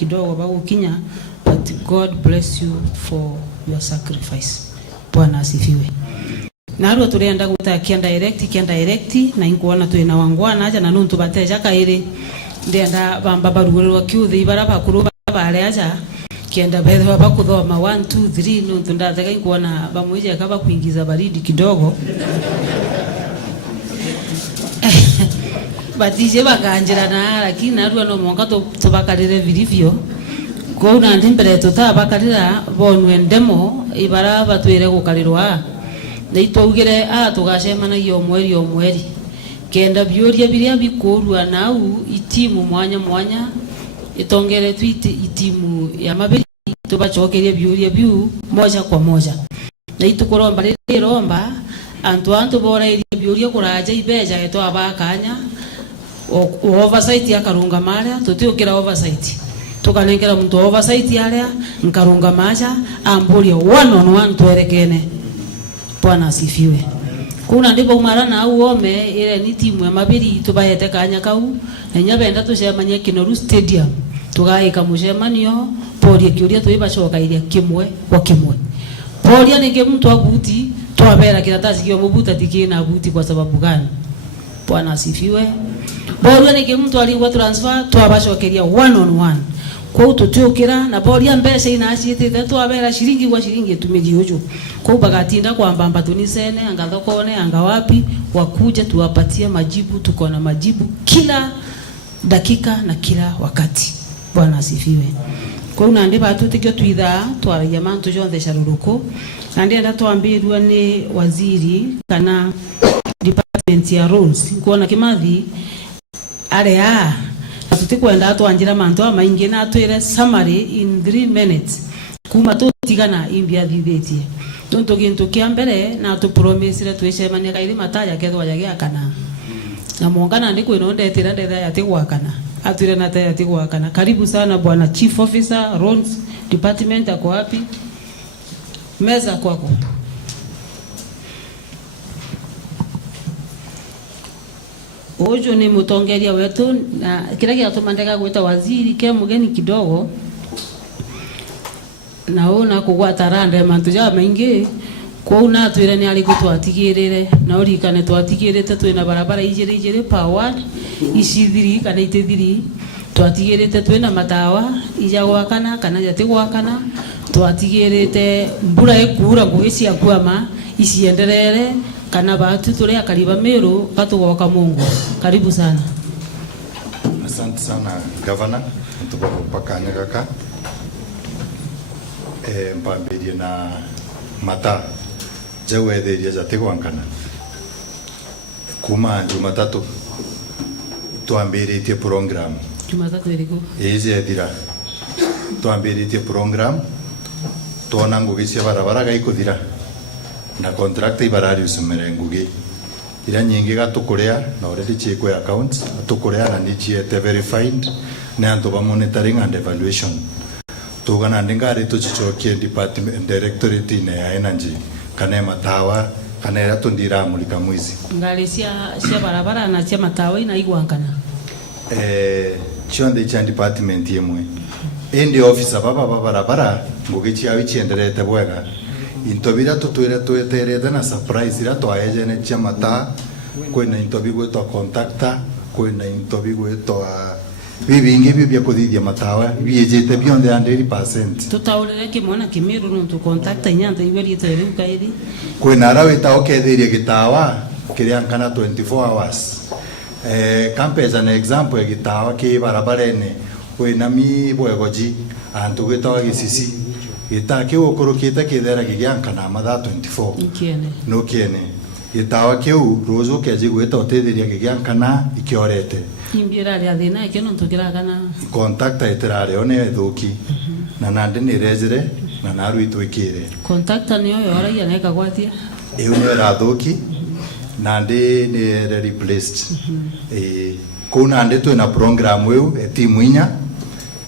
kidogo bagukinya, but God bless you for your sacrifice. Bwana asifiwe. Na ruo tulienda guta kienda direct na inkuona tu ina wangwana aja na nuntu bateja kaire ndenda bamba barugurwa kiuthi ibara bakuru bare aja kienda betho bakuthoma 1 2 3 nuntu ndatega inkuona bamwije akaba kuingiza baridi kidogo. Batije bakanjira na lakini naruo no monga tubakarire vilivyo ko na ndimbere tutabakarira bonwe ndemo ibara batwire gukarirwa neitogire tugacemana iyo mweri kenda byuria biria bikurwa nau itimu mwanya itongere twiti itimu ya mabiri tubachokerie byuria biu moja kwa moja neitukuromba riromba antu bora iri byuria kuraja ibeja eto abakanya oversight yakarunga maria tutiukira oversight tukanengera muntu oversight yaria nkarunga maja amburia one on one twerekene. Bwana asifiwe. Kuna ndipo umarana au ome ile ni timu ya mabiri tubayete kanya kau na nyabenda tucemanye Kinoru Stadium tugaika mucemanio poria kiuria tuibacoka iria kimwe kwa kimwe poria ni mtu abuti twabera kiratazi kio mubuta tikina abuti kwa sababu gani? Bwana asifiwe. Poria ni mtu aliwa transfer twabacokeria one on one kwa tutukira na poria mbese inacitite twabera shiringi kwa shiringi tumejiujo kwa bagatinda kwa mbamba tunisene angathokone angawapi wakuja tuwapatie majibu. Tuko na majibu kila dakika na kila wakati. Bwana asifiwe. Kwa unandeba tutikio tuitha twaragia mantu jonde sharuruko andenda twambirwa ni waziri kana department ya roads kuona kimathi area tutikwenda twanjira mantu amaingi na twire summary in 3 minutes kuma tutigana imbia thithetie tonto gintu kia mbere na tu promise twicemania kairi mataya kethwa yagia kana na muungana ndi kwino ndetira ndetha yatigwa kana atwire na taya yatigwa kana. Karibu sana bwana chief officer roads department ako wapi? Meza kwako. Ojo ni mutongeria wetu na kila kiatumandeka gwita waziri ke mugeni kidogo naona kugwata rande mantu ja maingi kwa una twire ni ali gutwatigirire na urikane twatigirite twina barabara ijire power icithiri kana itithiri twatigirite twina matawa ijagwa kana jatigwa kana twatigirite mbura ekura ngwisi akwama isienderere kana batu tule akariba Meru katugoka Mungu. Karibu sana. Asante sana governor tuko pakanya kaka mpambiri na mata jawedheria jatigwankana kuma Jumatatu tuambiritie program Jumatatu iliku eze dira tuambiritie program tona ngugisia barabara gaikuthira na contract ibarari usumere ngugi ira nyingi gatukurea na already chekwe accounts tukurea na nichiete verified na anto ba monitoring and evaluation tugana ndingari tuchichokie department directorate ne ya energy kana matawa kana era tundira mulika mwizi ngali cia barabara na cia matawa ina igwankana chionde cha department yemwe indi officer baba barabara ngugi chiawi chienderete bwega intobira tutwire tweterete na surprise ira twaejene cha mata kwena intobi gwetwa contactor kwena intobi gwetwa bibingi bibya kuthithia matawa biejete beyond 100%. Tutaurire kimwana Kimiru nuntu contactor nyanda iwerite riu kairi kwena rawita oketheria gitawa kiria kana 24 hours campesa na example gitawa ki barabarene kwena mi bwegoji antu gwetawa gisisi itake ukurukite kithera gigiankana mathaa 24 ikiene no kiene itawa kiu rozo keji gweta utetheria gigiankana ikiorete imbira ria thina ikeno ntukira kana contactor itirare one thuki na nande ni rezire na naru itwikire contactor niyo yoragia neka gwatia iyo ni rathuki nande ni replaced kuna nande tu na program eu timu inya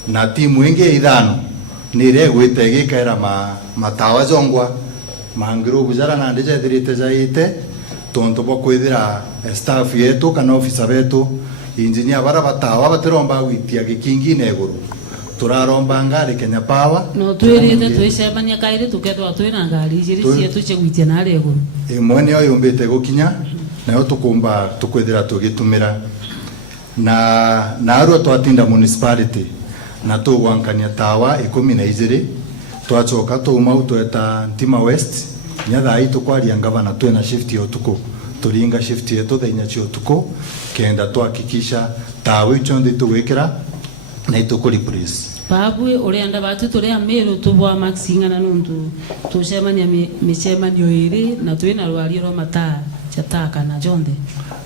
na timu ingi ithano nire gwite gikaira matawa zongwa mangiro buzara na ndeje dirite zaite tonto bokwithira staff yetu kana officer betu engineer bara batawa batiromba gwitia gikingi neguru turaromba ngari Kenya Power no twirite twicemania kaire tukethwa twina ngari igiri cietu cigwitie nari iguru imwe niyo yumbite gukinya nayo tukumba tukwithira tugitumira na aru twatinda municipality na tugwankania tawa 12 twachoka tuma utweta Ntima West nyatha itu kwaria ngavana twena shift ya utuku turinga shift yetu thainya cia utuku kenda twakikisha tawa ichondi tuwekera na itukuri please babu urienda batu turia Meru tubwa maxinga na nundu tucemania micemanio iri na twina rwari ro mata chataka na jonde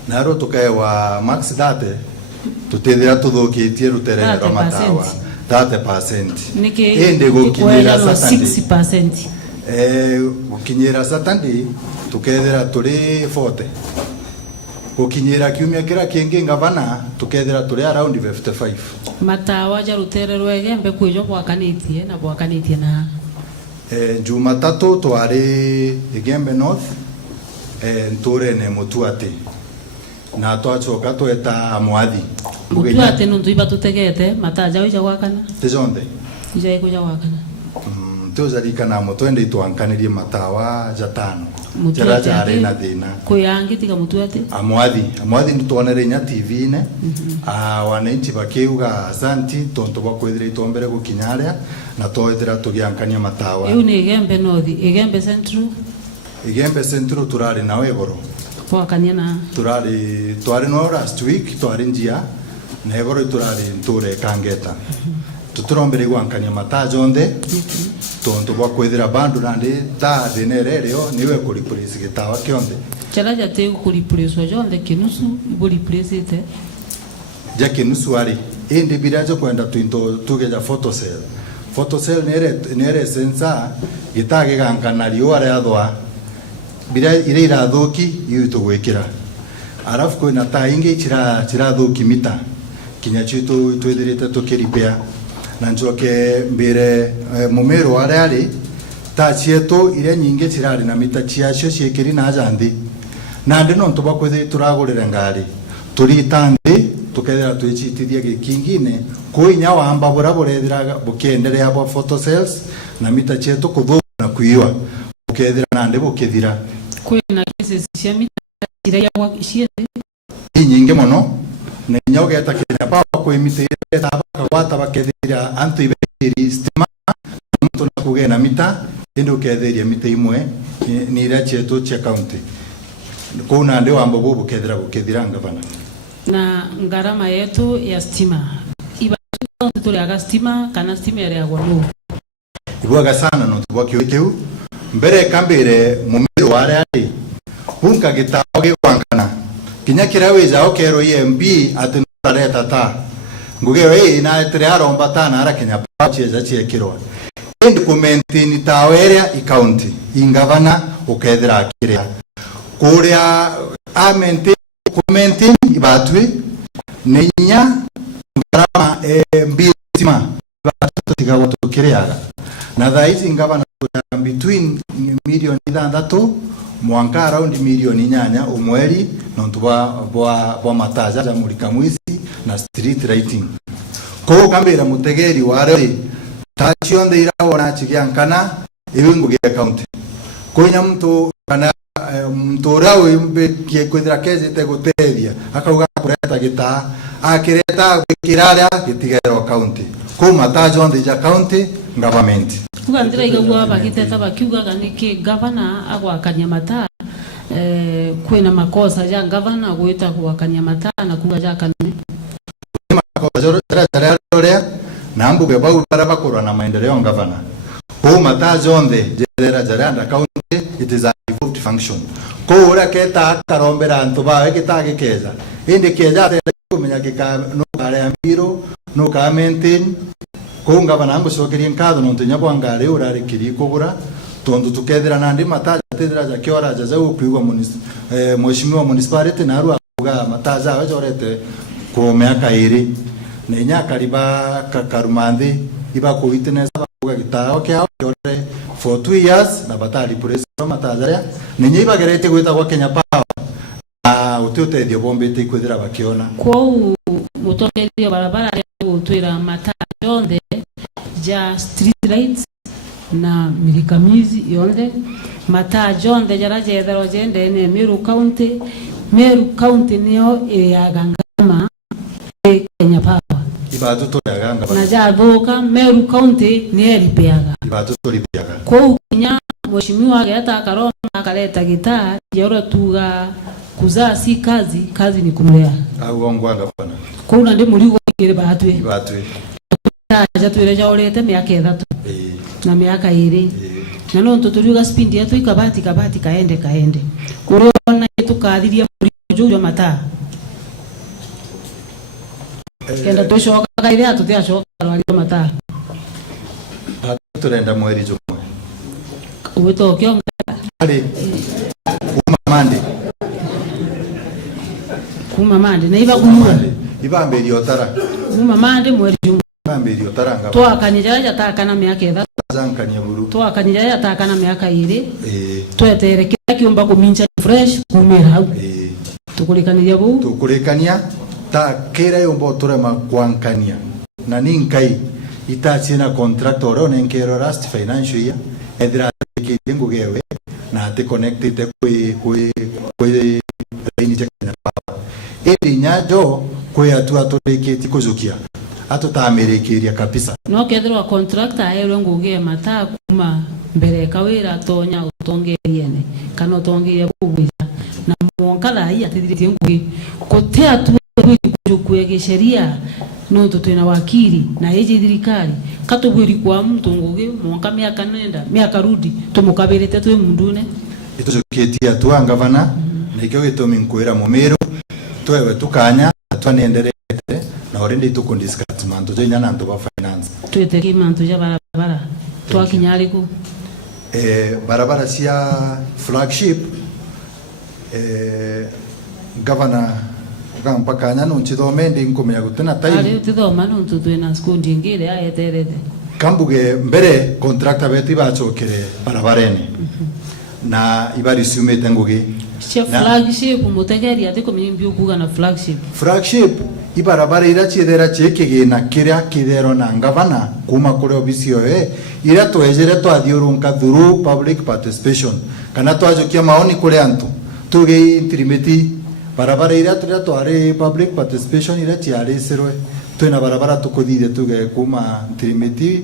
na ro tukaewa max date tutethira tuthukitie rutere ro matawa 30% ende gukinyira 6% gukinyira Saturday tukethira turi 40 gukinyira kiumia kira kingi ngavana tukethira turi around 55 matawa ja rutere rwegembe kwijo gwakanitie na Jumatatu twari Igembe North nture ne Mutuate na twachoka tweta Mwathi Mutuate nundu iba tutegete mataja ija gwakana tizonde ija ikuja gwakana tuzarikana mutwende itwankanirie matawa jatano jaraja arena thina kuyangi tiga Mutuate Mwathi nitwonere nya TV ne wananchi bakiuga asanti tonto bakwithira itombere gukinyaria na twethira tugiankania matawa iu ni Igembe North Igembe Central turari nawe igoro twakania na twari no last week twari njia na igoro turari nture kangeta tuturombere gwankania mata jonde tonto bakwithira bandu nandi ta denerereo niwe kuri police gitawa kionde charaja te kuri police jonde kinusu buri police ite jake nusu ari indi biraje kwenda twinto tugeja photo cell nere sensa gitage gankana rio ari athwa bira ire irathuki yuto gwikira arafu kwina ta ingi chirathuki mita kinya chitu twithirite tukiripea na njoke mbere Mumeru ari ta chieto ire nyinge chirari na mita chiacio ciekiri na jandi na ndi no tubakwithe turagurira ngari turitande tukethira twicitithie gikingine kuinya wamba burethira bukiendelea bwa photo cells na mita chieto kuthu na kuiwa ukethira nandi bukithira kwina cases cia mita ira ya cia nyinge muno na nyogeta Kenya Power kwimite wata bakethira antu iberi stima muntu na kugena mita ndo ukethiria mita imwe ni ira chetu cha county kuna ndio ambapo bukethira gukethira ngavana na ngarama yetu ya stima iba tuliaga stima kana stima ya gwanu ibwaga sana no tubakio mbere kambere Mumeru ari hunka gitaoge kwankana kinya kirawe jao kero MP atinareta ta ngugewe ina triaromba tana ara Kenya Power cheza chiekirwa ndi kumentini taweria county ingavana ukethira kiria kuria amente kumentini ibatwe nenya ngarama mbisima batu tigawa tukiriaga na thaizi ingavana between milioni 6 mwanka around milioni 8 umweri nontu bwa mataja ja mulika mwizi na street lighting ko kambira mutegeri ware tachionde irawona chigiankana ibingu gya county ko nyamtu kana mtorawe mbe kwithira keze te gutethia akauga kureta gita akireta kirara gitigero county ko mataja onde ja county government kugandira igagwa bagiteta bakiuga ganiki governor agwakania mata kwina makosa ja governor gwita gwakania mata na kuga ja kanene makosa jora na mbuge bau para bakora na maendeleo governor ko mata jonde jera jara county it is a devolved function ko ora keta karombera antu ba gitage keza inde keza kumenya kika no kare ambiro no ka maintain ko ngavana ngo sokerie nkado no ntenya bwangare urare kiri kugura tondu tukethira nandi mataja tethira ja kiora ja upigwa mheshimiwa municipality na aru avuga mataja wajorete ko miaka iri nenya kariba kakarumande iba ko witness avuga gitao kyao yore for 2 years na batali press mataja nenya iba gerete gwita kwa Kenya Power utote dio bombe te kwithira bakiona ko mutokerio barabara ya utwira mataja onde ja street lights na milikamizi yonde mataa jonde jara jethero jende ne Meru County niyo yagangama Kenya Power ibatu to yaganga na jathuka Meru County ni eripeaga ibatu to ripeaga kwa kinya mheshimiwa ageta karoma akaleta gitaa jora tuga kuzaa si kazi ni kumlea au ongwaga bana kwa una ndi murigo ngire batwe aja tuireja orete miaka 3 na miaka 2 na no tuturiuga spindi yetu ikabati kaende uriona tukathiria murigo mata kenda tushoka kaire atutiacoka rwari mata turenda mweri jumwe uwito kionga ali kuma mande na iba kumura ibamberi otara kuma mande mweri jumwe ibamberi otara ngaba twakanira yatakana miaka 3 zankania buru twakanira yatakana miaka 2 twetere kila kiumba kumincha fresh kumira hau tukulikania bu tukulikania ta kera yombo turema kwankania na ninkai itachi na contract oro nenkero last financial year edra kitingu gewe na te connected kwe ni chakana eri nyajo kwe atua tureketi kuzukia atutamerekeria kabisa no kethirwa contractor ayero nguge mata kuma mbere kawira tonya utongeriene kana utongeria kubwiza na mwonkala hii atithiritie nguge kote atu kujukue sheria no tutwina wakili na yeje thirikari katubwiri kwa mtu nguge mwaka miaka nenda miaka rudi tumukabirite twe mundune ituzuketia tuangavana nikyo gitumi nkwira Meru twewe tukanya twanenderete na already tukundiscuss manto jo nyana ndo ba finance tweteki manto ja barabara twakinyariku barabara cia flagship governor mpaka nyano nchithomende nkomenya gutena time ari tithoma no tutwena school ndingire ayeterete kambuge mbere contractor beti bachokere barabarene na ibari siumete ngugi cia flagship mutegeri ati komenya kuga na flagship ibarabara ira chithera chekigina kiria kithero na ngavana kuma kuri obisi yoe ira twejere twathiurunka through public participation kana twajokia maoni kuri antu tuge intrimeti barabara ira twari public participation ira chiari serwe twina barabara tukuthire tuge kuma intrimeti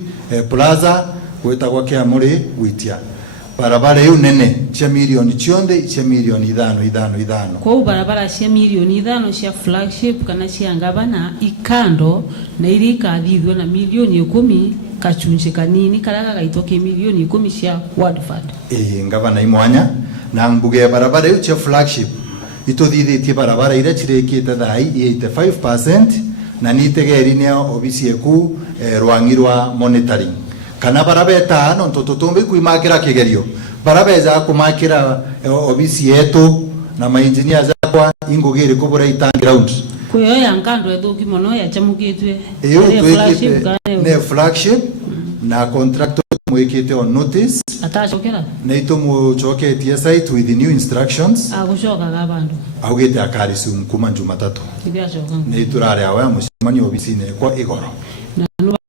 plaza gwetagwa kia muri witia barabara yu nene cia milioni chionde cia milioni 5 kwa barabara cia milioni 5 cia flagship kana cia ngavana ikando na irika thithwe na milioni 10 kachunje kanini karaga gaitoke milioni 10 cia ward fund ngavana imwanya na mbuge barabara yu cia flagship itothithetie barabara ira chirekite thai 85% na nitegeri ne obisi eku rwangirwa monitoring kana barabeta no tototombe kuimakira kigerio barabeza kumakira obisi yetu na mainjinia zakwa ingogere kubura itang ground kuyo yankando ethuki mono ya chamukitwe ne flagship na contractor mwekete on notice atachokera na itomo choketie site with the new instructions agushoka gabandu augete akarisu mkuma Jumatatu kibiachoka ne iturare awe musimani obisi ne kwa igoro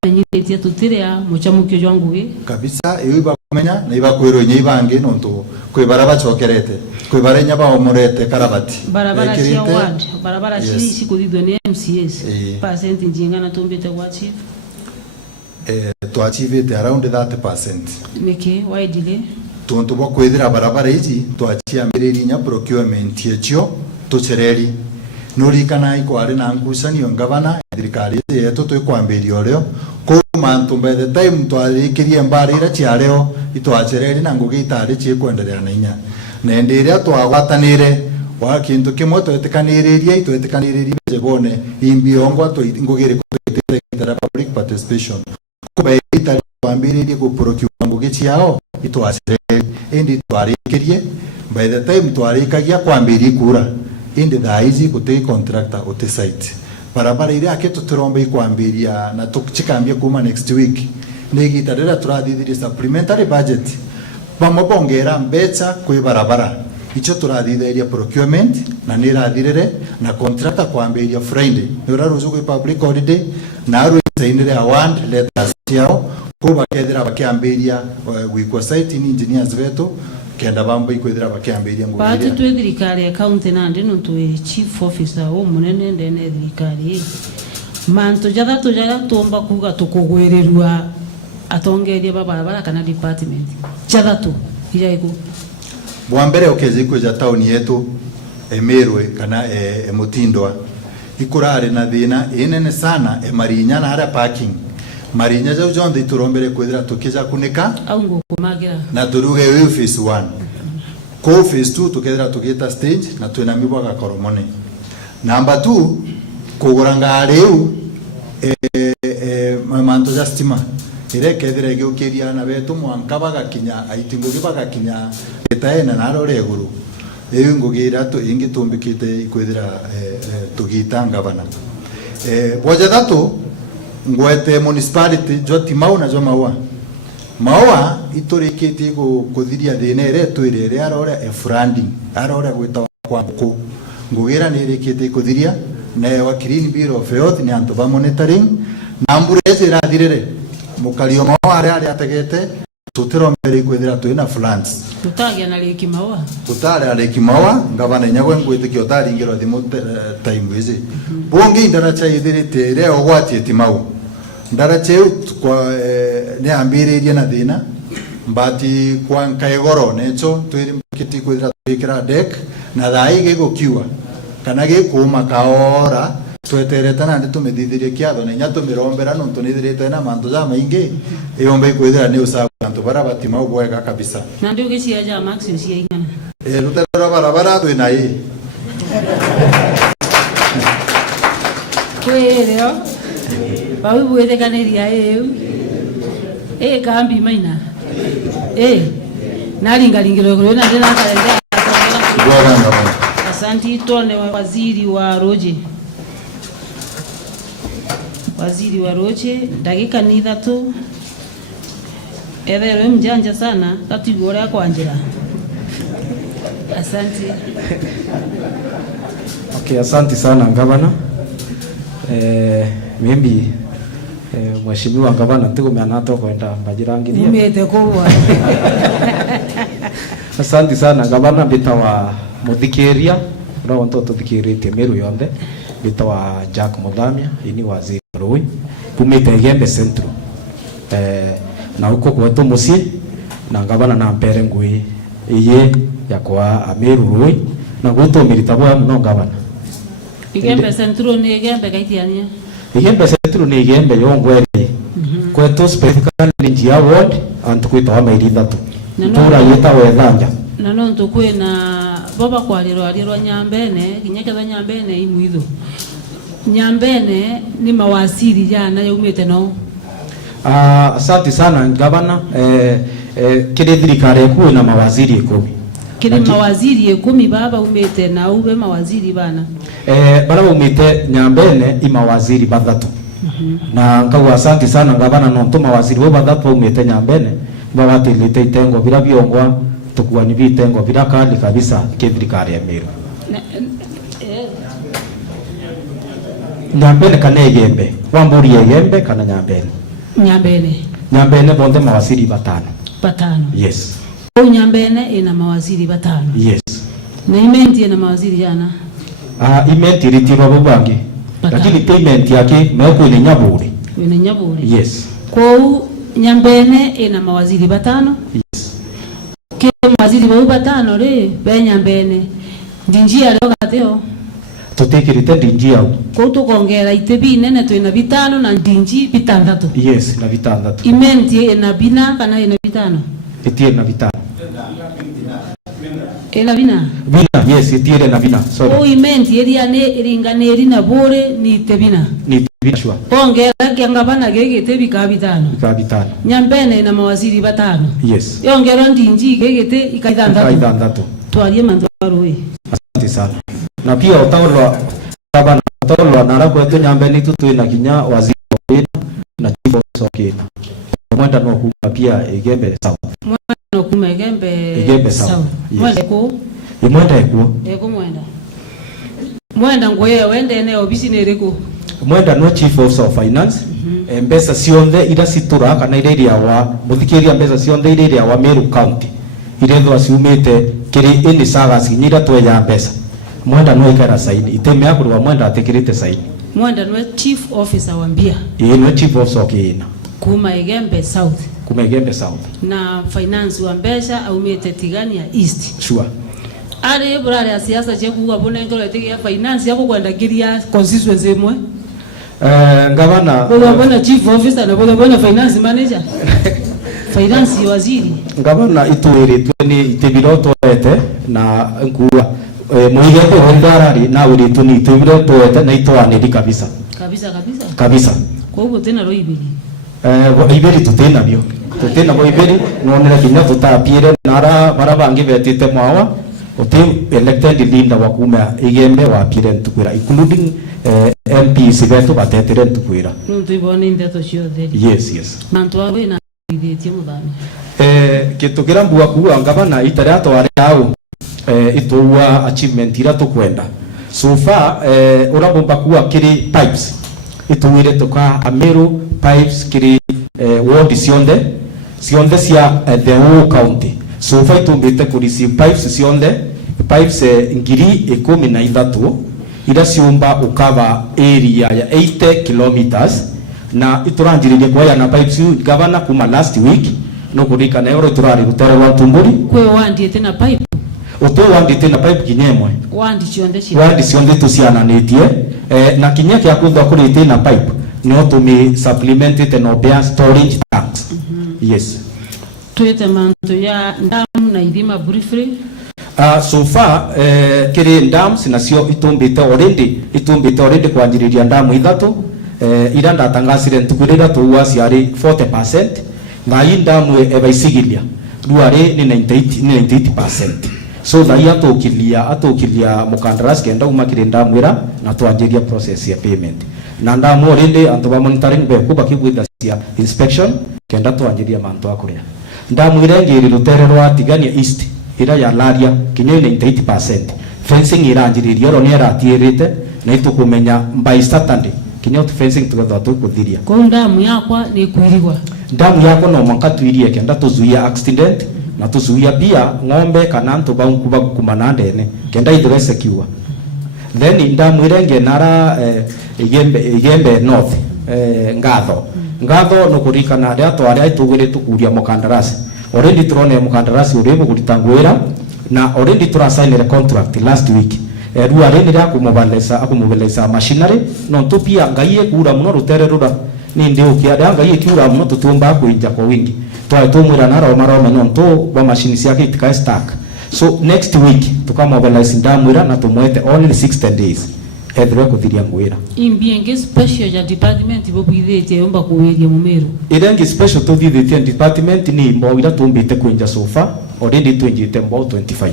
nyitetie tutiria muchamukio jwangugi kabisa iyo ibakumenya na ibakwiro nye ibange nonto kwe baraba chokerete kwe barenya ba omorete karabati barabara cia ward barabara cia kuthithwe ni MCS percent njingana tumbite kwa chief to achieve it around 30%. Niki waidile tonto bakwithira barabara ici twachia miriri nya procurement yecho tuchereri nurikana iko ari na ngucanio ngavana thirikari yetu twikwambiria ryo kuma ntumbe the time twarikirie mbarira ciareo itwachereri na ngugi itari ciekwenderea na inya na ndiria twagwatanire wa kintu kimwe twetikaniririe jegone imbiongo ngugire kutetera public participation kubaita twambiririe ku procure ngugi ciao itwachereri indi twarikirie by the time twarikagia kwambiria kura indi thaizi gute contractor gute site barabara ire aketo turombe ikwambiria na tukikambia kuma next week nigitarira turathithirie supplementary budget bamobongera mbecha kwi barabara icho turathithiria procurement na nirathirire na contractor kwambiria Friday niraruzu kwi public holiday na aru sainire award let us yao ko bakethira bakiambiria gwikwa site ni engineers beto kenda bambo ikwethira bakiambiria ngo Pati tu thirikari ya county na ndino tu chief officer o munene ndene thirikari manto jara tomba kuga tukugwererwa atongerie babara kana department jara tu ijaiku bwambere okeze kuja town yetu Meru kana Mutindwa ikurare na thina inene sana marinya na hara parking marinya jau jonde turombere kwethira tukija kunika au ngukumagira na turuge we phase 1 ko phase 2 tukethira tugita stage na twina mibwaga koromone number 2 kuguranga riu manto justima ire kethira giokiria na betu mwanka bagakinya aitingugi bagakinya etaena na rore guru eyo ngugira to ingi tumbikite ikwethira tugitanga bana boja datu ngwete municipality joti mau na jo maua itorikiti kuthiria thina ire twirire arore funding arore gwita kwa ko ngugira ni rikiti kuthiria na wa clean bill of health ni antu ba monitoring na mbure irathirire mukario mawa ari ategete tutirombere kwithira twina floods tutagia na leki mawa tutare leki mawa ngabana nyagwe ngwitikio tari ngiro thimu time wizi bongi ndaracha ithirite ire ogwatie timau ndaracha kwa ne ambiririe na thina mbati kwa nkaigoro necho twiri kiti kwithira twikira deck na thaige gukiwa kana gikuma kaora tweterete na nditumithithirie kiatho na nyatu mirombera no tunithirite na mantu za maingi iombe kwithira ni usabu antu bara batima ubwega kabisa na ndio gisia ja max usia ingana rutero bara twina hii kweleo bawi bwethe kaneria kambi maina nalingalingiro kule na tena kalenda asanti tone waziri wa Roje dakika ni 3 ethere mjanja sana katigora kwa njira asante okay asante sana gavana maybe mheshimiwa gavana tukumeana to kwenda mbajirangiria umete kwa asante sana gavana bitawa muthikiria ro ntoto thikirite Meru yonde bitawa Jack Mudhamia ini waziri Rui kumite Gembe Central na uko kwetu musi na gavana na mpere ngui iye yakwa Meru Rui na guto militabo no gavana Gembe Central ni Gembe kaitiania Gembe Central ni Gembe yongweri kwetu specifically njia ward antukwita wa mairi thatu tura yeta wethanja na no ntukwe na baba kwalirwa Nyambene kinyekeza Nyambene imwitho Nyambene ni mawaziri jana yaumete no asante sana gavana kile thirikari ku na mawaziri 10 kile mawaziri 10 baba umete na ube mawaziri bana bara umete Nyambene imawaziri bathatu na ngau asante sana gavana no tuma waziri we bathatu umete Nyambene bawatilite itengo bila biongwa tukua ni bitengo bila kali kabisa kithirikari ya Meru Nyambene kana Gembe wamburi ya Gembe kana Nyambene bonde mawaziri batano yes Nyambene ina mawaziri batano yes na imenti ina mawaziri jana imenti ritiro bubangi lakini payment yake meko ni Nyaburi yes kwa Nyambene ina mawaziri batano yes ke mawaziri batano le be Nyambene ndinjia leo kateo tutekirite ndinjia ko tukongera itebi nene twina bitano na ndinji bitandatu yes na bitandatu imenti ina bina kana ina bitano itie na bitano ina bina yes itie na bina sorry o imenti eria ne iringaneri na bore ni tebina shwa ongera kyangabana gegete bikabitano Nyambene ina mawaziri batano yes yongera ndinji gegete ikaidandatu twalie mandwaroi asante sana na pia utawala gavana utawala nara kwetu Nyambene tutuina kinya waziri na chief sokina mwenda no kuma pia Gembe South no kuma Gembe South mwenda ko mwenda ko mwenda ngoye wende ne obisi nereko mwenda no chief officer of finance mbesa cionthe ira citura kana ira iria wa muthikiria mbesa cionthe ira iria wa Meru county irethwa ciumite kiri ini sagas nyira tweya mbesa mwenda no ikara saini iteme akurwa mwenda atikirite saini mwenda no chief officer wa Mbia no chief officer kina kuma Igembe South na finance wa mbesa aumite Tigania East sure ari burare ya siasa chekuwa bone ngolo etigia finance yako kwandagiria constituency imwe ngavana bwana chief officer na bwana finance manager finance waziri ngavana ituiritwe ni itibiroto ete na nkuwa muigete hondarari na uritu ni itibiroto ete na itwaniri kabisa kwa hivyo tena roibiri iberi tutena bio tutena bo iberi nonera kinya tutapire nara barabangi betite mwawa ote elected leader wa kuma Igembe wa pire ntukwira including MPs beto batetere ntukwira nuntu ibone ndeto ciothe yes mantu awe na ithitie muthani kitukira mbua kuwa ngavana itara tware au ituwa achievement ira tukwenda so far urabomba kuwa kiri pipes ituwire tuka Meru pipes kiri ward cionthe cia the whole county so far tumbite ku receive pipes cionthe pipes ngiri 13 ira ciumba ukava area ya 80 kilometers na ituranjiririe kwaya na pipes gavana kuma last week no kurika na euro turari rutare wa tumburi kwe wandiete na pipe uto wandiete na pipe kinyemwe wandi cionthe tuciananitie na kinya kya kuthwa kurite na pipe no tumi supplemented no bear storage tanks yes tuite manto ya ndam na idima briefly so far kiri dams nacio itumbite already kwanjiriria ndamu ithatu ira ndatangasire ntukurira tuwa ciari 40% na indamu ebaisigilia ruari ni 98% so thai atukilia mukandarasi kenda umakire ndamu ira na twanjiria process ya payment na ndamu already antu ba monitoring be kuba kigwitha cia inspection kenda twanjiria mantu akuria ndamu irengiri rutere rwa Tigania East ira ya laria kinyo 98% fencing iranjiririo ro ni aratirite na itukumenya by Saturday kinyo fencing tugatha tukuthiria kwa ndamu yakwa ni kuirigwa ndamu yako no manka tuirie kenda tuzuia accident na tuzuia pia ng'ombe kana ntu baunkuba kumana ndene kenda ithire secure then ndamu irenge nara Igembe North ngatho no kurikana ria twari aitugire tukuria mukandarasi already turone mukandarasi uribu kulitangwira na already turasainire contract last week ruari ni akumubeleza machinery no tupia ngaiye kura muno rutere rura ni ndio kiada ngaiye kura muno tutumba kuinja kwa wingi twatumwira naro marome no to ba machine yake itika stack so next week tukamobelize ndamwira na tumwete only 60 days edre kuthiria ngwira imbienge special ya department bobithite yomba kuwiria Mumeru irengi special to thithite department ni mbo ira tumbite kuinja sofa already twinjite mbo 25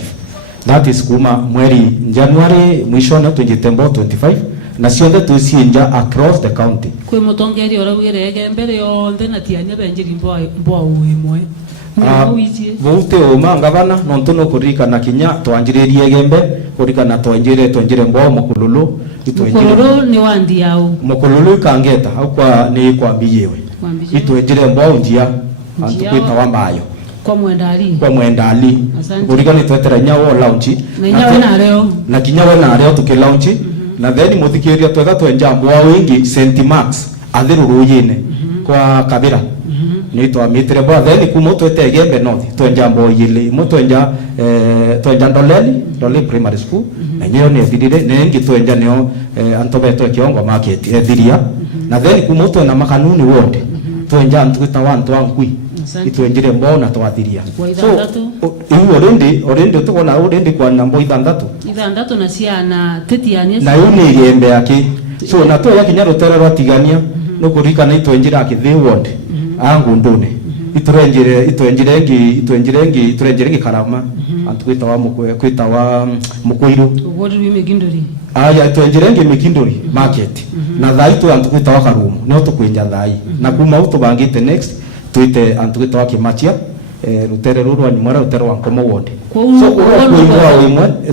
that is kuma mweri January mwisho na twinjite mbo 25 na cionthe tucienja across the county kwe mutongeri orawire Igembe yonthe na tiania benjiri mbo uimwe vote oma ngavana no ntono kurika na kinya twanjiririe Igembe kurika na twanjire mbo mukululu mukululu ni wandi yao mukululu kangeta au kwa ni kwambiyewe itwenjire mbo njia antukwita wa mbayo kwa mwendali kurika ni twetera nyawo launch na kinyawe na leo tukilaunch na then muthikiria twetha twenja mbo wingi St Max athiruruyine kwa kabira ni twamitire bo then kuma twete Igembe North twenja mbo yile mutwenja twenja ndoleli primary school na nyo ne thirire nengi twenja neo antobeto kiongo market ethiria na then kuma twena makanuni wonde twenja ntuita wantu wankui itwenjire mbo na twathiria so already tukona already kwa nambo ithandatu na ciana tetiania na yuni Igembe yake so na to yakinya rutere rwa Tigania no kurika na itwenjira akithi wonde angu ndune itwenjirengi karama antukwita wa mukuiru aya itwenjirengi mikinduri market na thai tu antukwita wa karumu no tukwinja thai na kuma uto bangite next tuite antukwita wa kimachia rutere rurwa ni mara rutere wa nkomo wonde so kuwa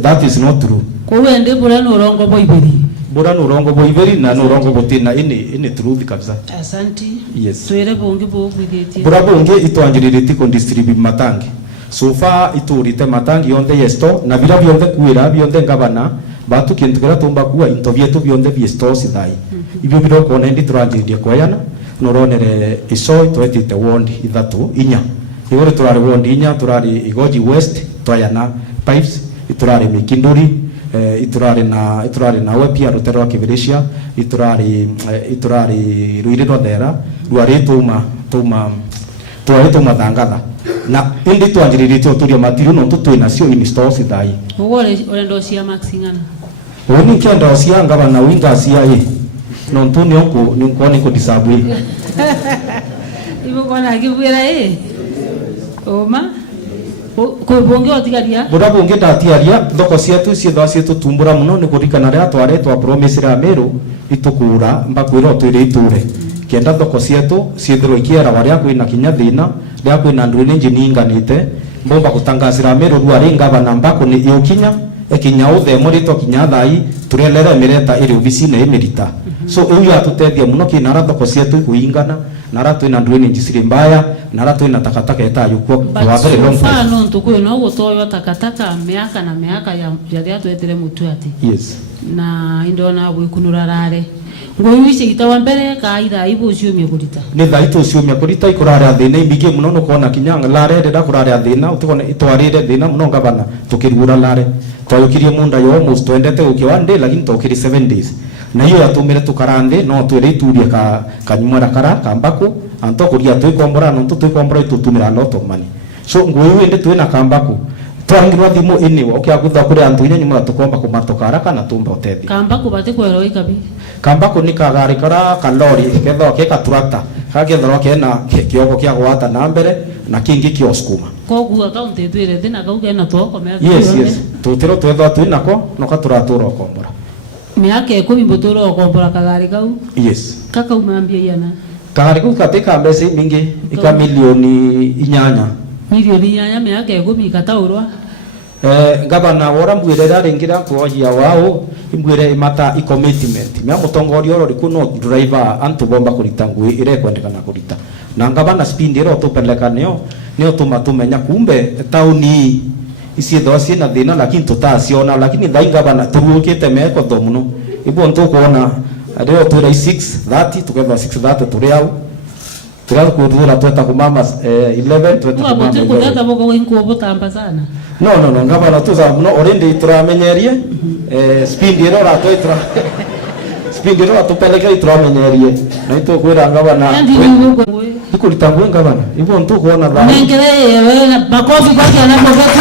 that is not true kwa wende bura no rongo boibiri bora nurongo boiveri na nurongo botina ini truth kabisa. Asante. Yes. Twere bonge bo kwithiti. Bora bonge itwanjiririti ko distribute matangi. So far iturite matangi yonde yesto na bila bionde kuira bionde ngabana batu kintu kira tumba kuwa into vyetu bionde vyesto sidai. Ibyo biroko nendi turanjiririe kwayana noronere iso twetite ward ithatu inya. Igore turari ward inya turari Igoji West twayana pipes iturari Mikinduri iturari na wepia rutero kivirisha iturari ruiriro thera rwari tuma thangatha na indi twanjiririe turia matiru no tutwina cio in stores thai ugore orendo cia maxingana oni kenda cia ngaba na winga cia no ntuni onko ni nkoni ko disabui ibo kona kibwira oma ko bonge otigaria bora bonge datiaria thoko cietu cietho cietu tumbura muno ni kurikana ria twaretwa promise ra Meru itukura mbakwira twire iture kenda thoko cietu ciethirwo ikiera waria kwina kinya thina ria kwina ndu ni njininganite mbomba kutangasira Meru rwari ngabana mbako ni yokinya ekinya uthemo rito kinya thai turelera mireta iri obisine emerita so uyu atutethia muno kinara thoko cietu kuingana nara twina ndu ni njisiri mbaya nara twina takataka eta yuko kwa very long time no ntukuyo no gutoyo takataka miaka na miaka ya twetire mutuati yes na indona gwikunura rare ngoyuice itawa mbere kaida ibu ciumia kurita ni thaitu ciumia kurita ikurare thina imbige muno no kona kinyanga lare ndira kurare thina utikone itwarire thina muno ngabana tukirugura lare twayukirie munda yo almost twendete uki one day lakini tukiri 7 days na hiyo yatumire tukarande no twire iturie kanyumara kara kambako anto kuria twikombora no twikombora itutumira lot of money so ngoyu ende twina kambako twangirwa thimo ini okia kutha kuri antu inya nyuma tukomba kumatoka haraka na tumba utethi kambako bate kwero ikabi kambako ni kagari kara kalori ketho ke katrata kagethoro kena kioko kia gwata na mbere na kingi kioskuma kogu account twire thina kauge na twoko me yes tutiro twetho twinako no katuratura kombora miaka 10 mbotoro okombora kagari kau yes kaka umambia yana kagari ku katika mbese mingi ika milioni 8 miaka 10 ikataurwa ngabana wora mbwirera ringira kuojia wao imbwire imata commitment mya mutongorio ro rikuno driver antu bomba kurita ngui ire kwendekana kurita na ngabana speed ro tupeleka neo tumenya kumbe tauni isi dosi na dina lakini tutasiona lakini ngabana turukite meko domuno ibo nto kuona leo tura 6:30 tukeva 6:30 tureau kudura tweta kumama 11 tweta kumama kutata boko wenko botamba sana no ngabana tuza no already turamenyerie speed ro ra twitra speed ro atupeleka ituramenyerie na ito kwira ngabana ikulitangwe ngabana ibo nto kuona ba ngere makofi kwa kana bogati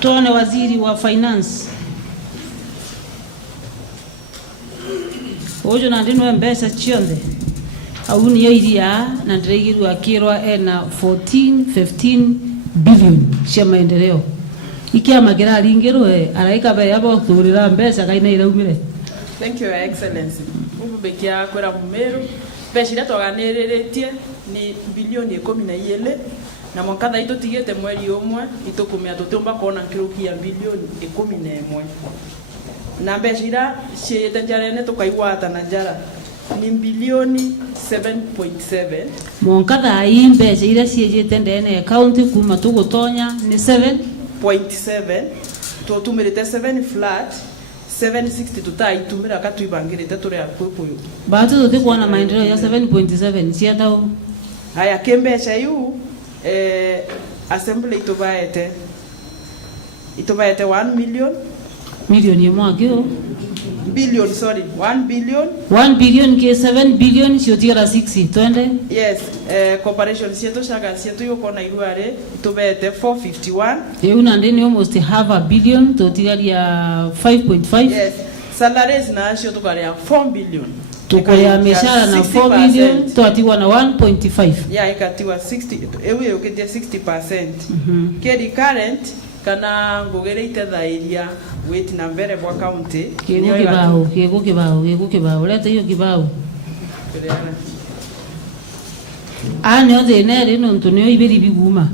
tuone waziri wa finance ojo na ndino mbesa chionde au ni iria na ndiregiru akirwa na 15 billion cia maendeleo ikiama gira ringiro araika be yabo turira mbesa kaina iraumire. Thank you, Your Excellency. Ububekia kwera Meru beshira twaganiriretie ni bilioni 12 na mwaka ito tigete mweri umwe itukumia tutumba kuona kirukia bilioni 11 na beshira ciete njarene tukaigwata na njara ni bilioni 7.7 mwaka thai mbeca iria ciejete ndene account kuma tugutonya ni 7.7 tutumirite 7 flat 760 tutaitumira katuibangirite turi akukuyu batu tutikuona maendeleo ya 7.7 cia thau haya kembeca yu assembly itubaete 1 million milioni mwakio billion 1 billion ke 7 billion ciotiara 60 twende yes corporation cietu shaka cietu yukona iruare itubete 451 una ndeni almost half a billion totigaria 5.5 yes salaries na cio tukaria 4 billion tukaria mishara na 4 billion twatiwa na 1.5 ya ikatiwa 60 ewe yoketia 60% kedi current kana ngogereite thairia wait na mbere bwa county kibao leta hiyo kibao ani othe nere no ntunio ibiri biguma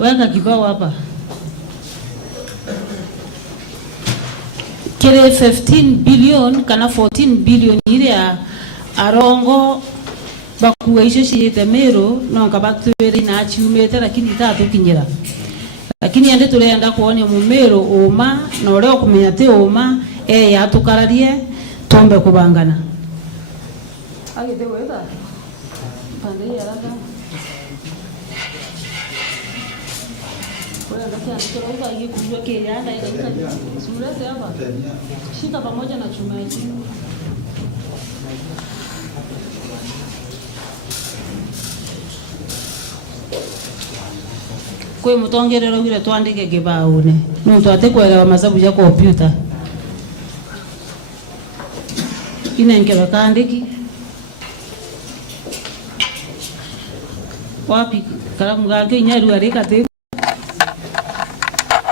weka kibao hapa kere 15 billion kana 14 billion iria arongo bakuwa icio ciite Meru no kabatwiri na achiumete lakini tatukinyira lakini ande turenda kuonia Meru uma na ore okumenya te uma yatukararie tombe kubangana agite wega pande ya rada kwa ndio kiasi kwa hiyo kujua kile anda ile sura hapa shika pamoja na chuma hizi kwe mutongerero wile twandike kibaune muntu atekwelewa masabu ya kompyuta inengero kaandiki wapi kalamu gake inyaru arika te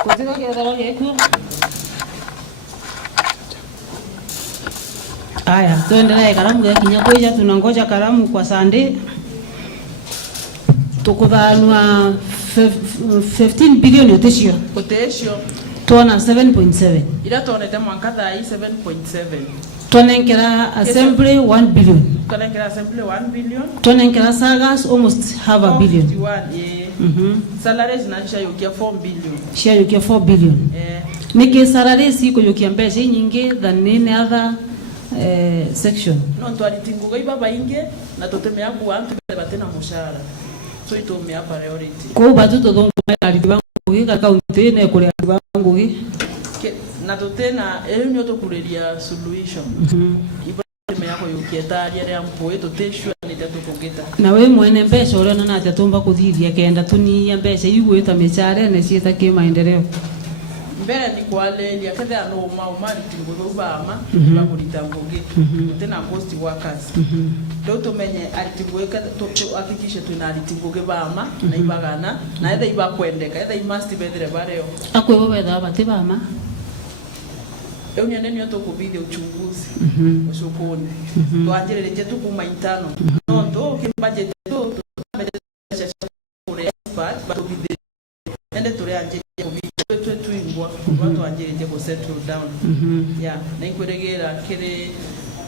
koteka kiadaro yeku aya tuendelee kalamu gake nyakoja tunangoja kalamu kwa Sunday tukuthanwa 15 billion otesio tona 7.7 ila tonete mwanka thai 7.7 tonenkera assembly 1 billion tonenkera assembly 1 billion tonenkera sagas almost half a billion salaries na chayokia 4 billion chayokia 4 billion niki salaries iko yokia mbese nyingi than any other section no twalitinguga ibaba inge na totemea kuantu batena mushara so itomea priority ko batu to dongo ali bangu ka kaunti ne kule bangu na totena elio to kulelia solution ibaba yako yokietaria ya mpoe toteshwa ni tatu kongeta na we mwene mbesha ule na atatomba kuthithia kenda tunia mbesha igweta mechare ne cieta ke maendeleo mbere ni kwale ya kada no maumali tingo bama bakulitangoge tena post workers doto menye alitigweka to hakikisha tuna alitingoge bama na ibagana na eda ibakwendeka eda must bedre bareo akwe baba bate bama eunya nene to kubidi uchunguzi usokoni to anjele jetu kuma intano no to kimbaje to but bide ende tore anje tuingwa watu anjeje ko settle down na ikweregera kire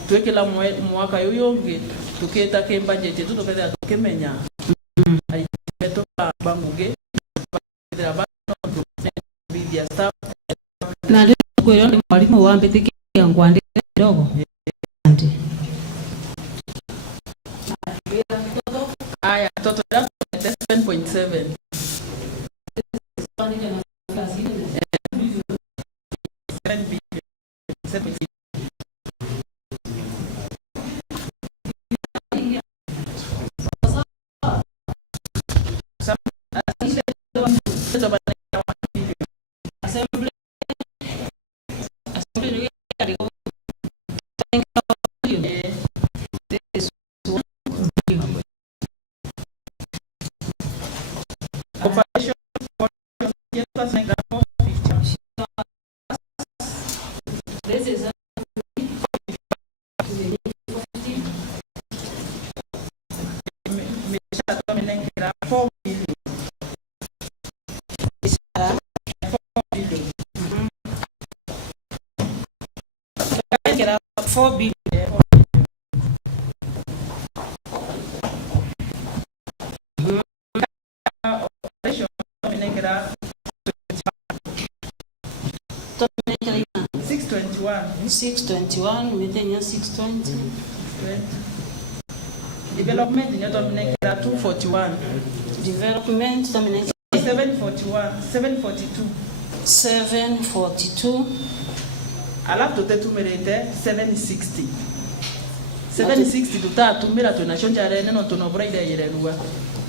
twekela mwaka yoyonge tuketa kembaje jetu tukeza tukemenya ali beto banguge badra bano bidia staff na ndio kweli mwalimu wa mbetiki ngwande dogo ande aya toto 7.7 4 billion $621 within your 620 development in your 241 development 742 alafu tutetumerete 760 tutatumira tunashonja rene no tunobra ile yererua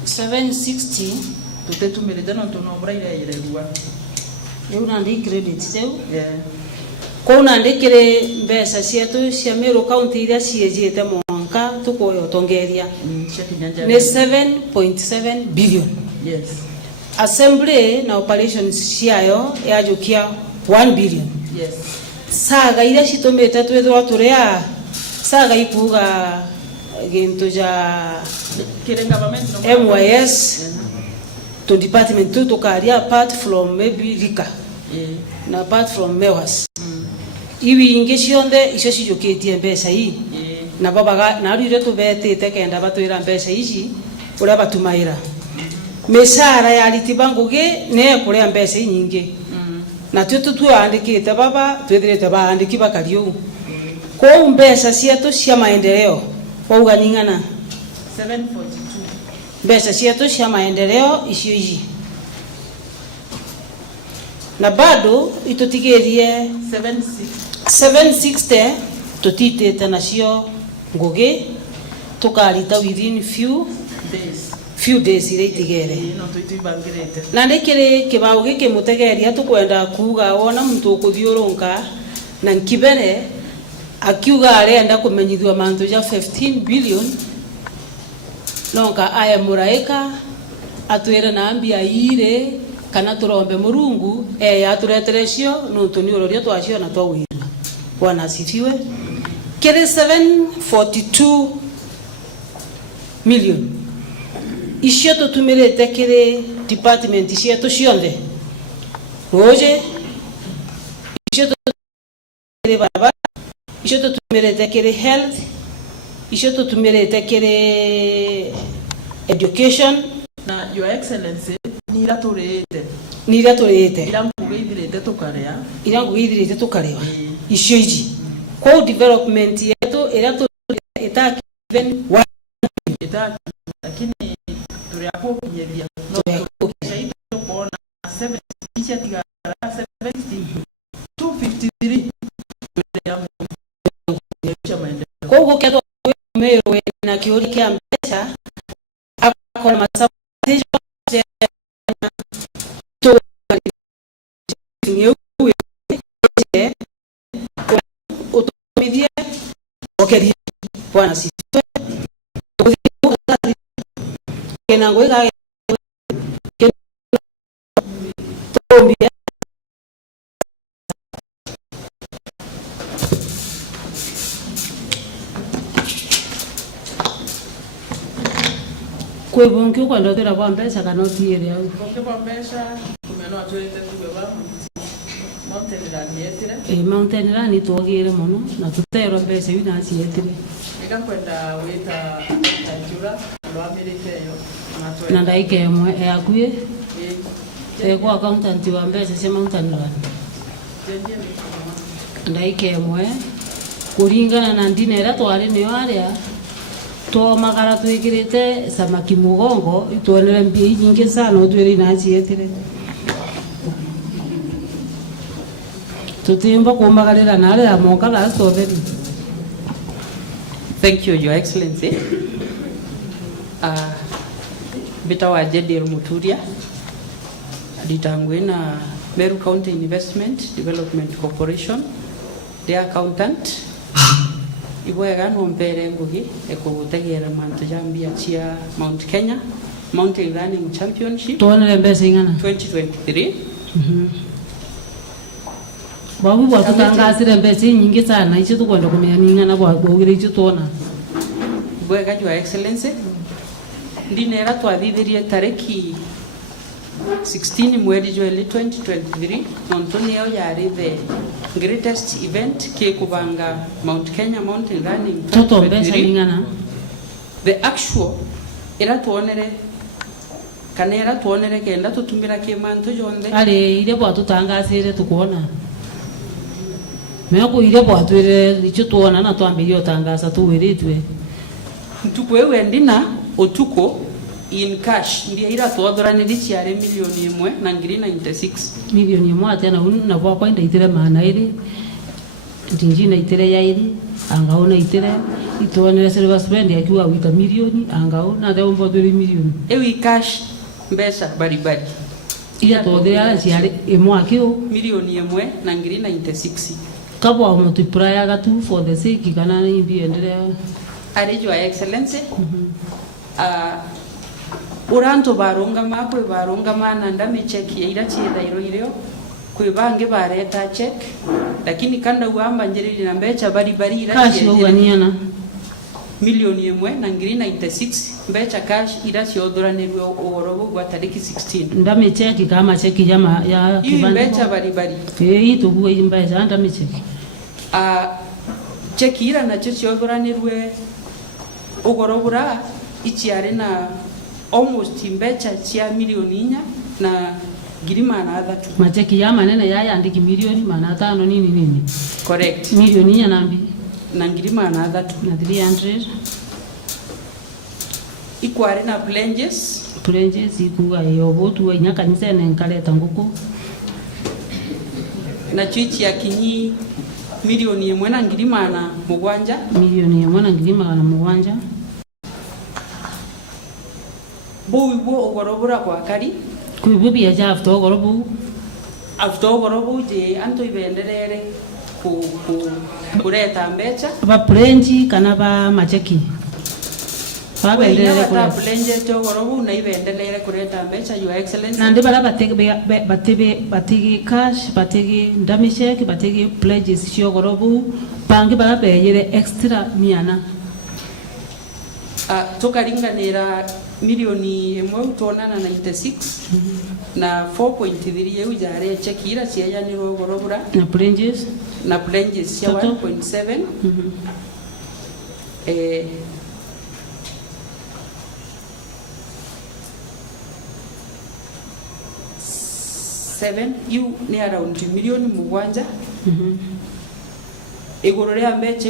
760 tutetumerete no tunobra ile yererua yuna ndi credit seu ko unandikire mbesa cietu cia Meru county iria ciejete mwanka tukoyo tongeria ni 7.7 billion yes assembly na operations ciayo yajukia 1 billion yes saga iria citumite twithwa turia saga ikuga gintu ja kire government MYS to department to karia apart from maybe Rika na apart from MEWAS iwi ingi cionthe icio cijukitie mbeca ii na babaga na rire tubetete kenda batwira mbeca ici uria batumaira misara ya ritiba ngugi ne kuria mbeca nyingi na tuandikite baba twithirite baandiki bakariu kwa mbeca cietu cia maendeleo wauga ningana 742 mbeca cietu cia maendeleo icio ici na bado itutigirie 760 tutitite nacio ngugi tukarita within few days iria itigere na ndikiri kibao giki mutegeria tukwenda kuga wona muntu ukuthiurunka na nkibere akiuga arenda kumenyithwa mantu ja 15 billion nonka aya muraika atwire na mbia ire kana turombe murungu atureterecio nuntu ni uroria twacio na twawira bwana asifiwe kiri 742 million icio tutumirite kiri department cietu cionthe roje icio tutumirite barabara icio tutumirite kiri health icio tutumirite kiri education na your excellency nira turite ira ngugeithirite tukaria icio iji kwa development yetu ira itaki even lakini turiapo kunyeria no shaidi kuona 7 icha tigara 253 kwa ugo keto Meru na kiuri kia mbeca akona masabu utumithie okeria bwana asifiwe kena ngoiga tombia kwe bonke kwenda tera kwa mbeca kana utiire au kwa mbeca kumeno atwete tugeba mountain rani tuogire muno na tutero mbeca ina cietire nikakwenda wita tajura lwamirite yo na ndaike emwe yakuye kwa accountant wa mbeca cia mountain rani ndaike emwe kuringana na ndinera twari niyo aria twomagara twikirite samaki mugongo itwonere mbia nyingi sana utwire ina cietire tutimba kumagarira nare ya moka la soveri. Thank you, Your Excellency. Bitawa Jedil Muturia, Ditangwina Meru County Investment Development Corporation, the accountant. Iboyagan Wompere Ngugi, Ekutegera Mantujambia Chia Mount Kenya, Mountain Running Championship 2023. Babu bwa tutangazire mbeca nyingi sana ici tukwenda kumenya ningana bwa gwogire ici tuona bwega Your Excellency ndinera twathithirie tariki 16 mweri Juli 2023 Montoni yao yari the greatest event ke kubanga Mount Kenya Mountain Running toto mbeca ningana the actual era tuonere kanera tuonere kenda tutumira ke manto jonde ale ile bwa tutangazire tukuona Meko ile bwa twire ici tuona na twambirio tangaza tuwiritwe tukwewe ndina otuko in cash ndia ira twathoraniri ciare milioni 1 na ngiri 96 milioni 1 tena na bwa kwa ndaitire maana iri ndinjina itire ya iri angaona itire ituonere silver spend yakiwa wita milioni angaona ndio mbo 2 milioni ewi cash mbeca baribari ile twathira ciare imwakio milioni 1 na ngiri 96 kabwa multiply agatu for the sake kana ni biendelea ari Your Excellency uranto baronga makwe baronga mana ndame check ya ira chienda iroirio kwe bange bareta check lakini kanda uamba njiriri na mbecha bari ira kashi uganiana milioni 1 na ngiri 96 mbecha cash ira ciothuranirwe orogo gwa tariki 16 ndame check kama check ya kibanda mbecha bari hii tuguo hii mbecha ndame check chekira na ciogoranirwe ugorobura ichiare na almost imbecha cia milioni 4 na ngiri 300. Macheki ya manene yandiki milioni 500 nini. Correct. Milioni 4 nambi na ngiri 300 na 300. Ikware na pledges ikuga yobotu wa inya kanisa ne nkaleta nguku na chichi ya kinyi milioni 1 na ngiri 700. Milioni 1 na ngiri 700. Bo ugorobura kwa kari kuibu bia ja after ugorobu je anto ibenderere kureta mbecha ba plenji kana ba macheki babenderere kureta plenje to ugorobu na ibenderere kureta mbecha your excellence nandi bara batege cash batege ndamisheki batege pledges sio ugorobu bangi bara beyere extra miana tukaringanira milioni 1 tuonana 96 na 4.3 eu jare chekira ciayanirwo gorobura na pledges cia 1.7 7 you ni around milioni 7 iguru ria mbecha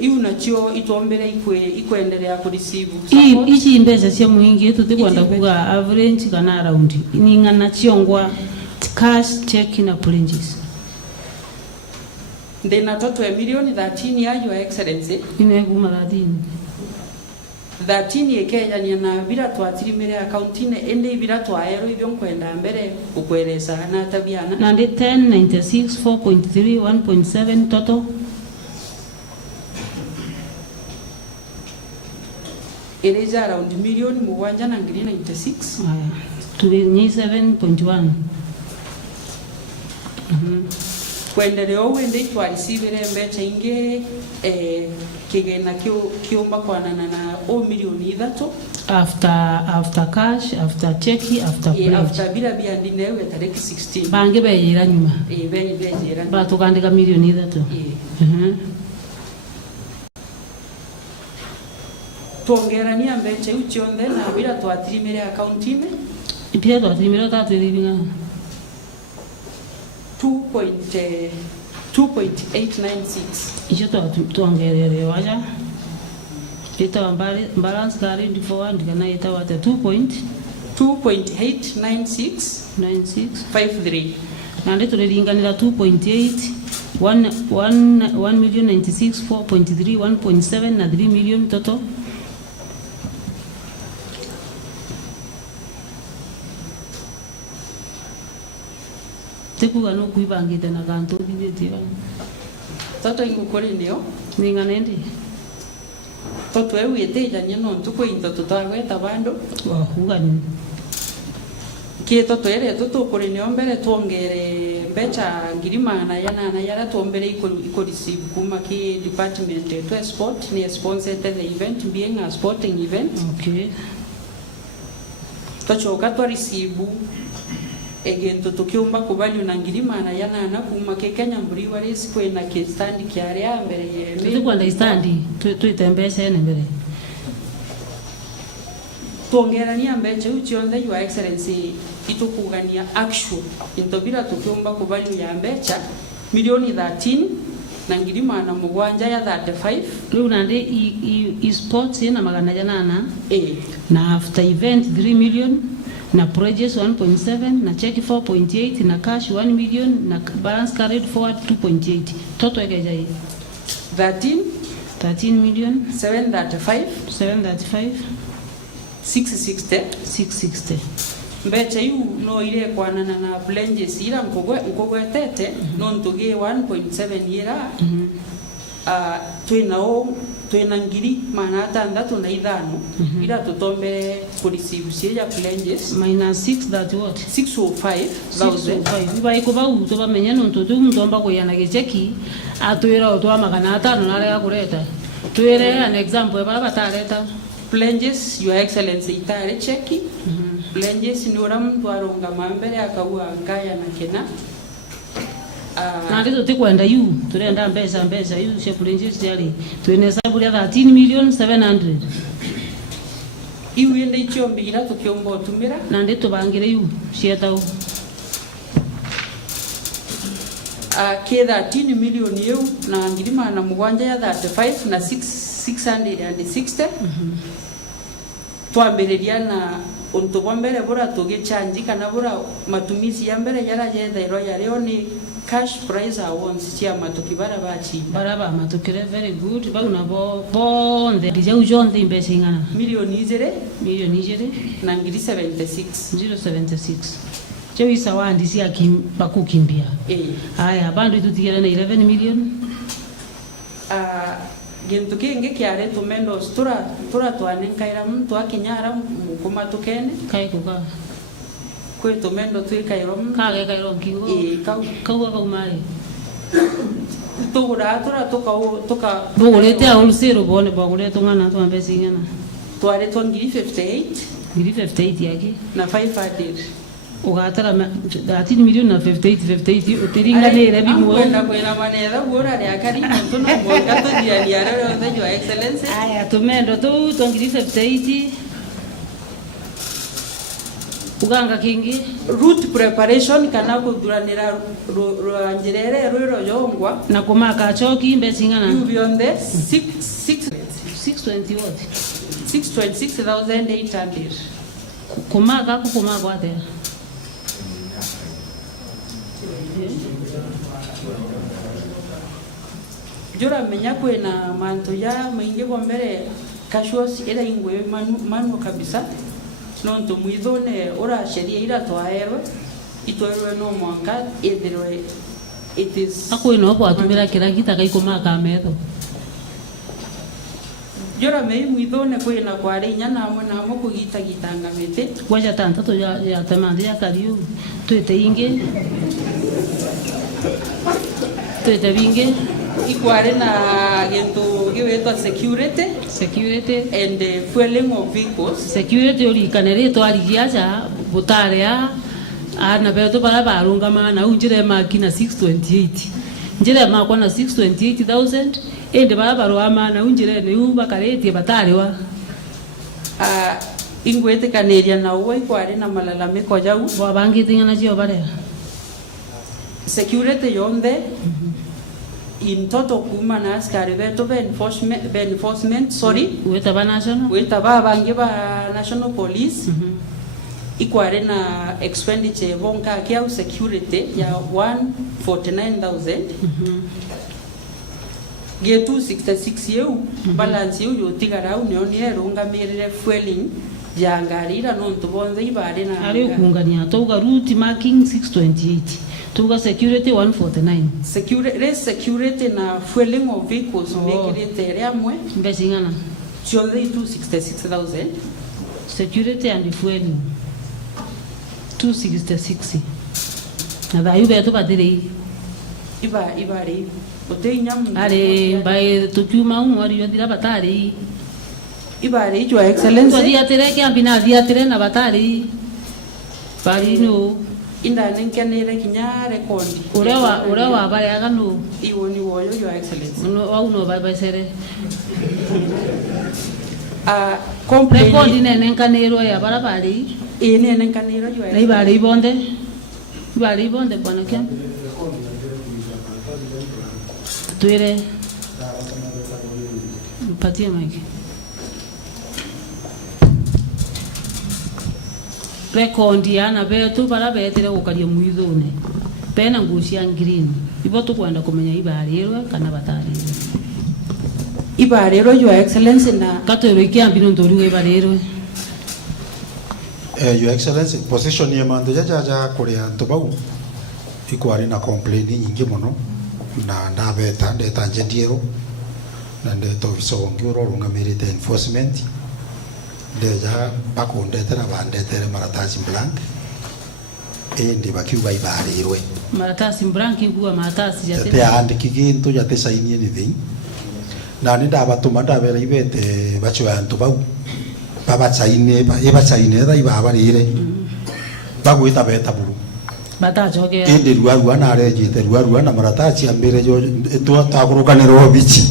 iu nacio itombere ikwendelea kureceive support. Ichi mbecha cia muingi tutikwenda kuga average kana around ni ngana ciongwa cash check na pledges ndina toto ya milioni 13 ya your excellency ineguma 13 ekejania na bira twatirimire accountine ende bira twaero ibyo nkwenda mbere ukweleza na tabiana na 1096 4.3 1.7 total eleja around milioni 7 na ngiri 96 tuli ni 7.1 kwendelea wende twarisibire mbecha inge kigena kiumba kwanana na milioni 3 after cash after check after pledge after bila bia ndinewe tariki 16 bange beyira nyuma beyira ba tukandika milioni 3 tuongerania mbecha uchione na bila twatirimire accountine ipia twatirimire tatwiriringa 2.896 icho tuongerere waja ita balance carried forward kana ita wata 2.896 na ndio tulilinganira 2.8 1 million 96 4.3 1.7 na 3 million total tekuga no kuibangite na kanto thithitio toto ingukuri nio ninganendi toto eu yetejania no ntuko into tutagweta bando kuga ni kie toto ere tutukuri nio mbere tuongere mbecha ngiri 800 yara tuombere iko receive kuma ki department to sport ni sponsored the event being a sporting event okay tochoka to receive egento tukiumba kuvalio na ngiri 800 kuma ke Kenya mburi wari sikwena ke stand kiaria mbere ye tukwenda stand tuitembesha ene mbere tuongerania mbecha uchionde your excellency itukugania actual intobira tukiumba kuvalio ya mbecha milioni 13 na ngiri 700 ya 35 riu nande sports ina magana janana na after event 3 million na pledges 1.7 na check 4.8 na cash 1 million na balance carried forward 2.8 total ekeja hii 13 million 735 660 mbecha yu no ile kwanana na pledges ira nkogwetete no ntugie 1.7 yera twina ngiri 665 ira tutombe kureceive cia pledges minus 6 that what 605,000 iba ikuba uto bamenya no ntutu mtomba kuyana gecheki atwira otwa 500 nalega kureta twire an example baba batareta pledges your excellency itare cheki pledges ni ora mtu aronga mambere akaua ngaya na kena na rito tikwenda yu turenda mbeca yu cia kurenji ciari twine hesabu ya 13,700,000 iu ende ichiombira tukiomba utumira na ndi tubangire yu cietau ke 13 milioni eu na ngiri magana mugwanja ya 35 na 660 twambiriria na untu bwa mbere bura tugichanji kana bura matumizi ya mbere yara yethairwo yario ni cash prize awards cia matukibara bachi baraba matukire very good bau na bonde dijau jonde imbesa ingana milioni izere na ngiri 76 076 Chewe isa wandi si bakukimbia. Aya bandu itutigera na 11 million. Gintu kingi kiare tumendo tura twanenkaira muntu akinyara mukuma tukene kai kuka kwe tumendo twikairo kage kairo kingo kau umari tugura tuka bugurete awulsiro bone bugurete ngana twambesi ngana tware twangiri 58 yake na 500 ugatara 13 million na 58 utiringanire bimwe kwenda manera bora ya karibu tuno mwaka to dia rero ndio your excellency aya tumendo tu twangiri 58 uganga kingi route preparation kana kuduranira ranjerere rero yongwa na kumaka choki mbesingana you beyond the 620 what 626,800 kumaka ate jura menya kwena manto ya maingi bombere kashos ira ingwe manu kabisa nonto muithone ora sheria ira twaerwe itwerwe no mwanga ethirwe it is akwena opo atumira kiragita kaikumaka metho jura mei muithone kwena kware inya namo kugita gitanga mete wacha tanto ya tamandi ya kariu twete inge twete binge ikware na gento giwetwa security and fueling of vehicles security uri kanere to arigiaja butarea ana beto para barunga mana unjire makina 628 njire makwa na 628,000 ende bara barwa mana unjire ne uba kareti batarewa ingwete kaneria na uwe ikware na malalamiko jau wabangitingana jio bare security yonde in total kuma na askari beto be enforcement sorry wetaba national wetaba bangi ba national police ikware na expenditure bonka kia security ya 149,000 getu 66 yeu balance yeu yotigara unioni erunga mirire fueling ya ngarira no ntubonze ibare na ari kungania toga route marking 628 tuga security 149 security na fueling of vehicles mekirite riamwe mbesingana chonde 266,000 security and fueling 266 na bayu beto badire ibare oteinyam are by tukuma umwari yodira batari ibare your excellency to dia tere ke ambina dia tere na batari parino inda nenkenere kinya record urewa bare agano iwoni woyo your excellency no bye sere complaint record nenkanero ya barabari nenkanero your excellency ibare ibonde bwana kya tuere mpatie mike record yana betu bara betire gukaria muithune pena ngucia green ibo tukwenda kumenya ibarirwe kana batarirwe ibarirwe your excellency na katoro ikiambino ndoruwe ibarirwe your excellency position ya mando jaja kuria ntobau ikwari na complaint nyingi muno na ndabeta ndeta njendiero na ndeto bisongi urorungamirite enforcement ndeja bakundetera bandetere maratasi blank ndi bakiuga ibarirwe maratasi blank iguwa maratasi jate andiki gintu jate saini anything na ndabatuma ndabera ibete bachwa antu bau baba saine tha ibabarire bagwita beta buru batachokea indi rwarua na arejite rwarua na marataci ambire jo twakurukanirwo bici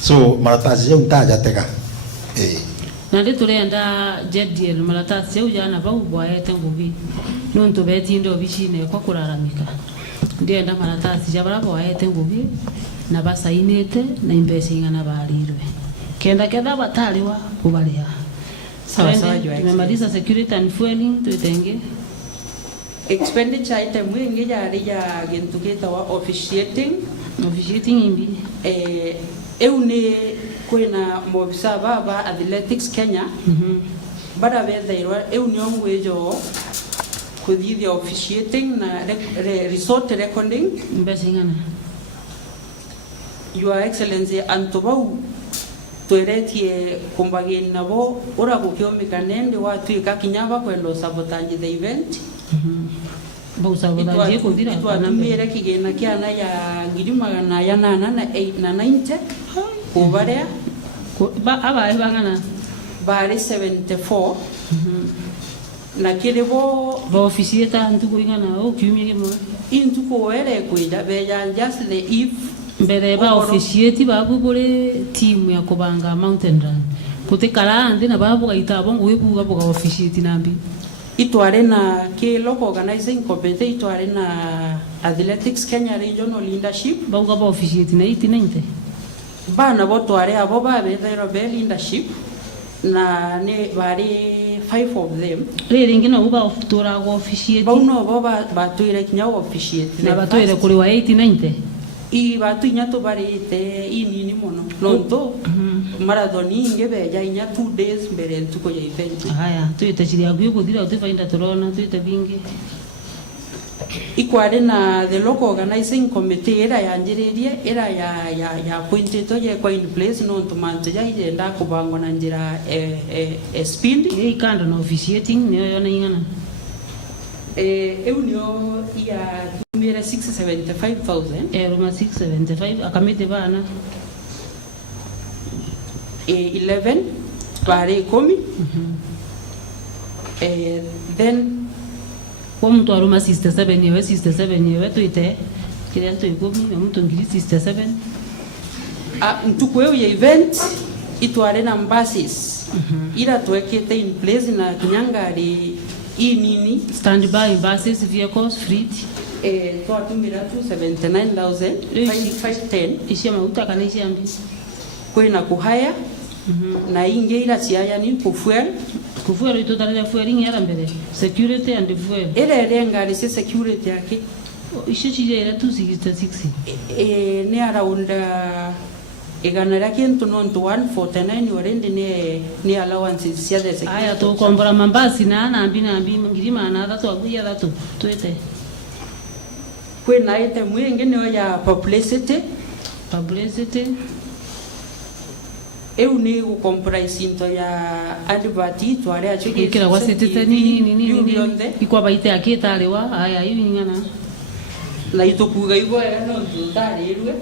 so marataci yau ntajatega na ndi turenda JDL marataci yau jana bau bwaete ngugi nuntu betindo bicine kwa kuraramika ndienda marataci jabara bwaete ngugi na basainite na imbesi ngana barirwe kenda ketha batariwa kubaria sawa sawa. Tumemaliza security and fueling tutenge expenditure item wingi yari ya gintu gitawa officiating imbi eu ni kwina mobisa baba athletics Kenya bara bethairwa eu ni omwejo kuthithia officiating na resort recording mbesingana Your Excellency antobau tweretie kumbageni nabo ura gukiomikane ndi watuika kinyaba kwenda sabotage the event bausabotage kuthira twatumire kigina kiana ya ngiri magana ya 890 kubarea abae bangana bari 74 na kiribo officiata ntuko ingana o kiumia kimwe intuko were kuida beja just the if mbere ba officiate babu bure team ya kubanga mountain run kutikala ndi na babu gaita bongo webuga boga officiate nambi itware na ke local organizing committee itware na athletics Kenya regional leadership bauga ba officiate na 89 bana bo tware abo babe thero be leadership na ne bari 5 of them riri ngina uga oftora go officiate bauno bo ba tuire kinya officiate na batuire kuri wa 89 I batu inya to barite inini mono nonto marathon inge beja inya 2 days mbere tuko ya event haya tuite chiria guyo kuthira utifainda turona tuite bingi ikware na the local organizing committee era yanjiririe era ya appointed to ye kwa in place nonto mante ya ijenda kubangwa na njira speed ye ikanda na officiating niyo yona ingana eunio ya tumira 675,000 Roma 675 akamete bana 11 pare 10 then kwa mtu wa Roma 67 yewe tuite kile mtu ikomi mtu ngiri 67 mtuko ya event itware na buses ila tuwekete in place na kinyangari nini standby buses vehicles fleet twatumira 279,510 ishia mauta kana ishia mbi kwina kuhaya na inge ila siaya ni kufuel ito dalile fueling yara mbere security and fuel ile ngari se security yake ishia chije ila 266 ni around igana lake ntu nontu 149 already ni allowances cia the security aya to kombora mambasi na nambi ngiri mana thatu aguya thatu twete kwina ite mwingi ni ya publicity eu ni ku comprise into ya advert tware achike kila kwa citizen nini ikwa baite akitalewa aya hivi ngana na itukuga igwa era no tutarirwe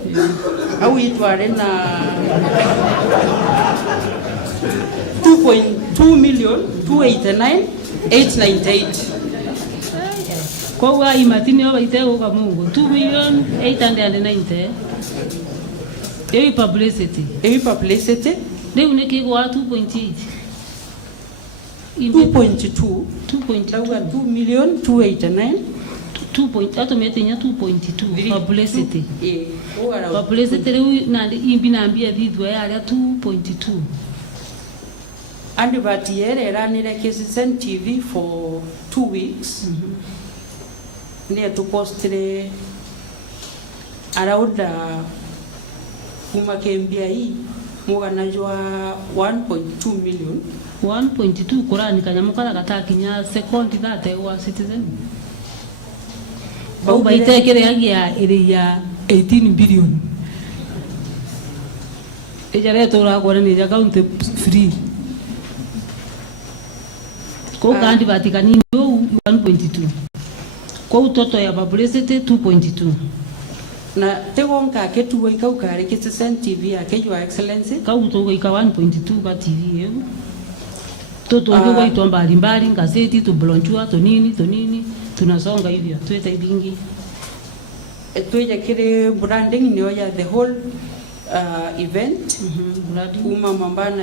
au itware na 2.2,289,898 kwa wa imatini wa baite kwa Mungu 2,890 ei publicity leo ni kigo 2.8 2.2,289 2.2 publicity publicity leo na imbi na ambia vidwa ya 2.2 and but yere ranire Citizen TV for 2 weeks ne to postre around kuma kembia hii mugana jwa 1.2 million 1.2 kurani kanyamukara gatakinya second that wa Citizen bau baite kire agia ire ya 18 billion ejare to ra kwa ni account free ko kandi batikani 1.2 ko utoto ya publicity 2.2 na tegonka ke tuwe ikau kare Citizen TV yake Your Excellency ka utogo ika 1.2 ka TV toto ngo waitwa mbali mbali gazeti to blonchua to nini tunasonga hivyo tuite vingi tuja kile branding ndio ya the whole event kuma mambana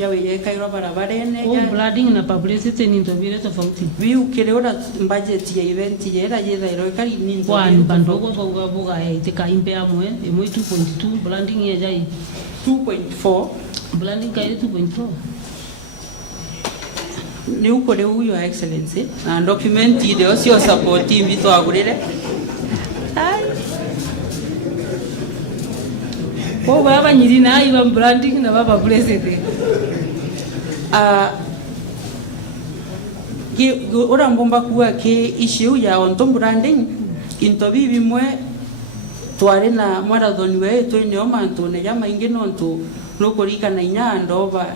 yawe yekairwa barabarene ya branding na publicity ni ndio vile tofauti viu kile ora budget ya event yera yera iro kali ni ndio kwa bandogo kwa boga itika impe amwe emwe 2.2 branding ya jai 2.4 branding kai 2.4 ni uko leo your excellency na document ile sio support team to agurire ko baba nyiri na iba branding na baba president ki ora mbomba kuwa ke issue ya onto branding into bibi mwe tware na marathon we twine o mantu ne yama ingino onto nokorika na inyando ba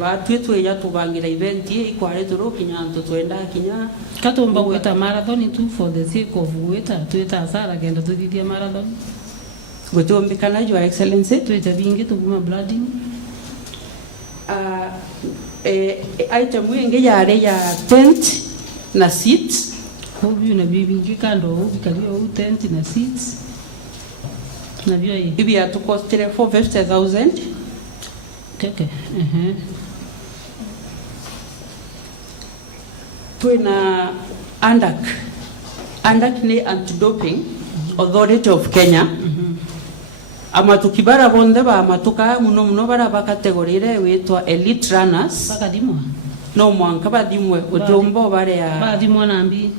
ba twetwe ya tubangira event ikware turo kinyanto twenda kinya katomba gweta marathon tu for the sake of gweta tweta sara kenda tuthithia marathon gutombikana your excellency tweta bingi tuguma blooding item wingi yare ya tent na seats hobi na bingi kando hobi kalio tent na seats na vyo hii ibi atukostire 450,000 keke twina andak ni anti-doping authority of Kenya amatukibara bonde ba amatuka muno bara bakategorire witwa elite runners bakadimwa no mwanka badimwe utombo bare ya badimwa nambi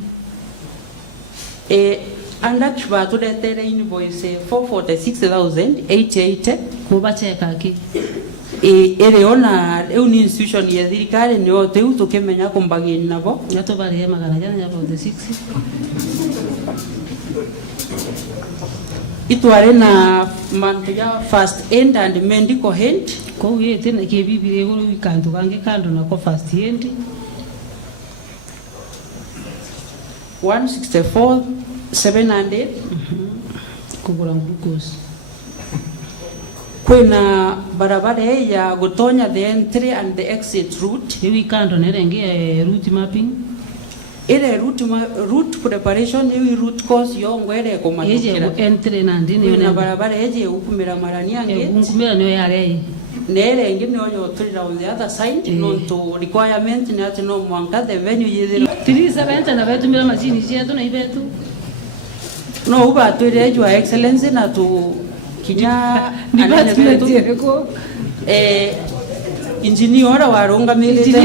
andak ba tuletere invoice 446,880 kubacheka ki ere ona euni institution ya thirikari ni ote utukemenya kumbagi nabo yato bare magana jana ya 46 itware na mantu ya first aid and medical aid ko yete na ke bibire guru ikantu kange kando na ko first aid 164,700 kugura glucose kwina barabara ya gutonya the entry and the exit route hivi kando nerenge route mapping ile route preparation hivi route course yo ngwere ko matukira entry na ndini na barabara eje ukumira marani yange ukumira niyo yare nere ngi no yo turira on the other side no to requirement ni ati no mwanka the venue yithiro 37 na vetu mira machine yetu na ibetu no uba tuire your excellency na tu kinya nibatulete ko engineer warunga milite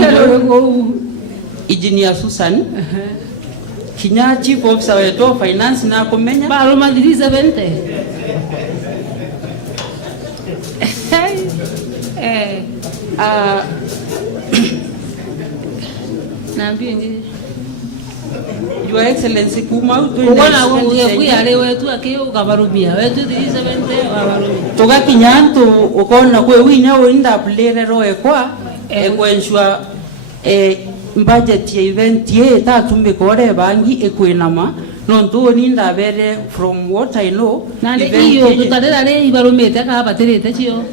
engineer Susan kinya chief officer wetu finance na komenya baro madiriza 20 naambie ngi your excellency kuma utu ubona kuyale wetu akio kabarumia wetu 37 wabarumia toga kinyanto ukona kwe winya winda plere roe kwa ekwenswa budget ya event ye tatumbe kore bangi ekwinama nonto ninda bere from what I know nande iyo tutarera le ibarumite ka baterete cio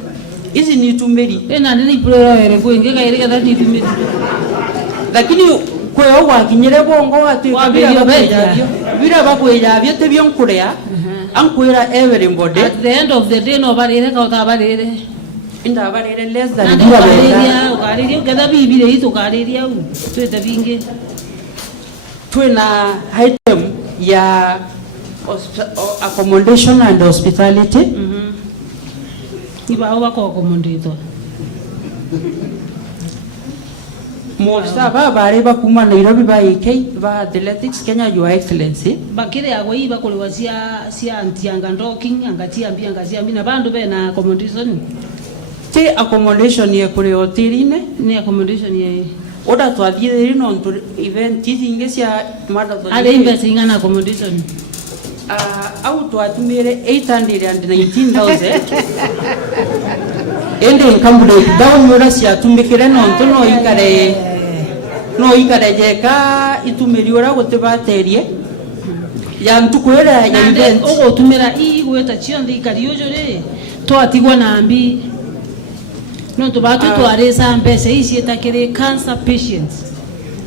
izi ni tumeri nande ni plere ere kwenge kaire kada ni tumeri lakini kweo wakinyire bongo watwikabira bakwejavyo tebionkurea ankwira everybody at the end of the day no barere ka utabarere inda barere less than bibira ukariria kada bibire hizo ukariria u twete vingi twina item ya accommodation and hospitality iba uba ko accommodate Mosa bari bakuma Nairobi ba AK ba athletics Kenya your excellency bakire yago iba kuliwa sia antianga ndoking angatia ambia ngazia mina bandu bena accommodation te accommodation ye kuri hoteline ni accommodation ye oda twathire no ntu event izinge cia marathon ale invest ingana accommodation au twatumire 819,000 ende nkambude dawo mura cia tumikire no ntu no ikare jeka itumiri ora gutebaterie ya ntukwera ya event ogo tumira igweta chionde ikario jore to atigwa nambi no to batu to aresa mbese isi etakire cancer patients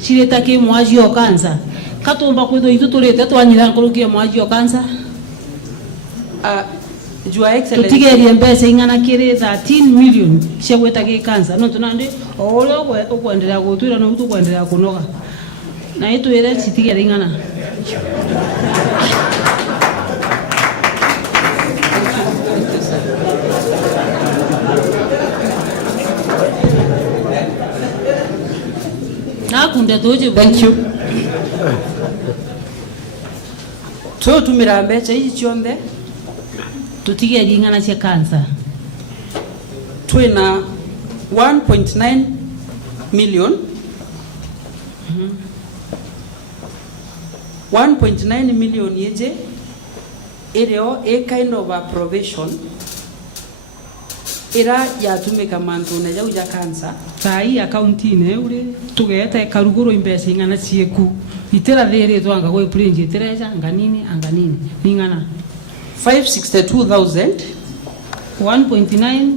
chireta ke mwaji o cancer katumba kwitho itu turite twanyira nkurukie mwaji o kansa Your Excellency. tutigerie mbeca ing'ana kiri 13 million cia gwita gi kansa no tunandi o uria ukwenderea gutwira no tukwenderea kunoga na itwire citigere ing'ana nakunde tuji. Thank you. Tumira mbeca ici ciothe tutigerie ing'ana cia kansa twina 1.9 million 1.9 million yeje irio a kind of a provision ira yatumika mantune jau ja kansa tai akaunti-ine uri tugete karuguru mbeca ing'ana cieku itira thiri twanga gwe pringe itireja anganini ning'ana 562,000 1.9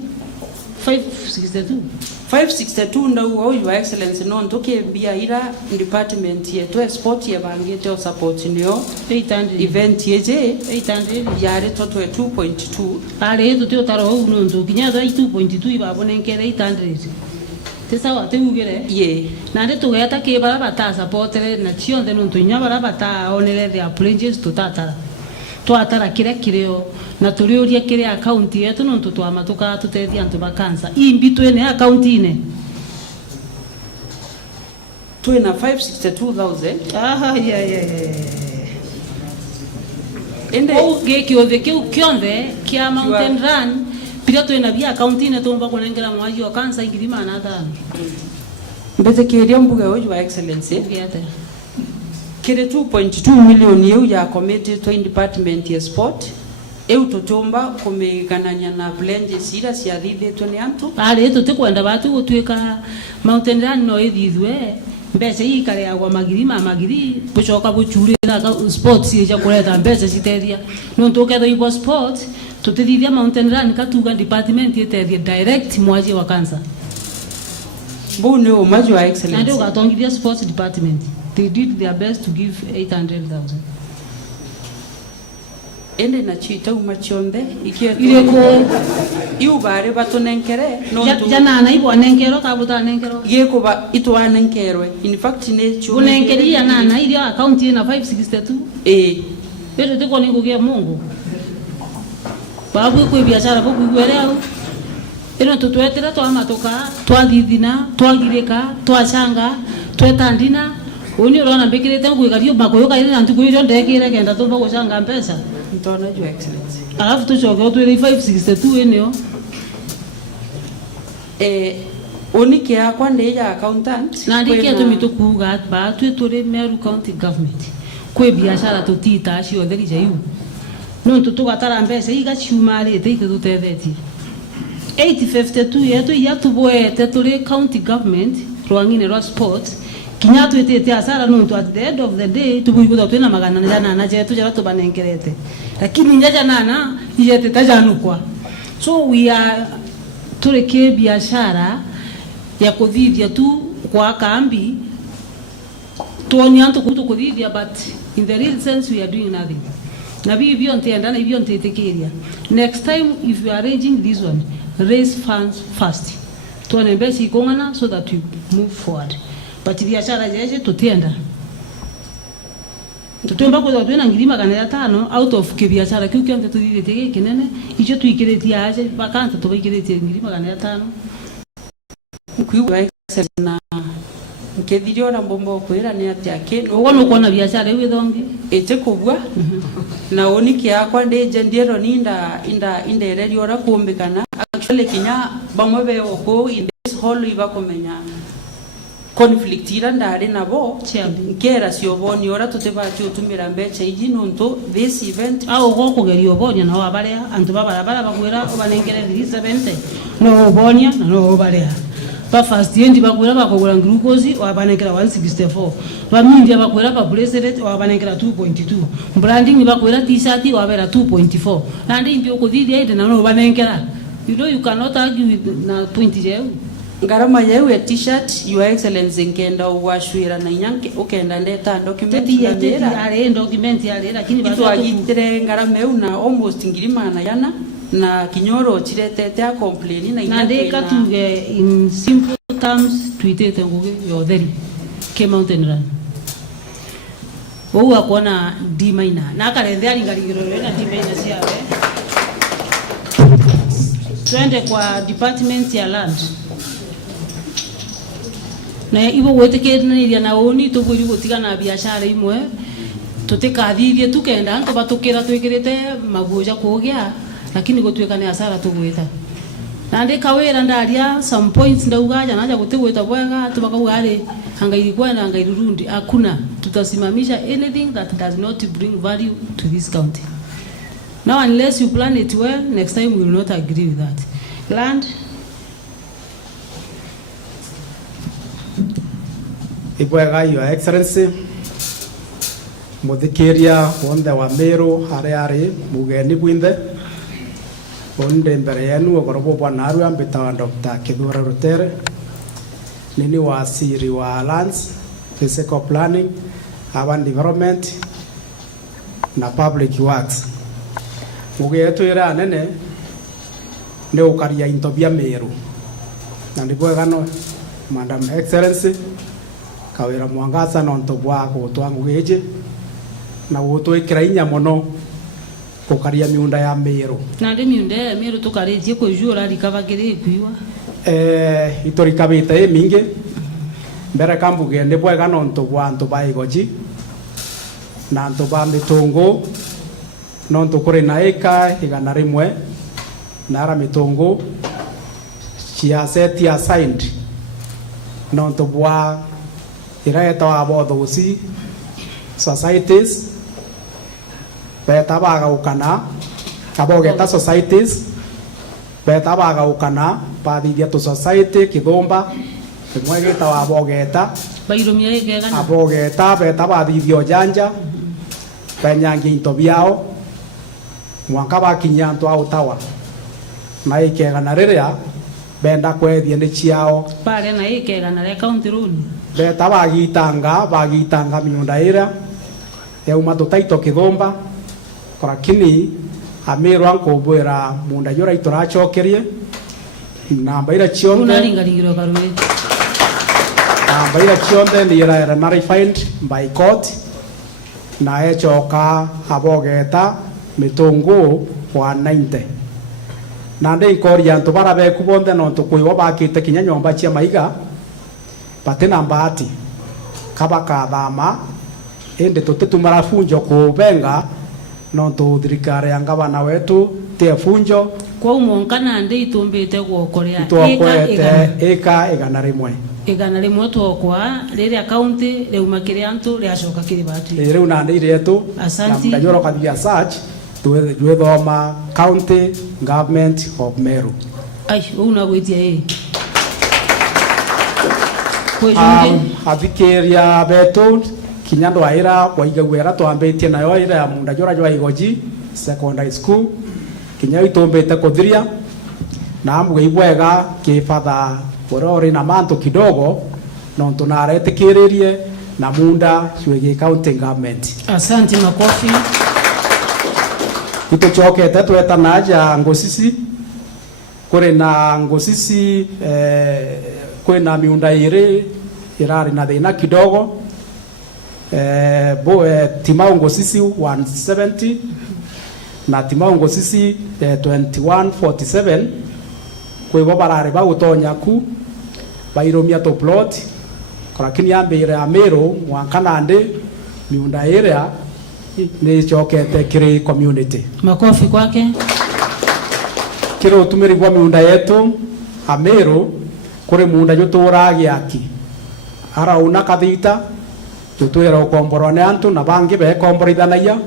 562 ndauo Your Excellency no ntukibia ira department yetu sport yebangite o support nio 800 event yeje 800 yari totwe 2.2 ari tutio taro u no ntukinya tha 2.2 ibabone nkere 800 tesa wate ugere ye na ndi tugeta kibara bata supportere na cionde no ntunya bara bata onere the appliances tutatara twatara kire kireo na turiuria kire account yetu no tutwama tukatutethia antu bakansa imbi twene account ine twina 562,000 aha ya ende o gekiothe kiu kionthe kia mountain run pira twina bia account ine tumba kunengera mwaji wa kansa ingirima na thano mbete kiria mbuga o Your Excellency giate kire 2.2 million yeu ya committee to department ya sport eu tutumba kumigananya na blend sira cia thithitwe ni antu ari tutikwenda batu gutwika mountain run no ithithwe mbeca ikare agwa magiri bucoka buchurira sports cia kureta mbeca citethia no tuketho ibo sport tutithithia mountain run katuga department itethia direct mwaji wa kansa bu ne o Your and Excellency ugatongithia sports department they did their best to give 800,000 ende na chita umachonde ile ko iu bare batunenkere no jana na ibo nenkero kabuta nenkero yeko ba itwanenkerwe in fact ne chu unenkeria na ile account ina 562 beto tiko ni kugia Mungu babu kwa biashara boku gweleo ino tutwetera twamatoka twathithina twagirika twachanga twetandina uni urona mbikirite nguikario makoyo kaire na ntukuyo ndekire kenda tumba gucanga mpesa ntona Your Excellency alafu tucoke twire 562 eneo onike akwa ndeja accountant na ndike tumitukuga ba twitore Meru County Government kwe biashara tutita ciothe rijaiu no tutugatara mbeca igaciumarite itutethetie 852 yetu yatuboete turi county government rwangine rwa sports kinya twitete asara no at the end of the day tubuiguza twina magana na jetu jara tubanengerete lakini njaja nana yete tajanukwa so we are tureke biashara ya kuthithia tu kwa kambi tuonya antu kuthithia but in the real sense we are doing nothing na bibio ntenda na bibio ntetekeria next time if you are arranging this one raise funds first tuone mbesi ikongana so that we move forward but biashara jeje tutienda tutomba kwa twena ngirima kana 5 out of kibiashara kiu kionte tuthithite kinene icho tuikiritie aje bakanta tubikiritie ngirima kana 5 kuiwa na nkethirio na mbombo kwira ni atia ke no wono kuona biashara iwe thongi ete kubwa na onike akwa ndeje ndiero ninda indererio ora kuombekana actually kinya bamwe be oko in this hall iba komenya conflict ira ndari nabo nkera cioboni ora tutebati utumira mbecha iji nonto this event au gokugeria obonya na wabaria antu babara bakwira banengere 370 no obonya no baria ba first yendi bakwira bakogura glucose wabanekera 164 bamindia bakwira ba bracelet wabanekera 2.2 branding bakwira t-shirt wabera 2.4 na ndi ndio kuthithia ide na no banekera you know you cannot argue with na point je Ngarama yeu ya t-shirt Your Excellency ngenda ugwashwira na inyanke ukenda ndeta document ya mera ale document ya lera lakini bado agitire ngarama yeu na almost ngirima yana na kinyoro chiretete a complain na inyanke na tuge in simple terms tuitete nguge yotheri ke mountain run ou akona D minor na akarethe aringarigiro na D minor ciawe twende kwa department ya land na ibo gwetikiraniria na uni tuguri gutigana biashara imwe tutikathithie tukenda antu batukira twikirite maguja kugia lakini gutwika ni hasara tugwita na ndika wira ndaria some points ndaugaja naja gutigwita bwega tubakauga ari hangairi kwenda hangairi rundi hakuna tutasimamisha anything that does not bring value to this county. Now unless you plan it well, next time we will not agree with that. Land Ibwega Your Excellency muthikiria wonde wa Meru ari mugeni bwinde onde mbere yenu ogorobo bwana aru ambita Dr. Kidura Rutere nini wasiri wa lands physical planning urban development na public works mugetwira nene ne ukaria intobia Meru na ndibwega no Madam Excellency kawira mwangaza no ntobwa gutwangu geje na gutwikira inya muno kukaria miunda ya Meru na ndi miunda ya Meru tukaritie kujura likabagire kuiwa itorikabite mingi mbere kambuge ndibwega no ntobwa ntoba igoji na ntoba mitungu no ntokore na eka igana rimwe na ara mitungu chia seti assigned no ntobwa iraeta wa bothosi societies beta baga ukana kabogeta societies beta baga ukana pathithia to society kithumba kimwegeta wa bogeta bairumia igegana abogeta beta bathithio janja penyangi intobiao mwaka bakinya ntu autawa na ikegana riria benda kwethie ni ciao pare na ikegana re county road beta bagitanga miunda ira yauma tutaito kithumba korakini Ameru ankobwera munda yora iturachokerie namba ira chionde unaringarigiro karwe namba ira chionde ni ira marified by court na echoka abogeta mitungu wa 90 na ndi nkoria ntu barabe kubonde no ntukuiwa bakite kinya nyomba cia maiga patena mbati kabaka thama ende tutetumara funjo kubenga no tu thirikari ya ngavana wetu te funjo kwa umonkana ndi itumbite guokorea eka igana rimwe twokwa riri county reuma kiri antu riacoka kiri bati riu na ndi retu asanti na ndajoro kathia search twethoma county government of Meru ai una gwitia athikiria betu kinyando aira waigagwera twambitie nayo ira ya munda jora jwa igoji secondary school kinya itumbite kuthiria na amwe ibwega kifadha orori na manto kidogo no tunaretikiririe na munda shwege county government. Asante makofi. Ituchokete tweta naja ngosisi kure na ngosisi kwena miunda ire irari na thina kidogo Timau ngosisi 170 na Timau ngosisi 2147 kwe barare ba utonya ku bairomia to plot lakini ambire ya Meru mwakanande miunda area ni chokete kiri community. Makofi kwake. Kiro utumiri kwa miunda yetu Meru kuri muunda yuturagi aki ara una kathita tutwera ukomborwa ne antu na bangi be komborithanagia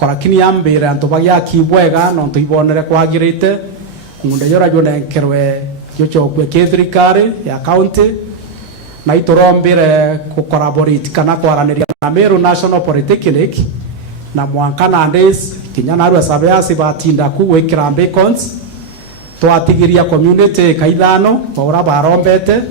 lakini ambire antu bagia kibwega no tuibonere kwagirite muunda yora jone kerwe yochokwe kithirikari ya county na itorombire ku collaborate kana kwaranĩria na Meru National Polytechnic na mwankana ndis kinya na arwa sabea sibatinda ku wekira beacons twatigiria community kaithano ora barombete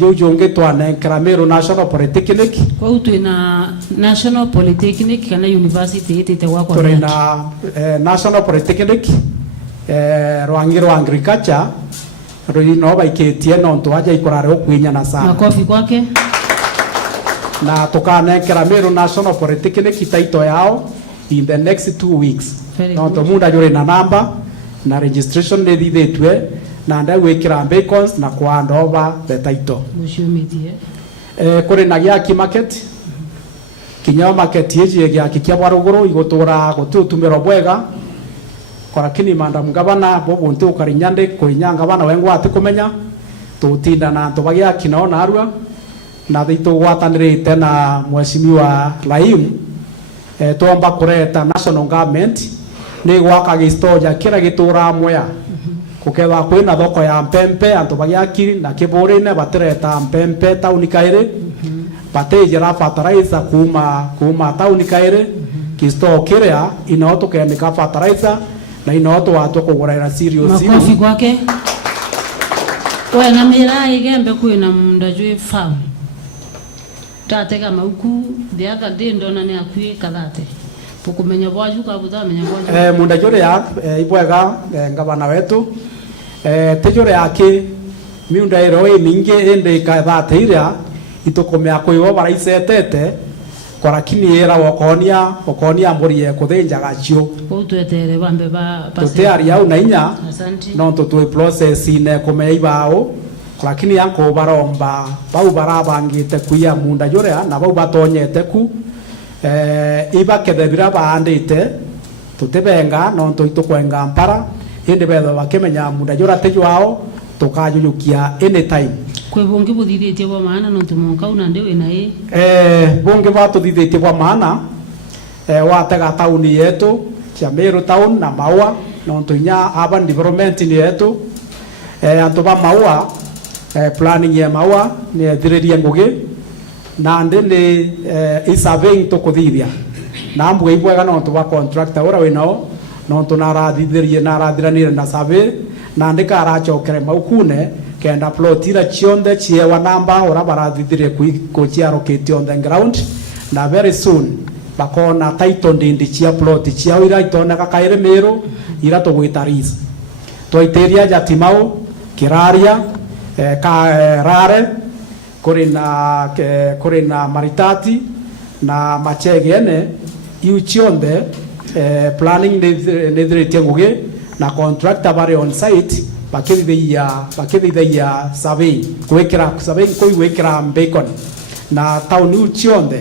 yo jonge twanenkera Meru National Polytechnic kwa utwina National Polytechnic kana university itite gwakwa turina National Polytechnic rwangiro agriculture rwino baiketie no twaje ikorare okwinyana sana makofi kwake na tukanekera Meru National Polytechnic itaito yao in the next 2 weeks no to munda jore na namba na registration ne thithitwe na nda gwikira bacons na kwandova the title mushumitie kuri na gyaki market kinya market yeje gyaki kya baruguru igotura gututumira bwega korakini manda mugabana bobo ntu karinyande kuinyanga bana wengo ati kumenya tutinda na tubagia kinaona arua na thito gwatanirite na mweshimiwa Laim tuomba kureta national government ni gwaka gistoja kira gitura moya kuketha kwina thoko ya mpempe antu bagiakiri na kiburine batireta mpempe tauni kaire batejera fertilizer kuma tauni kaire kisto kiria inoto kenika fertilizer na inoto watu kugura serious makofi kwake wena mira igembe kwina munda jwe farm tatega mauku the other day ndona ni akwie kathate pukumenya bwaju kabuthamenya bwaju munda jore ya ibwega ngabana wetu tejore yake miunda ero mingi ende kathate ira itukomea kuiwo baraisetete korakini era wokonia murie kuthinja gacio utwetere bambe ba tuteari au na inya asante no tutwe process ine kumea ibao lakini yanko baromba bau barabangite kuya munda jore na bau batonyete ku iba kedebira baandite tutebenga no tuitukwenga mpara inde betho bakemenya munda jora tejwao tukajuyukia anytime kwe bonge buthithite bwa maana no tumonka una ndewe na bonge batu thithite bwa maana watega tauni yetu cha Meru town na Maua no tunya urban development ni yetu antu ba Maua planning ya Maua ni thiriria ngugi na ndende surveying to kuthithia na mbwe ibwega no tuba contractor ora we no no tunarathithirie na rathiranire na survey na ndika arachokere maukune kenda plot ira chionde chiewa namba ora barathithirie kuchiarokete on the ground na very soon bakona title ndindi chia plot chia ira itoneka kaire Meru ira tugwitariza twaiteria jatimao kiraria rare kuri na maritati na machegene iu chionde planning nedretie ngugi na contractor bari on site bakithithia survey kuwekera survey kuiwekera bacon na town chionde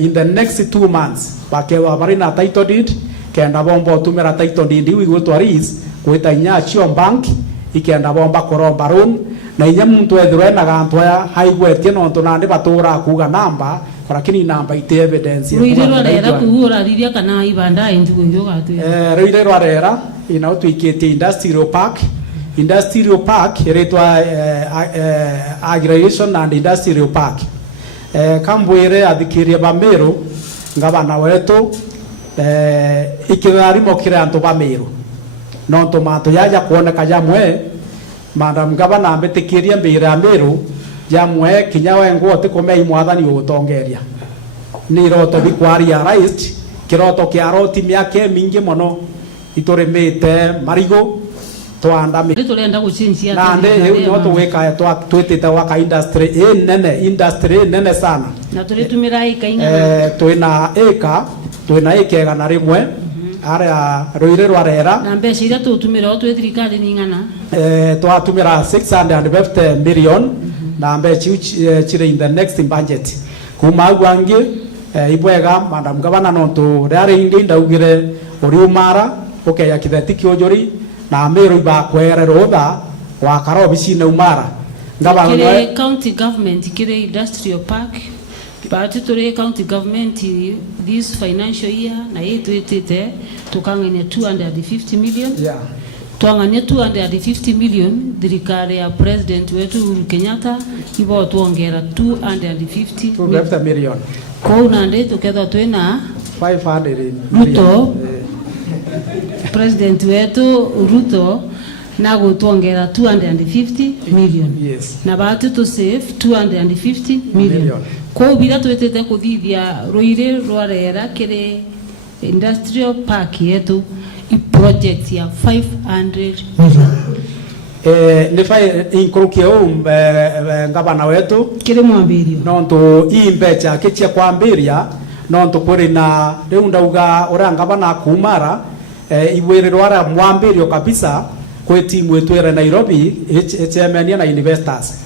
in the next 2 months bakewa bari na title deed kenda bombo tumira title deed igu twaris kuita nyachio bank ikenda bomba koromba loan na inya muntu ethirwe na gantu ya haigwetie no tunande batura kuga namba lakini namba ite evidence ruire rwarera kuhura riria kana ibanda indu ndio gatu ruire rwarera ina tuikete industrial park eretwa aggregation and industrial park kambwire athikiria ba Meru ngabana wetu ikirarimo kira antu ba Meru no tomato yaja kuoneka jamwe madam gavana mbetikiria mbira Meru jamwe kinyawe ngote komei mwathani utongeria ni roto bikwari ya raised kiroto kia roti miake mingi mono itoremete marigo twanda mi turenda gucinjia na nde no tuweka twetete waka industry nene sana na tulitumira eka ingana twina eka na rimwe ara roire rwarera na mbeca iria tutumira twi thirikari ni ingana twatumira 650 million na mbeca chire in the next budget kuma gwangi ibwega madam gavana no to rari indi ndaugire uri umara ya kitheti kiojori na Meru iba kwere roda wa karobici na umara ngabana kire county government kire industrial park but tore county government this financial year na yetu itete tukanganya 250 million twanganya 250 million thirikari ya president wetu Uhuru Kenyatta ibo tuongera 250 million kwa nande tuketha twina 500 Ruto president wetu Ruto na gutwongera 250 million. Yes. Na batu to save 250 million. Kwa bila twetete kuthithia ruire rwarera kire industrial park yetu i project ya 500 million. Ni fai inkurukia ngabana wetu kire mwambirio nonto imbecha kichia kwambiria nonto kuri na riu ndauga ura ngabana kumara ibwiriro ara mwambirio kabisa kwe timu yetu ya Nairobi HMN na investors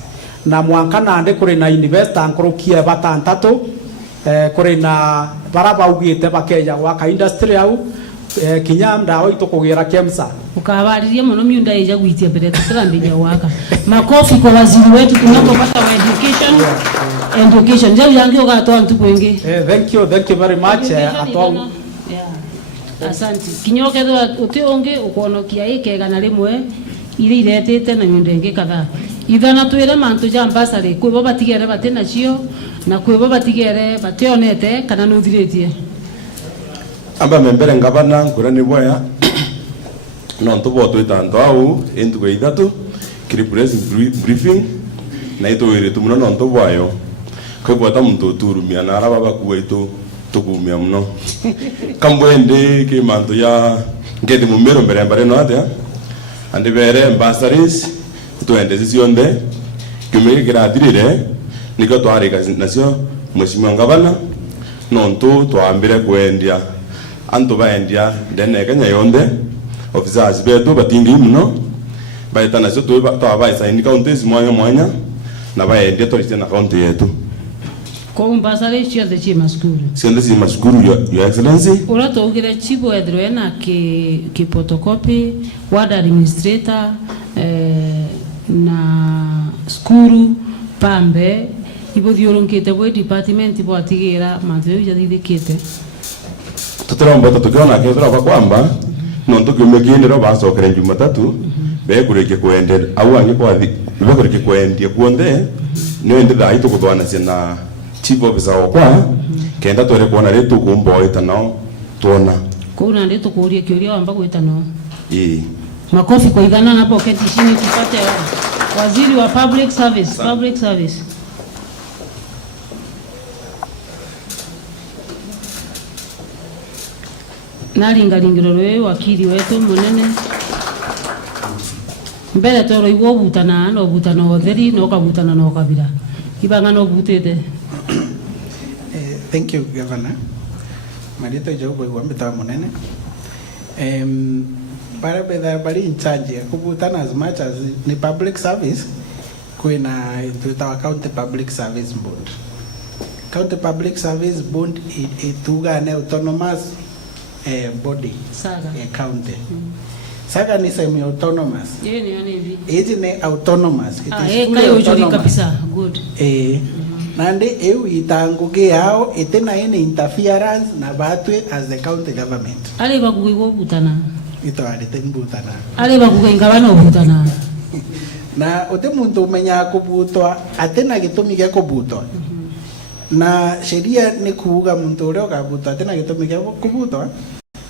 na mwankana ande kuri na investor nkurukia batantatu kuri na baraba ugite bakeja waka industry au kinyamda au itukugira KEMSA ukabariria muno miunda eja gwitia mbere tutambiria waka makofi kwa waziri wetu tunapopata wa education ndio yangi ugatoa ntu kwingi. Thank you very much atong asante kinyoke utionge ukonokia ikega na rimwe iri iretete na miunda ingi kadhaa ithana twire mantu jambasari kwi bo batigere batena cio na kwi bo batigere bationete kana nuthiritie amba membere ngabana ngurani boya nonto boto itanto au entugo ithatu kiri press briefing na ito ire tumuno nonto boyo kwebota muntu turumia na araba bakuwa ito tukumia muno kambwende ke manto ya ngede mumero mbere mbare no atia ande bere ambassadors tuende zisionde kumege giradirire niko twarika nasio mheshimiwa ngabana nonto twambire kwendia anto baendia ndene Kenya yonde officers betu batingi muno baita nasio tu baisa ni counties mwanya na baendia torite na county yetu kwa mbasare cia the chima school siende si mashukuru your excellency ora togire chibo edro na ki photocopy ward administrator na skuru pambe ibo dioronkete bo department bo atigira mateo ya didikete tutiromba tukiona kethira kwamba nonto kimekinde ro basokere Jumatatu bekureke kwendera au ange kwathi bekureke kwendia kuonde no ende da ito kutwana sina chief officer okwa kenda tore kuona letu kumboita nao tuona kuna ndio tukuria kioria amba kuita no makofi kwa idhana hapo keti chini tupate waziri wa public service nalingalingiro lwe wakili wetu munene mbere toro iwo butana no butana otheri no kabutana no kabira ibanga no butete. Thank you governor marito jogo igwambita munene para bedha bali in charge kubutana as much as ni public service kwena tuta county public service board. County public service board ituga ne autonomous body saga county saga ni semi autonomous yeye ni hivi hizi ni autonomous kayo juri kabisa good nande eu itanguge yao etena ene interference na batwe as the county government ale bakugo butana ito alete mbutana ale bakugo ingabana butana na ote muntu umenya kubutwa atena gitumi gya kubutwa na sheria ni kuuga muntu ule okabutwa atena gitumi gya kubutwa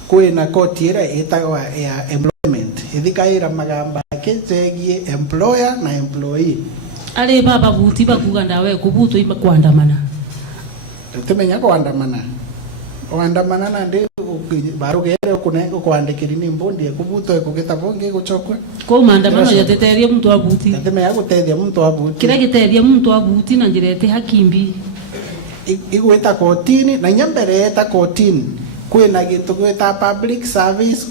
kwina koti ira etagwa ya employment ithikaira magamba kejegie employer na employee ale baba buti bakuga ndawe kubuto ima kuandamana tumenya kuandamana na ndi barugere kuandikiri ni mbondi kubuto kugeta bonge guchokwa ko maandamano yateteria mtu abuti yatemenya gutethia mtu abuti kira giteria mtu abuti na njirete hakimbi igweta kotini na nyambere eta kotini kwina gitu gweta public service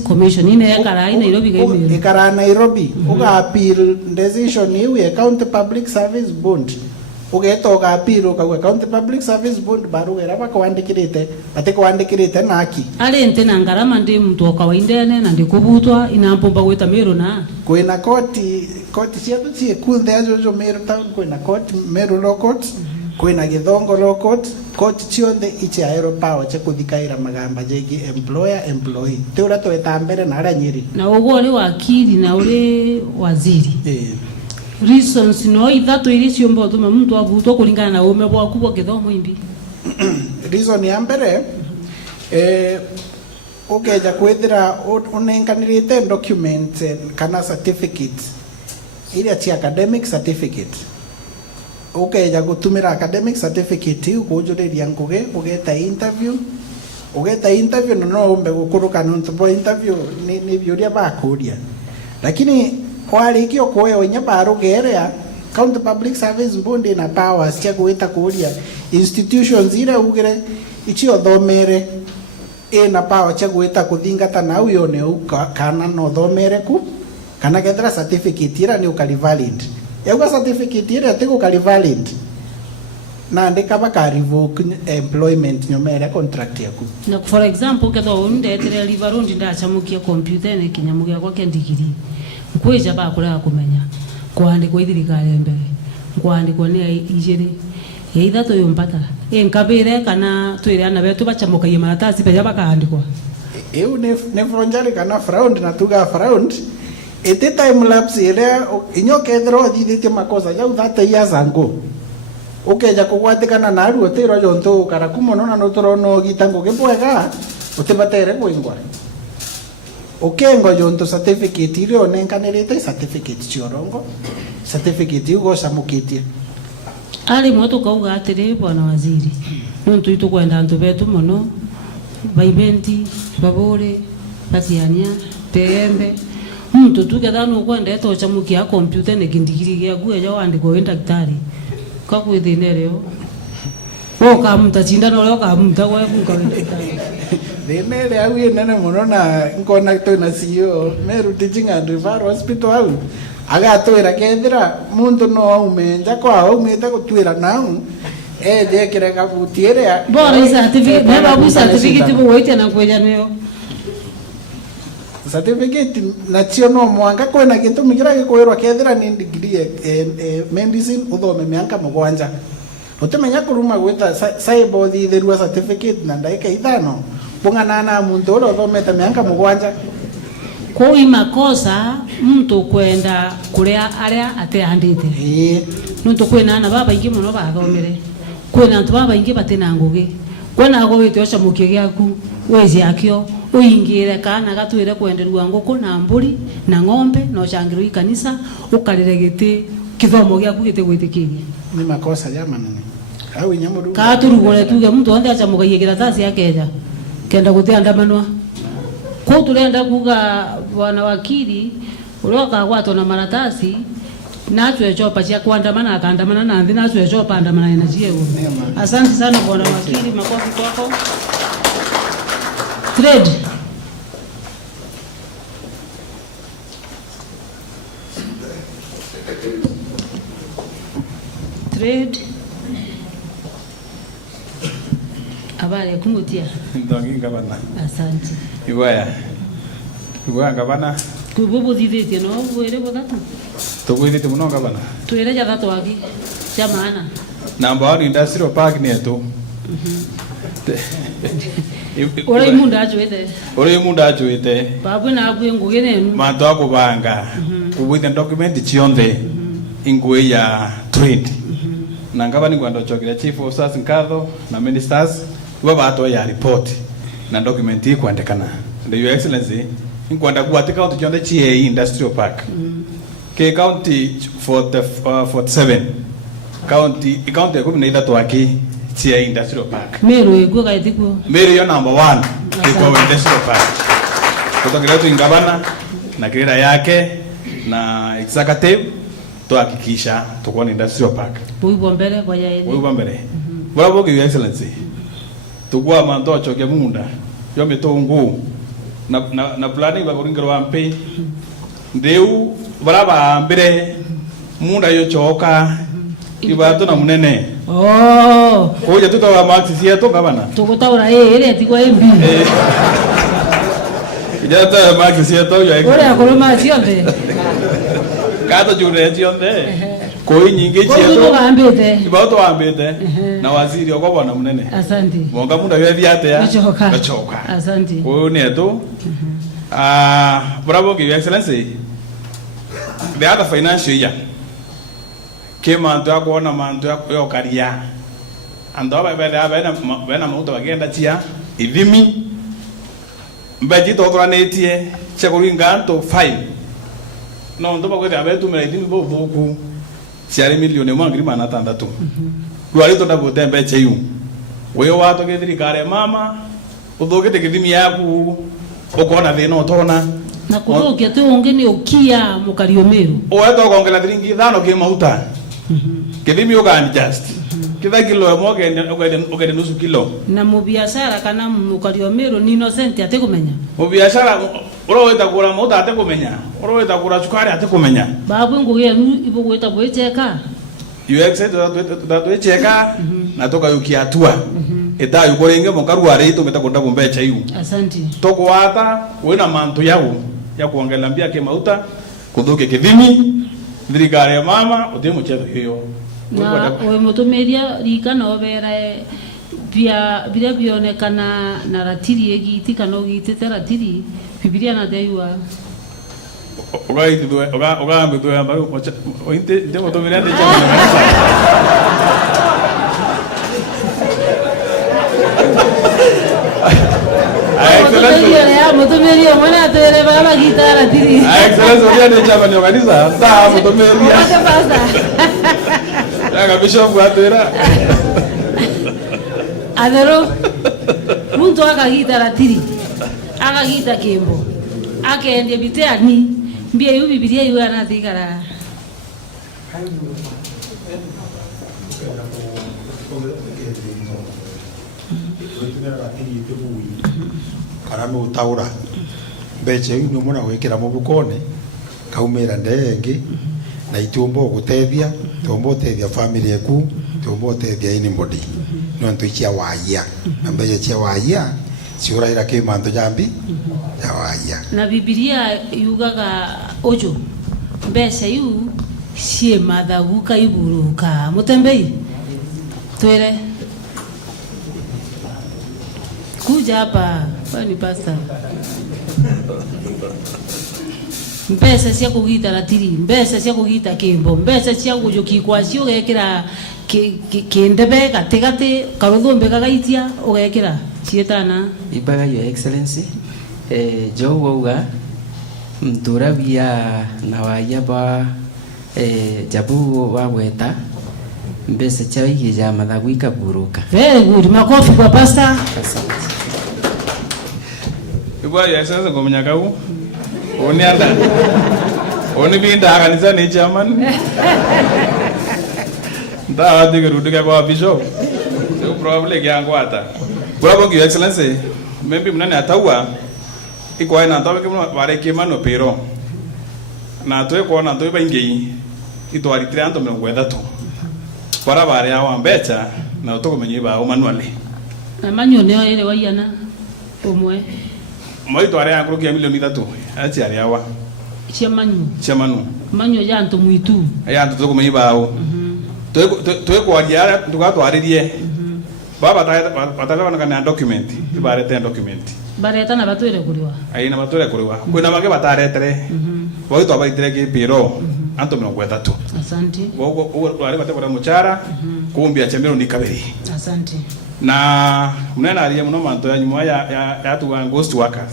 commission ine yakara Nairobi gaimiro ikara Nairobi uga appeal decision you ya county public service board ugeto uga appeal uga county public service board baru era bakwandikirite kwandikirite naki ale ntena ngarama ndi mtu okawaindene na ndikubutwa inampomba gweta Meru na kwina koti cia cie kunthe ajojo Meru town kwina koti Meru law court kwina Githongo law court cionthe ichi aero power che kuthikaira magamba jegi employer employee teura tweta mbere na ara Nyeri na ugo uri wakili na uri waziri reasons no ithatu iri ciombo tuma mtu abutwa kulingana na ume bwaku bwa githomo imbi reason ya mbere ukeja kwithira unenganirite documents kana certificates iria cia academic certificate ukeja gutumira academic certificate ukujuriria ngugi ugeta interview no umbe gukuruka nuntu bo interview ni biuria bakuria lakini warikio kuoya winya barugerea County Public Service Board na powers cia gwita kuria institutions ire ugire icio thomere na power cia gwita kuthingata na uyo ne kana no thomere ku kana gethera certificate ira ni ukali valid yauga certificate ira tigo kali valid na ndika baka revoke employment nyomere contract yaku na for example ketho undetere livarundi ndachamukia computer ne kinyamugia kwa kendigiri kwija bakura kumenya kwandikwa ithirikari mbere kwandikwa ni ijiri ithatu yumpata nkabire kana twire ana betu bachamukaye maratasi peja bakaandikwa eu ne fronjari kana fraud na tuga fraud ete time lapse ile inyoke thro thithite makosa jau thata ya zango ukeja kugwatikana na aru otero jonto karakumono na notorono gitango gebwega utebatere kwingwa ukengo jonto certificate ile onenkanirite certificate chiorongo certificate ugo samukitie ali moto kauga atire bwana waziri nuntu itukwenda antu betu muno baimenti babore batiania tembe muntu tukethano kwenda eto chamukia computer ne kindigiri gya guya wandiko we daktari kwa kwithine leo woka mutachinda no loka mutagwa funka daktari Denere au nene muno na nkona to na CEO Meru Teaching and Referral Hospital au agatwira kethira muntu no umenja kwa au meta gutwira nau dekire kabutiere bora certificate beba bu certificate bu woite na kweja neo certificate nacio no mwanga kwena kintu migira gikwirwa kethira ni degree medicine uthome miaka mugwanja utemenya kuruma gwita saibo thitherua certificate na ndaika ithano bungana na muntu uro thomete miaka mugwanja kui makosa mtu kwenda kuria aria ateandite nuntu kwina ana baba ingi muno bathomere kwina antu baba ingi batena ngugi kwena gwite ocha mukigiaku wezi akio uingire kana gatwire kwenderua nguku na mburi na ng'ombe no changiru ikanisa ukarire giti kithomo giaku gite gwitikirie ni makosa jamani au nyamuru ka turugore tuge mtu onde acha mugaye kiratasi akeja kenda gutiandamanwa ko turenda kuga bwana wakili uroka gwato na maratasi na twechopa cia kuandamana akaandamana na nthi na twechopa andamana na ciego. Asante sana bwana wakili, makofi kwako. Trade habari ya kumutia ndongi ngabana. Asante Iwaya ngabana kububu thithite no were bothatu tugwithite muno ngabana twire ja thatu wagi cha maana namba 1 industrial park ni etu ore munda ajuite babu na abu nguge nenu mantu akubanga kubwite document chionde ingwe ya trade na ngabani kwando chokira chief of staff nkatho na ministers baba ya report na document ikwandikana your excellency inkwanda kuwati county chionde chi industrial park ke county 47 county ya 13 waki chi industrial park Meru ego kaitiko Meru yo number 1 kwa industrial park kutoka tu ingabana na kirera yake na executive tuhakikisha tuko na industrial park buibo mbele kwa yaeli buibo mbele bora boge your excellency tukua manto choke munda yo mitungu na planning ba kuringero ampe ndeu baraba mbere munda yo choka ibato na munene oje tutawa maxi sia to gabana tukutaura ile tikwa MB ijata maxi sia to yo ore akoroma sionde kato jure sionde koi nyingi chia to ambete ibato ambete na waziri okobona munene asante monga munda yo viate ya choka asante ko neto bravo your excellency the other financial year kema ndo akuona mandu yo karia ando bana mauto bagenda chia ithimi mbeji totwanetie cia kuringa nto 5 no ndo bagwe abetu mera ithimi bo thuku ciari milioni 1,600 rwari to ndagote mbeche yu we wato ke thirikari mama uthukite githimi yaku ukona thina utona na kuthukia tu ungi ni ukia mukario Meru oeto kongela thiringi 5 ki mauta githimi ukani just kitha kilo mogende nusu kilo na mubiashara kana mukario Meru ni innocent ate kumenya mubiashara uroweta kura mauta ate kumenya uroweta kura sukari ate kumenya babu ngugia nu ibo gweta bwecheka you accept that we cheka na toka yukiatua eta yukorenge mukaru ari tumeta konda kumbecha yu asante toko wata wena mantu yao ya kuongela mbia ke mauta kuthuke kithimi thirikari ya mama utimu cheto hiyo na we mutumeria rika no bera pia bila bionekana na ratiri egiti kana ogitete ratiri bibilia na daiwa oga mbeto ya baro ointe ndemo to mirande chama excellence mutumeria mwana tere baba gitara tiri excellence oria ne chama ni organiza ta mutumeria what pasa ya bishop atera adero muntu akagitara tiri akagita kimbo akende biteani mbia yu bibilia yu anathigara karame utaura mbeche ino mona gwikira mubukone kaumira ndenge na itumbo gutethia tumbo tethia family yaku tumbo tethia anybody no ntuikia waya na mbeche cia waya ciuraira ki mantu jambi ya waya na bibilia yugaga ojo mbeca yu cie mathagu kaiburuka mutembei twere kuja hapa kwani pasta mbeca cia kugita ratiri mbeca cia kugita kimbo mbeca cia gujuki kwa cio gekira kindebe gatigati karuthumbe gagaitia ugekira cietana ibaga your excellency jo woga mtura bia na waya ba jabu wa weta mbese cha wiki ja mathagu ikaburuka very good makofi kwa pasta ibwa ya sasa ngomenya kau oni anda oni binda kanisa ni chairman nda adige ruduka kwa bishop so probably kyangwata bravo your excellency maybe mnane atawa iko ina tawe kama wale kimano pero na toe kuona toe baingei itwari 330 para bare awa mbecha na utokumenye ba manually na manyo neo ile wayana umwe moito are akuru kia milioni 3 ati are awa chamanu manyo ya nto muitu ya nto tokumenye ba o toe kwa diara tukatwaririe baba bataka kana document ibarete document bareta na batwire kuriwa aina batwire kuriwa kwina mange bataretere boito abaitere ki piro anto 30 asante wo wale batekora muchara kumbia chemero ni kabiri asante na munena aliye muno manto ya nyuma ya tuwa ghost workers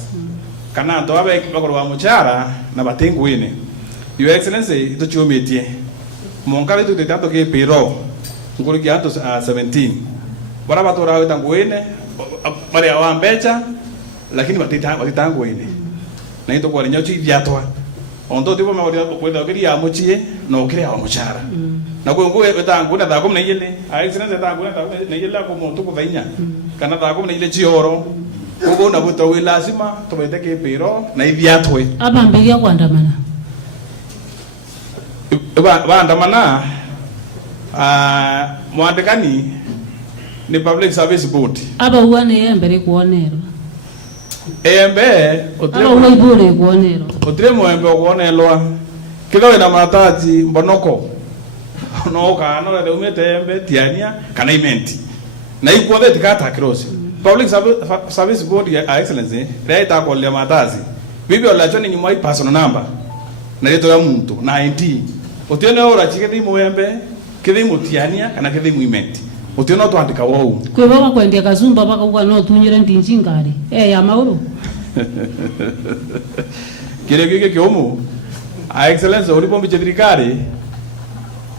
kana ndo abe bakorwa muchara na batengu ine your excellency ito chumetie monkale tu tetanto ki piro nguri ki anto 17 bara batora wetangu ine bale awambecha lakini batitangu ine na ito kwa nyochi viatwa ondo tipo mawari kwenda kiri amuchie no kiri amuchara na kwa ngo wetangu na thako mnayele excellence thako na yela ko muntu kuthainya kana thako mnayele chioro ugo na buto we lazima tubete ke pero na iviatwe abamberia kuandamana andamana mwandikani ni public service board aba uane embere kuonero embe aba uibure kuonero otire mwembe kuonelwa kilo ina matati mbonoko no kana le umete embe tiania kana imenti na ikwode tikata cross public service board ya excellency leta kwa le matazi bibi olachoni nyuma i personal number na leto ya muntu na ID otione ora chike mwembe kile mutiania kana kile imenti utiona twandika wao kweba kwa kwendea kazumba baka uga no tunyire ndinjingari ya mauru kire gike kiomu a excellence uri pombi thirikari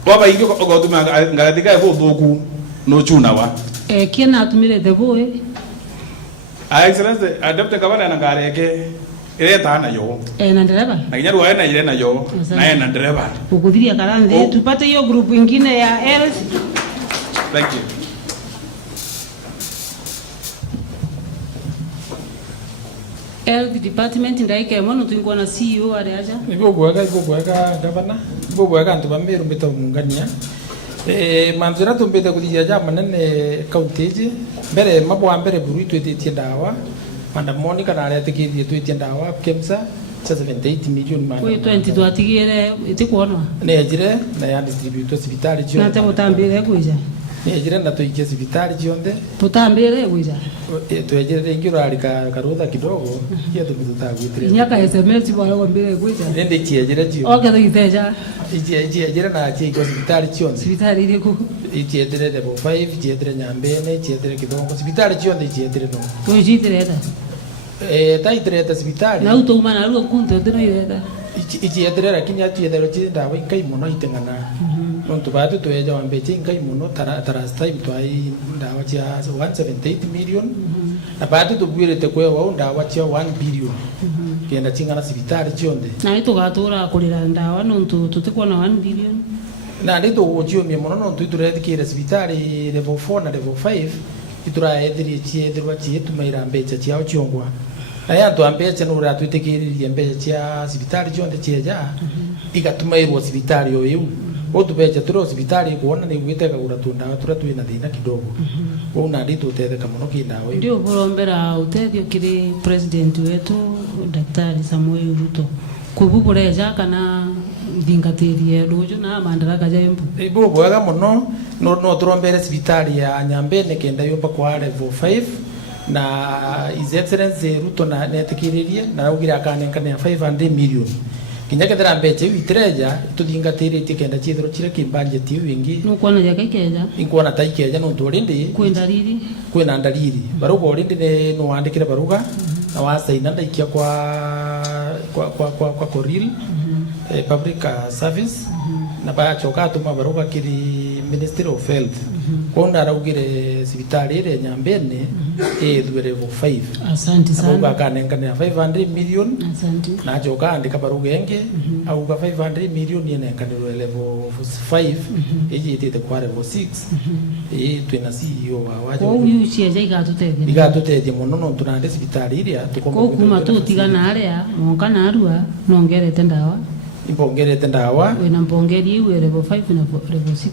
baba ingi ogotuma ngarathika ebo thuku no chuna wa kina atumire the boy a excellence adapte kabana na ngareke ireta na yo na dereva na kinyaru aena ile na yo na ena dereva ukudhiria karande tupate hiyo group nyingine ya health. Thank you. Health department ndaike mono tuingwa na CEO areaja ibo gwega gavana ibo gwega antu bambiru mbita mungania manzira tumbite kuthia jama nene county mbere mabwa mbere buru twetie ndawa manda monica na aretikirie twetie ndawa kemsa 78 million man kwe 20 twatigire itikuonwa nejire na ya distribute hospitali jio na tamutambire kuija nejire na tuikie hospitali jionde tutambire kuija twejire ingiro karutha kidogo kia tumutagwitire nyaka SMS bwana kwambire kuija nende chiejire jio okay thiteja ichiejire na chiiko hospitali jionde hospitali iriku ichietire level 5 ichietire nyambene ichietire kidongo hospitali jionde ichietire no ujitireta taitireta hospitali na utuma na ruo kunte ndino ireta ichietire lakini atiethero chindawa inkai muno itengana nontu batu tweja wambeche inkai muno taras time twai ndawa chia 178 million na batu tubwirete kwewa ndawa chia 1 billion kenda chingana hospitali chionde na ito gatura kulira ndawa nontu tutikwa na 1 billion na ndito ujo mi muno nontu ituretikire hospitali level 4 na level 5 ituraethirie chiethirwa chietumaira mbecha chiao chiongwa na yantu ambecha nura twitikiririe mbecha chia hospitali chionde chieja igatumairwo hospitali oyu otubecha turi hospitali kuona ni gwite kagura tundawa tura twina thina kidogo una ndito tetheka muno kindawa ndio burombera utethio kiri president wetu Daktari Samuel Ruto kububureja kana thingatirie rujo na mandaraka jaimbu ibu bwega muno no turombere hospitali ya Nyambene kenda yomba kwa level 5 na his excellency Ruto na netikiririe na ugira kanenkane 500 million kinya kethera mbeche witreja tuthingatire tikenda chithiro chire kimbangeti wingi nukuona jakaikeja inkuona taikeja no ndorindi kwina ndariri baruga orindi ne no andikire baruga na wasaina ndaikia kwa Koril public service na bachoka atuma baruga kiri Ministry of Health kona raugire hospitali ile Nyambene level 5 asante sana baruga kanengane 500 million asante na joka andika baruga enge au 500 million yene kanelo level 5 eji itete kwa level 6 twina CEO wa kwa uyu chieja igatuteje muno no tunande hospitali ile tukomba kuma tutigana aria monka na arua nongerete ndawa ipongerete ndawa wena mpongeri iwe level 5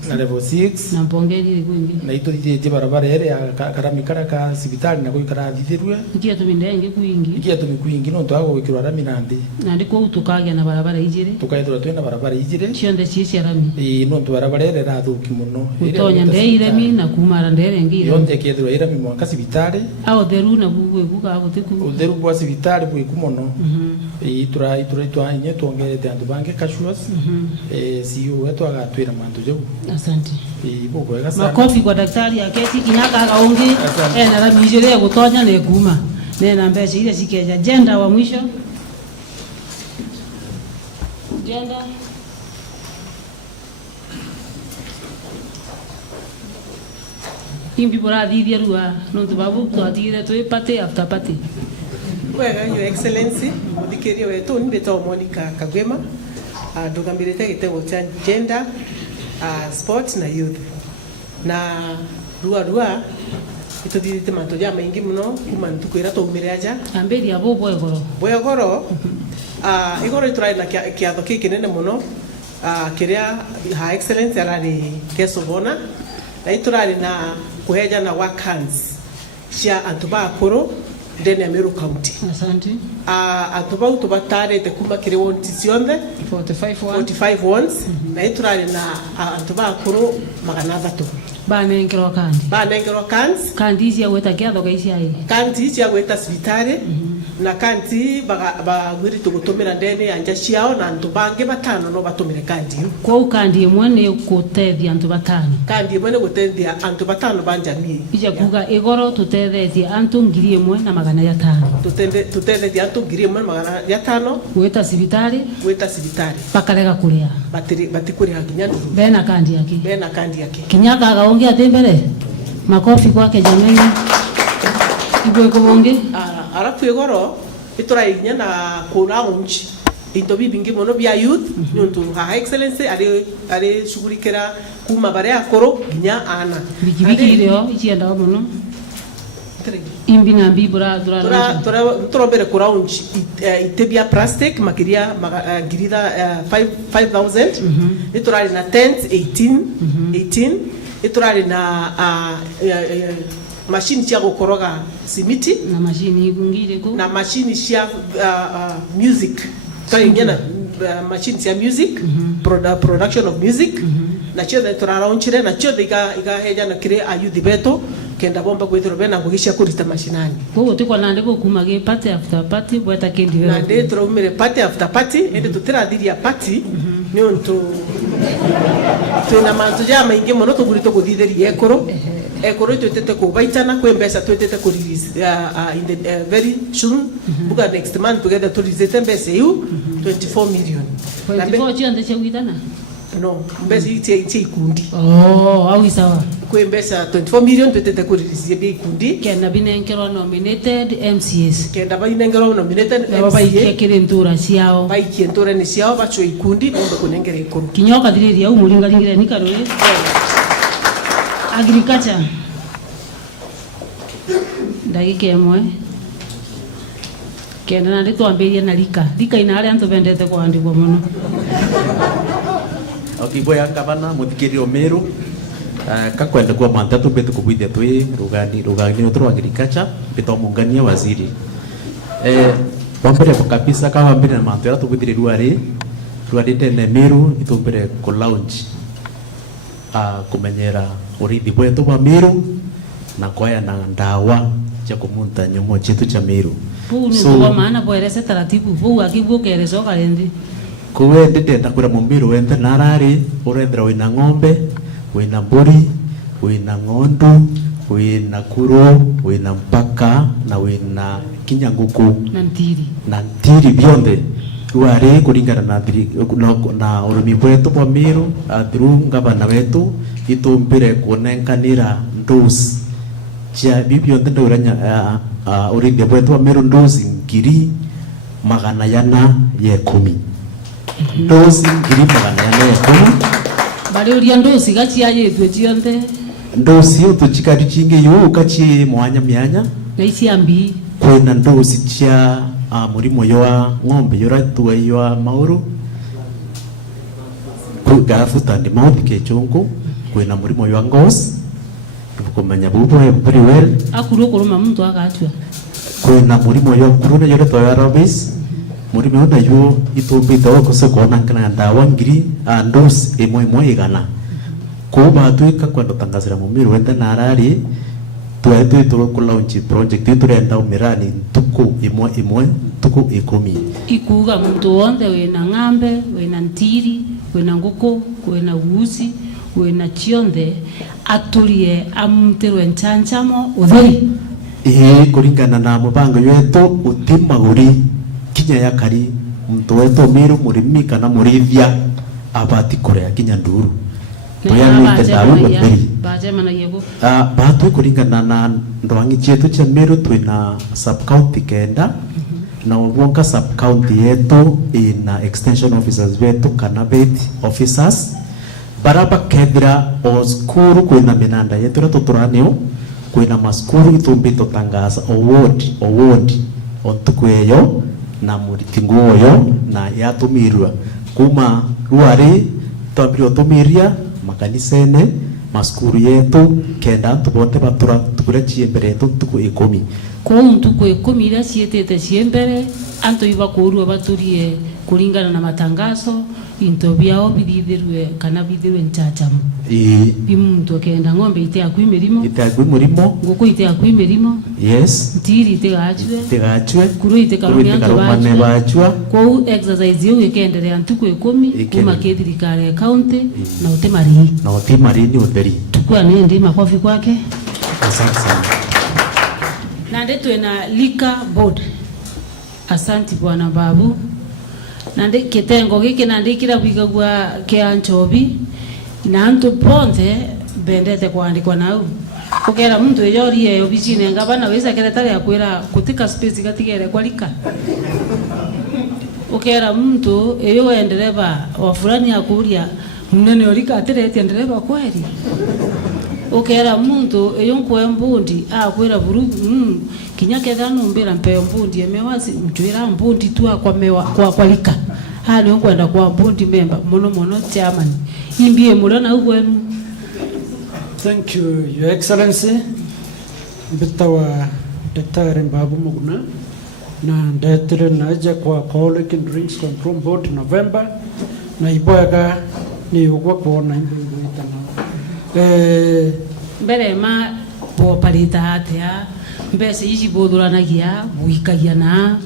na level 6 na mpongeri kwingi na ituritie barabara ere ya karamikara ka hospitali na kuikara thithirwe ikia tumindenge kuingi no twago wikirwa rami nandi ko utukagia na barabara ijire tukaithura twina barabara ijire cionde cici rami no barabara ere rathuki muno utonya ndere mi na kumara ndere ngi yonde kethirwa ira mi mwanka hospitali au theru na bugwe buka gutiku utheru bwa hospitali bwe kumono itura inye tuongerete andu bange casuals CEO wetu agatwira mantu jogu asante boko wega sana makofi kwa daktari aketi kinaka kaungi na ramijire ya gutonya na kuma na mbeca ile sikeja jenda wa mwisho jenda imbi bora thithia rua no tubabu twatigire twi party after party wega your excellency muthikiria wetu ni beto Monica Kagwema ndugamirite gitego cha gender sports na youth na rua ituthirite mantu ja maingi muno kuma ntukwira tuumire aja ambiri abo bwegoro igoro iturai na kiatho kikinene muno kiria ha excellence arari kesovona na iturari na kuheja na work hands cia antu bakuru ndene ya Meru County. Asante. Atubau tubatarete kuma kiri wonti cionde 45 ones na iturari na atubakuru magana 3 banengerwa kandi kandi ici agweta kiatho gaiciai kandi ici agweta cibitari na kanti bagwiri tugutumira ndene anja ciao na antu bangi batano no batumire kandi kwa kandi imwe ni gutethia antu batano kandi imwe ni gutethia antu batano banjamii ija kuga igoro tutethetie antu 1,500 tutethetie antu 1,500 gwita cibitari bakarega kuria batikuria nginya nduru bena kandi yake kinyaka gaongia atembere makofi kwake jameni igwe kubonge arafu igoro iturainya na kuraunji into bibingi mono bya youth nyuntu ha excellence ari shugurikira kuma bare akoro ginya ana bigibigireo ikienda mono imbi na mbibura turobere kuraunji itebia plastic makiria girida 5000 iturari na tent 18 iturari na machine cia gukoroga simiti na machine ibungire ko na machine cia music toyengena machine cia music production of music na cio de turaraunchire na cio de iga heja na kire ayuthi beto kenda bomba kwithiro bena ngugisha kurita mashinani ko tiko nande ko kumage party after party bweta kendi na de turumire party after party ende tutirathiria party ni untu tuna mantu ja maingi mono tugurito guthithiria ekoro twetete kubaitana kwe mbesa twetete ku release in the very soon buka next month together to release mbesa yu 24 million na beko chionde chewitana no mbesa ite ikundi au isawa kwe mbesa 24 million twetete ku release be ikundi kenda binengero nominated MCS kenda binengero nominated baba ikekire ntura ciao baikie ntura ni ciao bacho ikundi nombe kunengere ikuru kinyoka thiriria umuringaringire ni karore agriculture ndagika imwe kenda na nditwambirie na rika ina ari antu bendete kwandikwa muno okibwa ngabana muthikirio Meru kakwenda kwa mantatu betu kubwithia twi rugani utro agriculture bitomungania waziri wambere kabisa kama mbere na mantu ya tubwithire ruari tene Meru itumbere ku launch kumenyera urithi bwetu wa Meru na kwaya na ndawa cha kumunta nyomo chetu cha Meru so kwa maana boerese taratibu bu akibukerezo kalendi kuwe ndenda kura Meru wente narari urendera wina ng'ombe wina mburi wina ng'ondu wina kuro wina mpaka na wina kinyanguku na ntiri bionde ruare kuringana na urumi bwetu bwa Meru through ngabana wetu itumbire kunenkanira ndosi cha bibio ndendo uranya urinde bwetu wa Meru ndosi 110,000 ndosi 110,000 bari uria ndosi gachiaye thwe chionde ndosi utuchikari chingi yu kachi mwanya myanya na isi ambi kwena ndosi cha murimo yoa ng'ombe yora tuwa yoa mauru kugafuta ndi mouth kechungu kwena murimo yoa ngosi kumanya bubu very well akuru kuruma mtu akachwa kwena murimo yoa kuruna yora toya robis murimo yoa yo itumbita wakose kuona kana ndawa ngiri ndosi imwe igana kuba tuika kwenda tangazira mu Meru wenda narari tuwe ku launch project turenda umirani tuku imwe tuku 10 ikuga mtu wonde wena ng'ambe wena ntiri wena nguku wena uzi wena chionde atulie amterwe nchanchamo utheri kuringana na mubango yetu utimaguri kinya yakari mtu wetu Meru murimi kana murithia abati kurea kinya nduru batu kuringana na ndwangi chetu cha Meru twina sub county kenda na wonka sub county yetu ina extension officers wetu kana bed officers baraba kedra o skuru kwina minanda yetu na tuturanio kwina maskuru itumbito tangaza award ontukweyo na muritingoyo na yatumirwa kuma ruari twambiro tumiria makanisene maskuru yetu kenda antu bote batura tukure chiembere yetu tuku 10 ko untuku 10 ira sietete siembere antu iba kurua baturie kulingana na matangazo into byao bithirwe kana bithirwe nchachamu bimuntu kenda ng'ombe ite akwimirimo nguku ite akwimirimo yes ntiri ite gachwe kuru ite karumane bachwa kwa exercise yo ikendelea ntuku 10 kuma kethirikari county na utemari ni utheri tukua nende makofi kwake. Asante sana. Na ndetu na liquor board. Asante bwana babu. Na kitengo giki na ndikira bigagwa kia nchobi na antu ponte bendete kuandikwa nau kugera muntu yori yo bicine ngabana weza keretari akwira kutika space gatigere kwa lika ukera muntu eyo endereva wa fulani akuria munene olika aterete endereva kweli ukera muntu eyo nkwembundi akwira buru kinyake dhanu mbira mpe mbundi emewazi mtwira mbundi tu akwamewa kwa lika hani okwenda kwa mbundi member mono chairman imbie mulana ugwenu. Thank you, Your Excellency. Bitawa Daktari Babu Muguna na ndatere naja kwa Alcoholic and Drinks Control Board November na iboyaga ni ugwa kuona imbu itana mbere ma bo palita atia mbese iji boduranagia buikagia na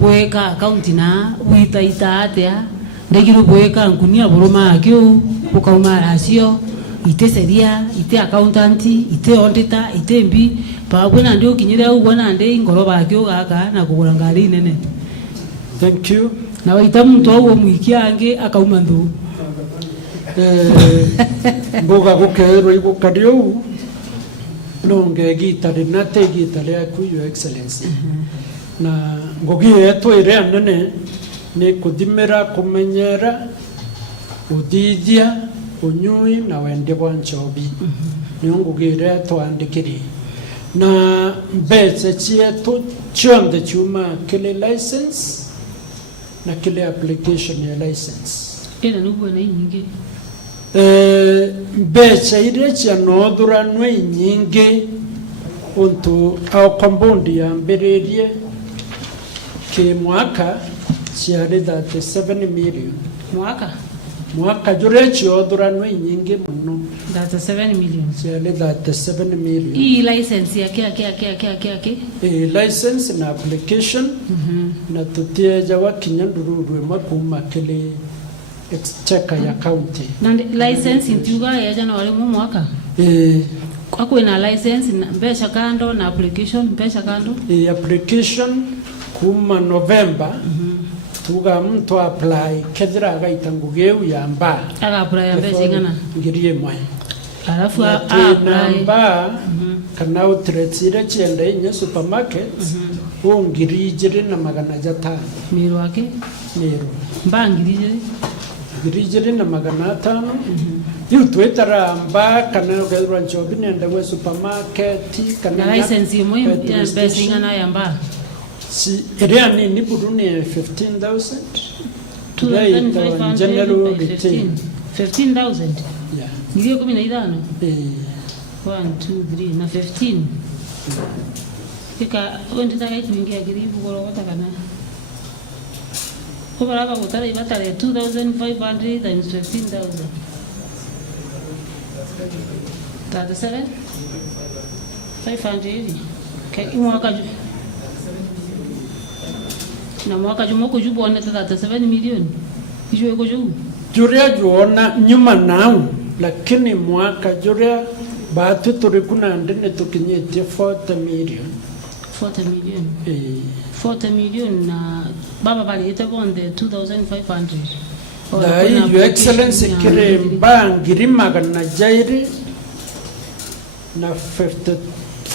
boeka account na buitaita atia ndegiru boeka nkunia boroma akio ukauma rasio ite seria ite accountant ite auditor ite mbi pabona ndio kinyira ubona nde ingoroba akio gaka na kugura ngari nene. Thank you. Na waita mtu au muikia ange akauma ndu mboga gukero igukadio nonge gitari nate gitari aku Your Excellency na ngogi yetu ire nene ni kuthimira kumenyera uthithia unyui na wende bwa nchobi ni ngugire twandikiri na mbese chietu chonde chuma kile license na kile application ya license ina nubu na nyingi mbese ire chia nodura nwe nyingi untu au kombondi ya mbererie ke mwaka chiari 37 million mwaka jure chiodura nwe nyingi muno 37 million chiari 37 million hii license ya kia license na application na tutie jawa kinyandururwe makuma kile exchequer ya county na license intuga ya Januari mwaka kwa kuna license mbesha kando na application mbesha kando application kuma November tuga mtu apply kedra gaitangugeu yamba apply ya mbesha ngana ngirie mwe alafu namba kana utretsire chende inye supermarket ungirijire na magana jata Meru wake Meru girijire na magana 5 yu twetara mba kana ugairwa nchobi nenda we supermarket kana license imwe ya mbesha ngana yamba si area ni buduni 15,000 general retain 15,000 yeah nilio 15 1 2 3 na 15 kika wende taka kuingia giribu gorogota kana kwa baraba kutara ibatare 2,500 times 15,000 37 500 hivi mwaka juu na mwaka juu moko juu bwana 37 milioni hiyo iko juu juria juona nyuma nao lakini mwaka juria batu turikuna ndene tukinyete 40 million 40 million na baba bali ite bonde 2,500 da Your Excellency kire mbangiri magana jairi na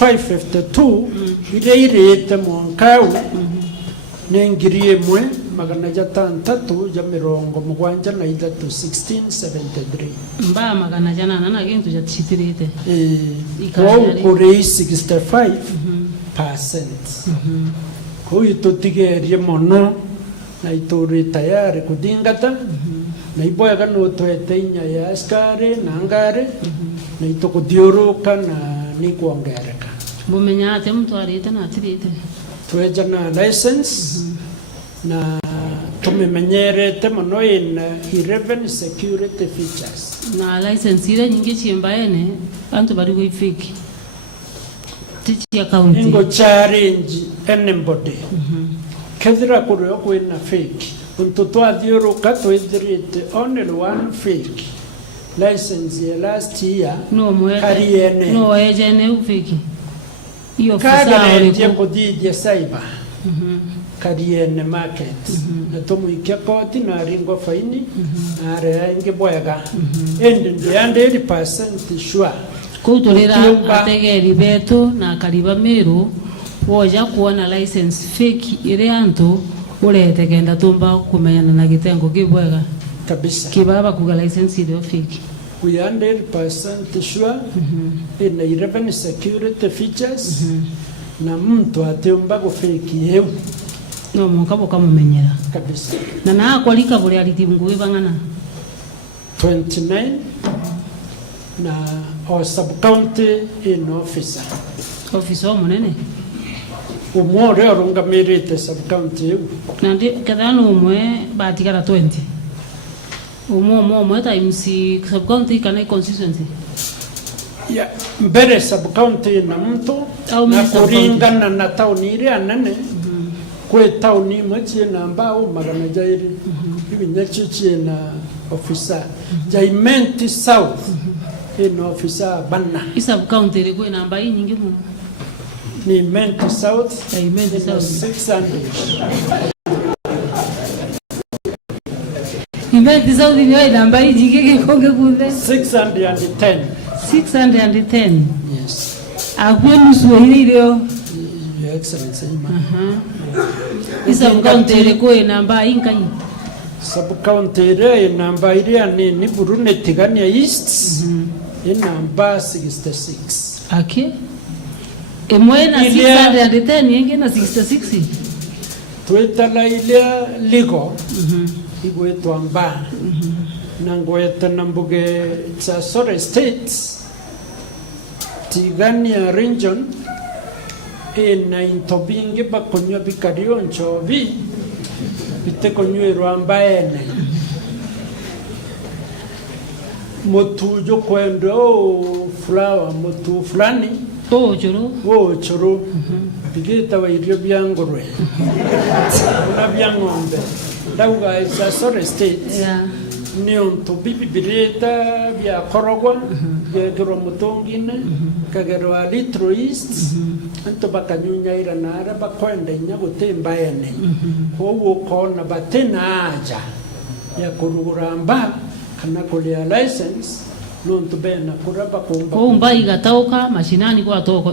52 ile ite mwankau nengirie mwe magana jatantatu ya mirongo mugwanja na ithatu 1673 mba magana jana na gintu jatishitirite kwa ukuri 65% kwa itotigerie mono na ituri tayari kudingata na iboyaga no twete inya ya askari na ngare na itokuthiuruka na ni kuongereka mumenya ate mtu arite na atirite tweja na license na tumemenyerete muno in 11 security features na license ile nyingi chimbaene antu bari go fake tichi account ingo challenge anybody kethira kurio kwina fake untu twathiuruka twithirite only one fake license ya last year no mwe kariene no ejene ufiki iyo kagare tie kuthithia cyber kariene market na tumuikia koti na ringo faini na area ingi bwega and the 100% sure kuturira ategeri betu na kariba Meru woja kuona license fake ile antu urete kenda tumba kumenyana na gitengo kibwega kabisa kibaba kuga license ile fake. We are 100% sure in 11 security features na mtu ateumba gufeki yeu no mukabo kama menyera kabisa na kwalika buri alitimgu ibangana 29 na o sub county in officer munene umore orungamirite sub county yeu na ndi kadhano umwe batikara 20 umwe times sub county kana consistency ya mbere sub county na mtu na kuringana na town ile anene kwe town imwe na ambao magana jairi ibinyachichi na officer jaimenti south in officer banna sub county ile kwe namba hii nyingi mu ni menti south menti south 600 Imenti Saudi ni namba hii jike konge kunde 610 610 yes akwe nusu ile your excellency isa mkaunti ile kwa namba inkai sub county ile namba ile ni Burune Tigania East namba 66 okay emwe na 610 yenge na 66 twetala ile ligo igwetwa mba na ngweta na mbuge cha Sore States Tigania region na intobingi bakonyo bikario nchobi bite konyo rwambaene motujo kwendo flower motu fulani choro bigeta wa irio byangorwe na byangombe dauga isa Sore State ni onto bibireta bya korogwa gegero mutongine kagero alitro east anto bakanyunya ira nara bakwenda nyagotemba ene kowo kona batena aja ya kuruguramba kana kulia license nonto bena kuraba kumba igatauka mashinani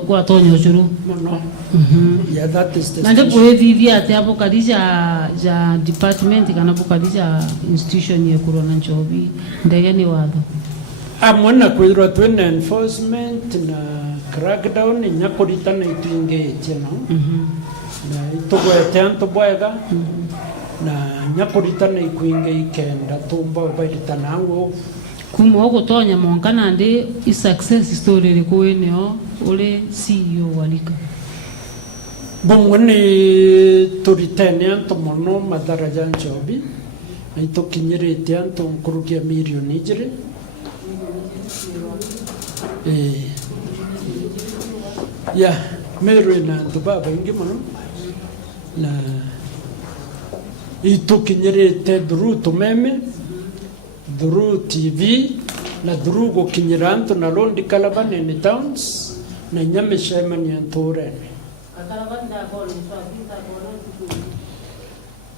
kwa tonyo churu no yeah that is the nande kuhevivia ate hapo kadisha ja department kana bukadisha institution ye kurona nchobi ndege ni wado amwana kwirwa twena enforcement na crackdown nyakorita na itinge cheno na itogwete anto bwega na nyakorita na ikuinge ikenda tumba baita nango kuma gutonya monkana ndi i success story liko eneo ule CEO walika bomwene turitene anto mono madaraja nchobi na itokinyirite anto nkurukia milioni jire ya Meru na tubaba ingi mono na itokinyirite duru tumeme duru TV na duru gokinyira anto na londi kalabane ni towns na nyame shemani antore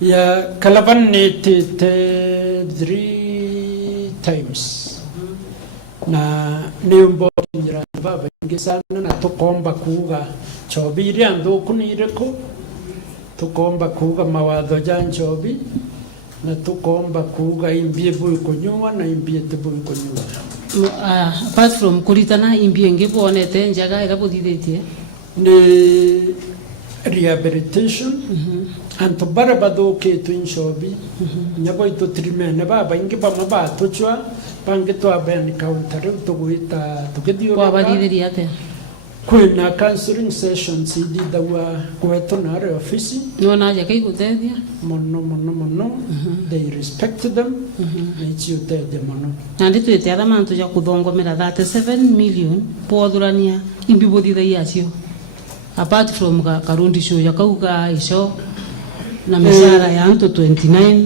ya kalabane te 3 times na niumbo kinyira baba ingi sana na tukomba kuga chobiri ando kunireko tukomba kuga mawadho janchobi na tukomba kuga imbie bui kunyua na imbie te bui kunyua apart from kuritana imbie ngepo onete njaga irapo didetie ni rehabilitation anto barabado ke tu inshobi nyabo ito trimene baba ingi pa mabato chwa pange to aben counter to guita to kedio kwa badideria te kwina counseling sessions idithaua kwetu nare ofisi nona aja kaigutethia mono they respect them na ichiutethia mono na ndi twite atha mantu ja kuthongomera 37 million pothurania imbibuthithagia acio apart from karundi show ya kauga ico na mishahara ya antu 29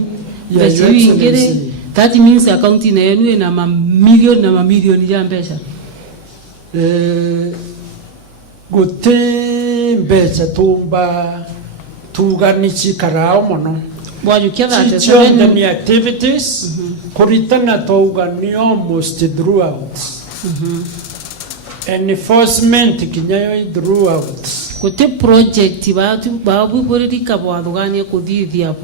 besi ingire that means account ina yenu ina mamilioni ya mbeca guti mbeca tumba tuganichi karao mono bwajukia that seven activities kuritana tugani almost throughout enforcement kinyayo throughout guti project babu politika bwathugania kuthithia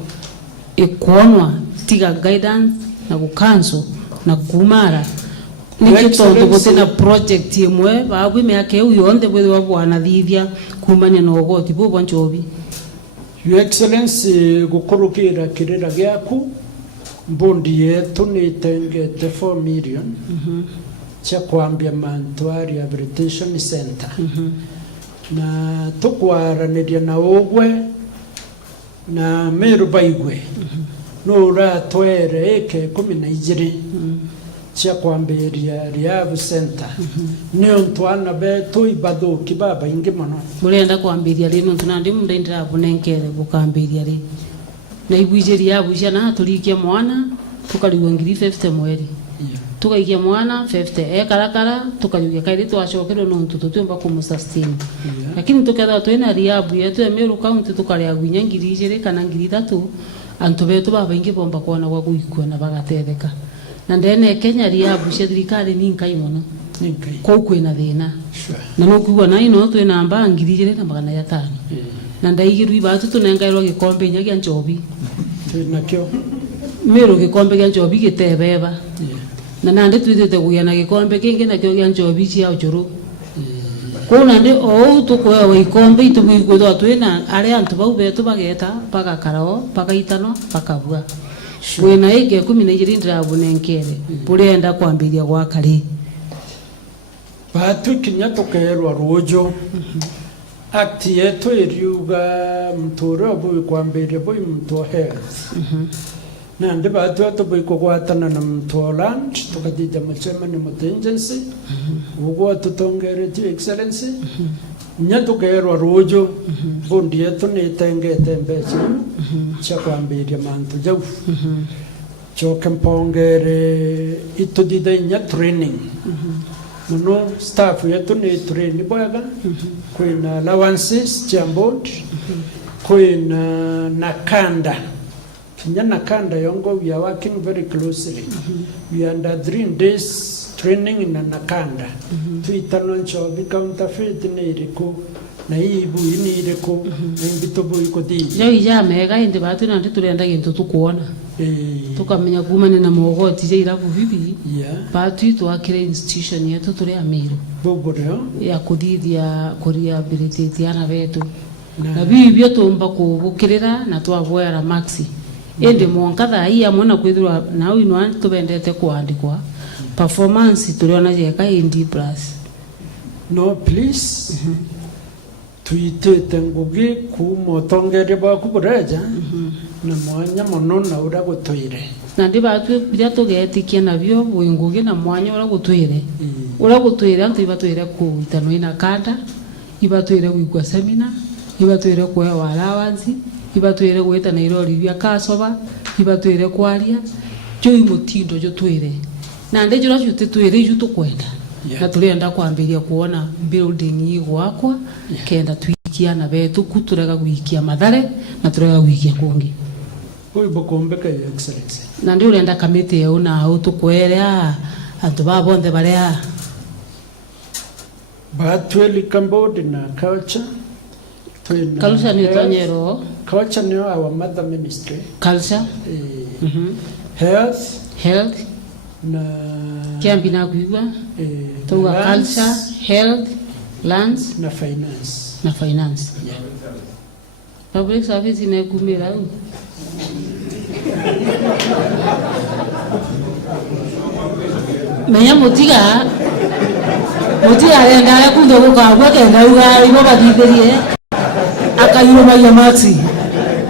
ikonwa tiga guidance na gukanso na kumara niki tondu guti na project imwe babu miaka iu yonthe bwe wa bwana thithia kumania na ogoti bubo nchobi Your Excellency gukurukira kirira giaku mbondi yetu ni tengete 4 million cha kwambia Mantwari Rehabilitation Center na tukwaraniria na ogwe na Meru baigwe no ratwere eke 12 cha kwambiria rehab center nio ntwana betu ibadhuki baba ingi mono murenda kwambiria ri nuntu nandi mundendera bunenkere bukambiria ri na ibwijeri yabu ciana tulikia mwana tukariwa ngiri 50 mweri tukaikia mwana 50 karakara tukariwa kairi twacokero nuntu tutumba kumussustain lakini tuketha twina rehab yetu ya Meru county tukaria gwinya ngiri 2 kana ngiri 3 antu betu baba ingi bomba kuona gwa guikua na bagatetheka na ndene Kenya rehab cia thirikari ni nkai muno kou kwina thina na no kuigua na ino twina mba ngiri 2,500 na ndaigiru ibatu tunengairwo gikombe nya gia njobi nakio Meru gikombe gia njobi gitebeba na nandi twithite guya na gikombe kingi nakio gia njobi cia ujuru kuna ndi o tukwe wa ikombe itubigwo twina ari antu bau betu bageta bagakarao bagaitano bakabua wena ige 12 ndirabunenkere burenda kwambiria gwa kari batu kinya tukerwa rujo akti yetu iriuga mtoro bu kwambiria bu mto health na ndi batu atobu kugwatana na mto land tukadija mchema ni emergency ugo tutongere ti excellency nya tukerwa rujo bondi yetu ni tengete mbeca cha kwambiria mantu jau choke mpongere itudide nya training muno staff yetu ni train bwaga kwina allowances cha board kwina nakanda kinya nakanda yongo we are working very closely we are under 3 days training in nakanda tuitano nchobi counterfeit ni iriko na ibu ini iriko na imbitobo iko di leo ija mega indi batu na ndi turenda gintu tukuona tukamenya kumane na mogoti je irabu bibi batu twakire institution yetu turi Meru boboro ya kuthithia kurehabilitate ana betu na bibio tumba kubukirira na twabwera maxi ende monkatha hii amona kwithura na wino tubendete kuandikwa performance tuliona jeka indi plus no please tuitete ngugi kumotongere bakubureja na mwanya mono na ura gutwire na ndi batu bya tugetikia nabyo wingugi na mwanya ura gutwire antu ibatwire kuitano ina kanda ibatwire gwikwa seminar ibatwire kuewa allowance ibatwire gwita na irori bya kasoba ibatwire kwaria jo imutindo jo twire na ndi jura jute twire ju tukwenda na turenda kwambiria kuona building igwakwa kenda twikia na betu kuturega gwikia mathare na turega gwikia kungi oi bokombeka your excellency na ndi urenda kamiti ya una au tukwera antu babonde baria batweli Cambodia na culture culture ni tonyero culture ni our mother ministry culture health na kiambi na kuigwa tuga culture health lands na finance public service ina kumira menya mutiga muti arenda kundo gukagwa kenda ugari bo bathitherie akayuma ya maxi.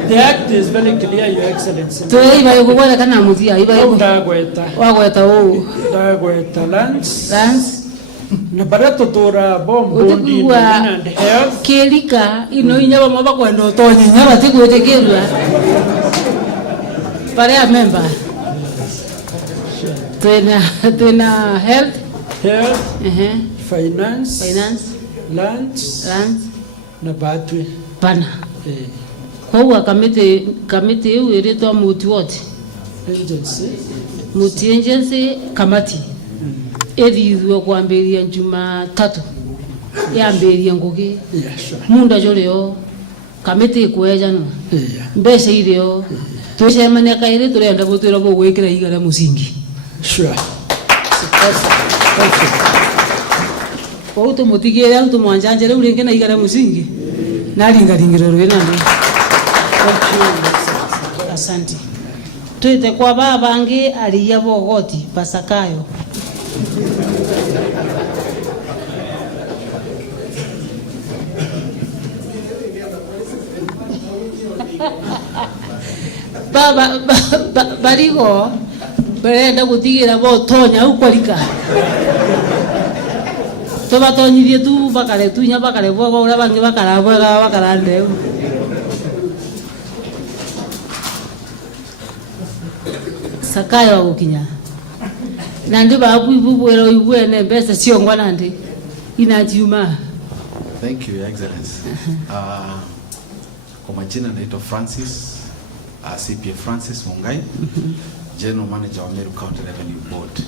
The act is very clear, Your Excellency. Toe iba yuko kwa kana mutia iba yuko Ndagweta. wagweta o Ndagweta Lance. Lance Na barato tora bombondi and health. kelika ino inyaba maba kwenda otonye nyaba tikwetekerwa pare a member tena health finance lands na batwe pana kwa kamiti hiyo iletwa muti wote agency kamati ethithwe kwambiria Jumatatu yambiria ngugi munda joreo kamiti kweja no mbeca irio tucemania kairi turenda gutwira bo gwikira igara musingi sure kwa uto mutigire uto mwanjanje riu ringi na igara musingi naringaringiro rwina ndo asante twite kwa babangi aliya bogoti pasakayo barigo berenda gutigira bo tonya ukwalika to batonyithie tu bakare tunya bakare bwogo ura bangi bakara bwega bakara ndeu sakayo gukinya nandi babu ibubwero ibwene mbesa ciongwa nandi inajuma. Thank you, Your Excellency. Kwa majina naitwa Francis CPA Francis Mungai, General Manager wa Meru County Revenue Board.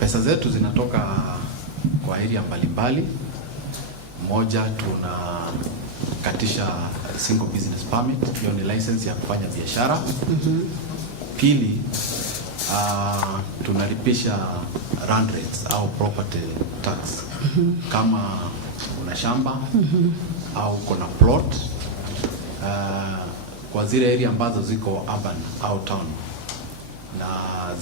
Pesa zetu zinatoka kwa area mbalimbali. Moja, tunakatisha single business permit, hiyo ni license ya kufanya biashara. Pili, tunalipisha land rates au property tax. Kama una shamba au kuna plot kwa zile area ambazo ziko urban au town na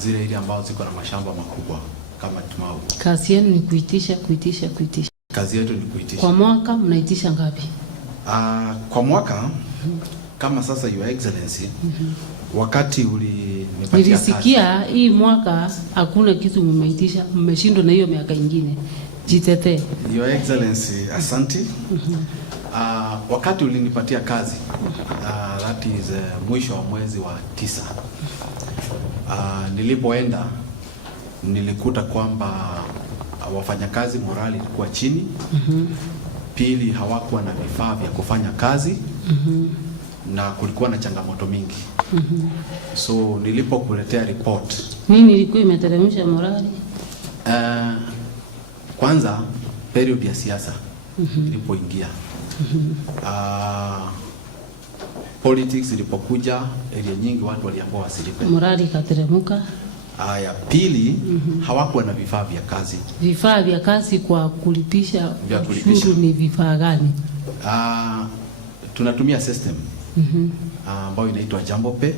zile area ambazo ziko na mashamba makubwa kama Tumau. Kazi yenu ni kuitisha. Kazi yetu ni kuitisha. Kwa mwaka mnaitisha ngapi? Kwa mwaka kama sasa, Your Excellency, wakati ulinipatia nilisikia hii mwaka hakuna kitu mmeitisha, mmeshindwa na hiyo miaka ingine. Jitete. Your Excellency, asante. Wakati ulinipatia kazi, that is mwisho wa mwezi wa 9, nilipoenda nilikuta kwamba wafanyakazi morali ilikuwa chini. Pili, hawakuwa na vifaa vya kufanya kazi. Na kulikuwa na changamoto mingi. So nilipokuletea report, nini ilikuwa imeteremsha morali? Kwanza period ya siasa ilipoingia, politics ilipokuja, area nyingi watu waliambiwa wasilipe, morali ikateremka. Pili, hawakuwa na vifaa vya kazi. Vifaa vya kazi kwa kulipisha ushuru ni vifaa gani? Tunatumia system ambayo inaitwa Jambo Pay,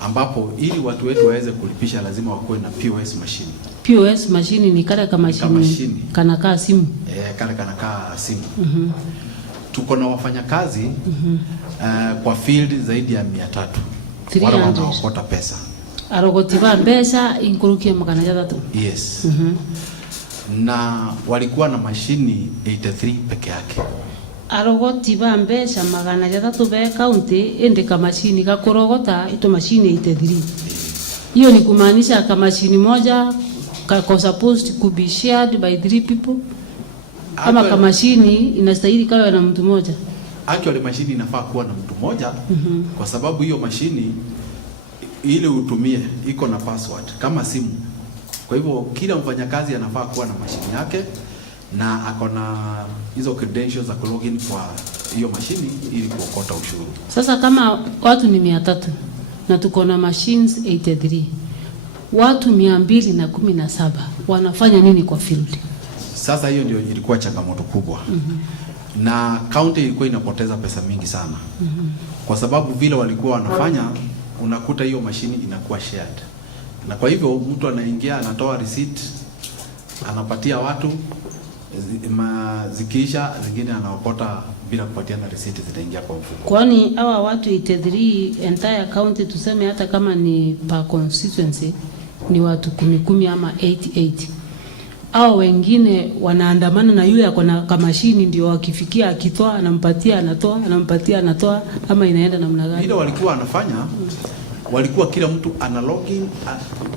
ambapo ili watu wetu waweze kulipisha lazima wakuwe na POS machine. POS machine ni kale kama machine kanakaa simu. Kale kanakaa simu. Tuko na wafanyakazi kwa field zaidi ya 300 wale wanaokota pesa. Arogotiba mbesa inkurukie magana 300. Yes. Na walikuwa na mashini 83 peke yake. Arogotiba mbesa magana 300 be county ende kama mashini gakorogota ito mashini 83. Hiyo ni kumaanisha kama mashini moja kako supposed to be shared by 3 people. Kama kama mashini inastahili kawa na mtu mmoja. Actually mashini inafaa kuwa na mtu mmoja kwa sababu hiyo mashini ile utumie iko na password kama simu. Kwa hivyo kila mfanyakazi anafaa kuwa na mashini yake na ako na hizo credentials za login kwa hiyo mashini ili kuokota ushuru. Sasa kama watu ni 300 na tuko na machines 83, watu 217 wanafanya nini kwa field? Sasa hiyo ndio ilikuwa changamoto kubwa. Na county ilikuwa inapoteza pesa mingi sana. Kwa sababu vile walikuwa wanafanya, unakuta hiyo mashini inakuwa shared. Na kwa hivyo mtu anaingia anatoa receipt, anapatia watu zikiisha, zingine anaokota bila kupatiana receipt, zitaingia kwa mfuko. Kwani hawa watu 83 entire county, tuseme hata kama ni per constituency ni watu 10 ama 88, au wengine wanaandamana na yule ako na kamashini, ndio wakifikia akitoa anampatia, anatoa anampatia, anatoa, ama inaenda namna gani? Ile walikuwa wanafanya, walikuwa kila mtu ana login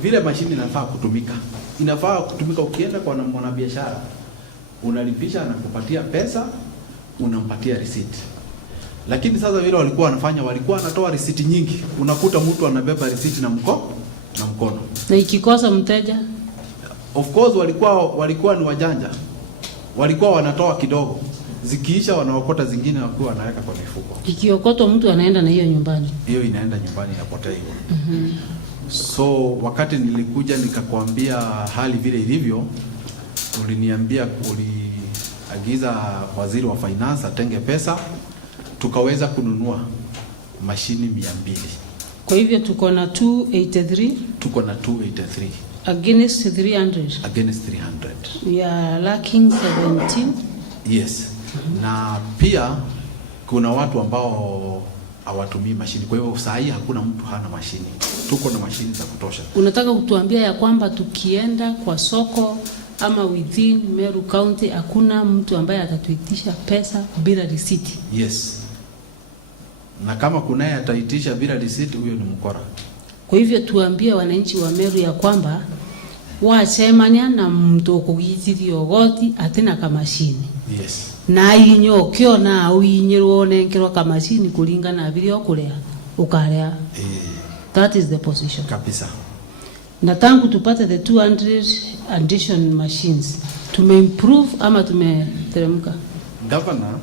vile mashini inafaa kutumika. Inafaa kutumika, ukienda kwa mwanabiashara unalipisha na kupatia pesa, unampatia receipt. Lakini sasa vile walikuwa wanafanya, walikuwa wanatoa receipt nyingi. Unakuta mtu anabeba receipt na mkono. Na ikikosa mteja, of course walikuwa ni wajanja. Walikuwa wanatoa kidogo. Zikiisha wanaokota zingine wakiwa wanaweka kwa mifuko. Ikiokotwa mtu anaenda na hiyo nyumbani. Hiyo inaenda nyumbani, inapotea hiyo. So wakati nilikuja nikakwambia hali vile ilivyo, uliniambia uliagiza waziri wa finance atenge pesa, tukaweza kununua mashini 200. Kwa hivyo tuko na 283. Tuko na 283 against 300. Against 300. We are lacking 17. Yes. Na pia kuna watu ambao hawatumii mashini. Kwa hivyo saa hii hakuna mtu hana mashini. Tuko na mashini za kutosha. Unataka kutuambia ya kwamba tukienda kwa soko ama within Meru County hakuna mtu ambaye atatuitisha pesa bila receipt? Yes. Na kama kunaye ataitisha bila receipt, huyo ni mkora. Kwa hivyo tuambie wananchi wa Meru ya kwamba wachemania na mtu kugitirio goti atena kamashini. Yes. Na inyokyo na uinyirwo nenkero kamashini kulingana na vile okulea ukalea. That is the position. Kabisa. Na tangu tupate the 200 addition machines, tumeimprove ama tumeteremka? Governor,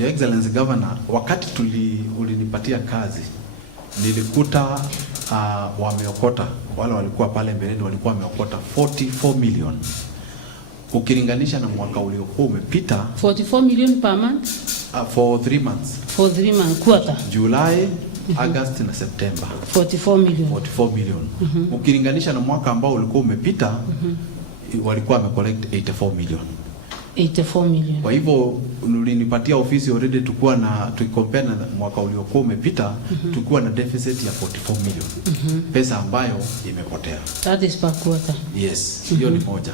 Your Excellency Governor, wakati ulinipatia kazi, nilikuta wameokota, wale walikuwa pale mbeleni walikuwa wameokota 44 million. Ukilinganisha na mwaka uliokuwa umepita, 44 million per month? For 3 months. For 3 months, quarter. July, August na September. 44 million. 44 million. Ukilinganisha na mwaka ambao ulikuwa umepita, walikuwa wamecollect 84 million. 84 million. Kwa hivyo ulinipatia ofisi already, tukua na tukicompare na mwaka uliokuwa umepita, tukua na deficit ya 44 million. Pesa ambayo imepotea. That is per quarter. Yes, hiyo ni moja.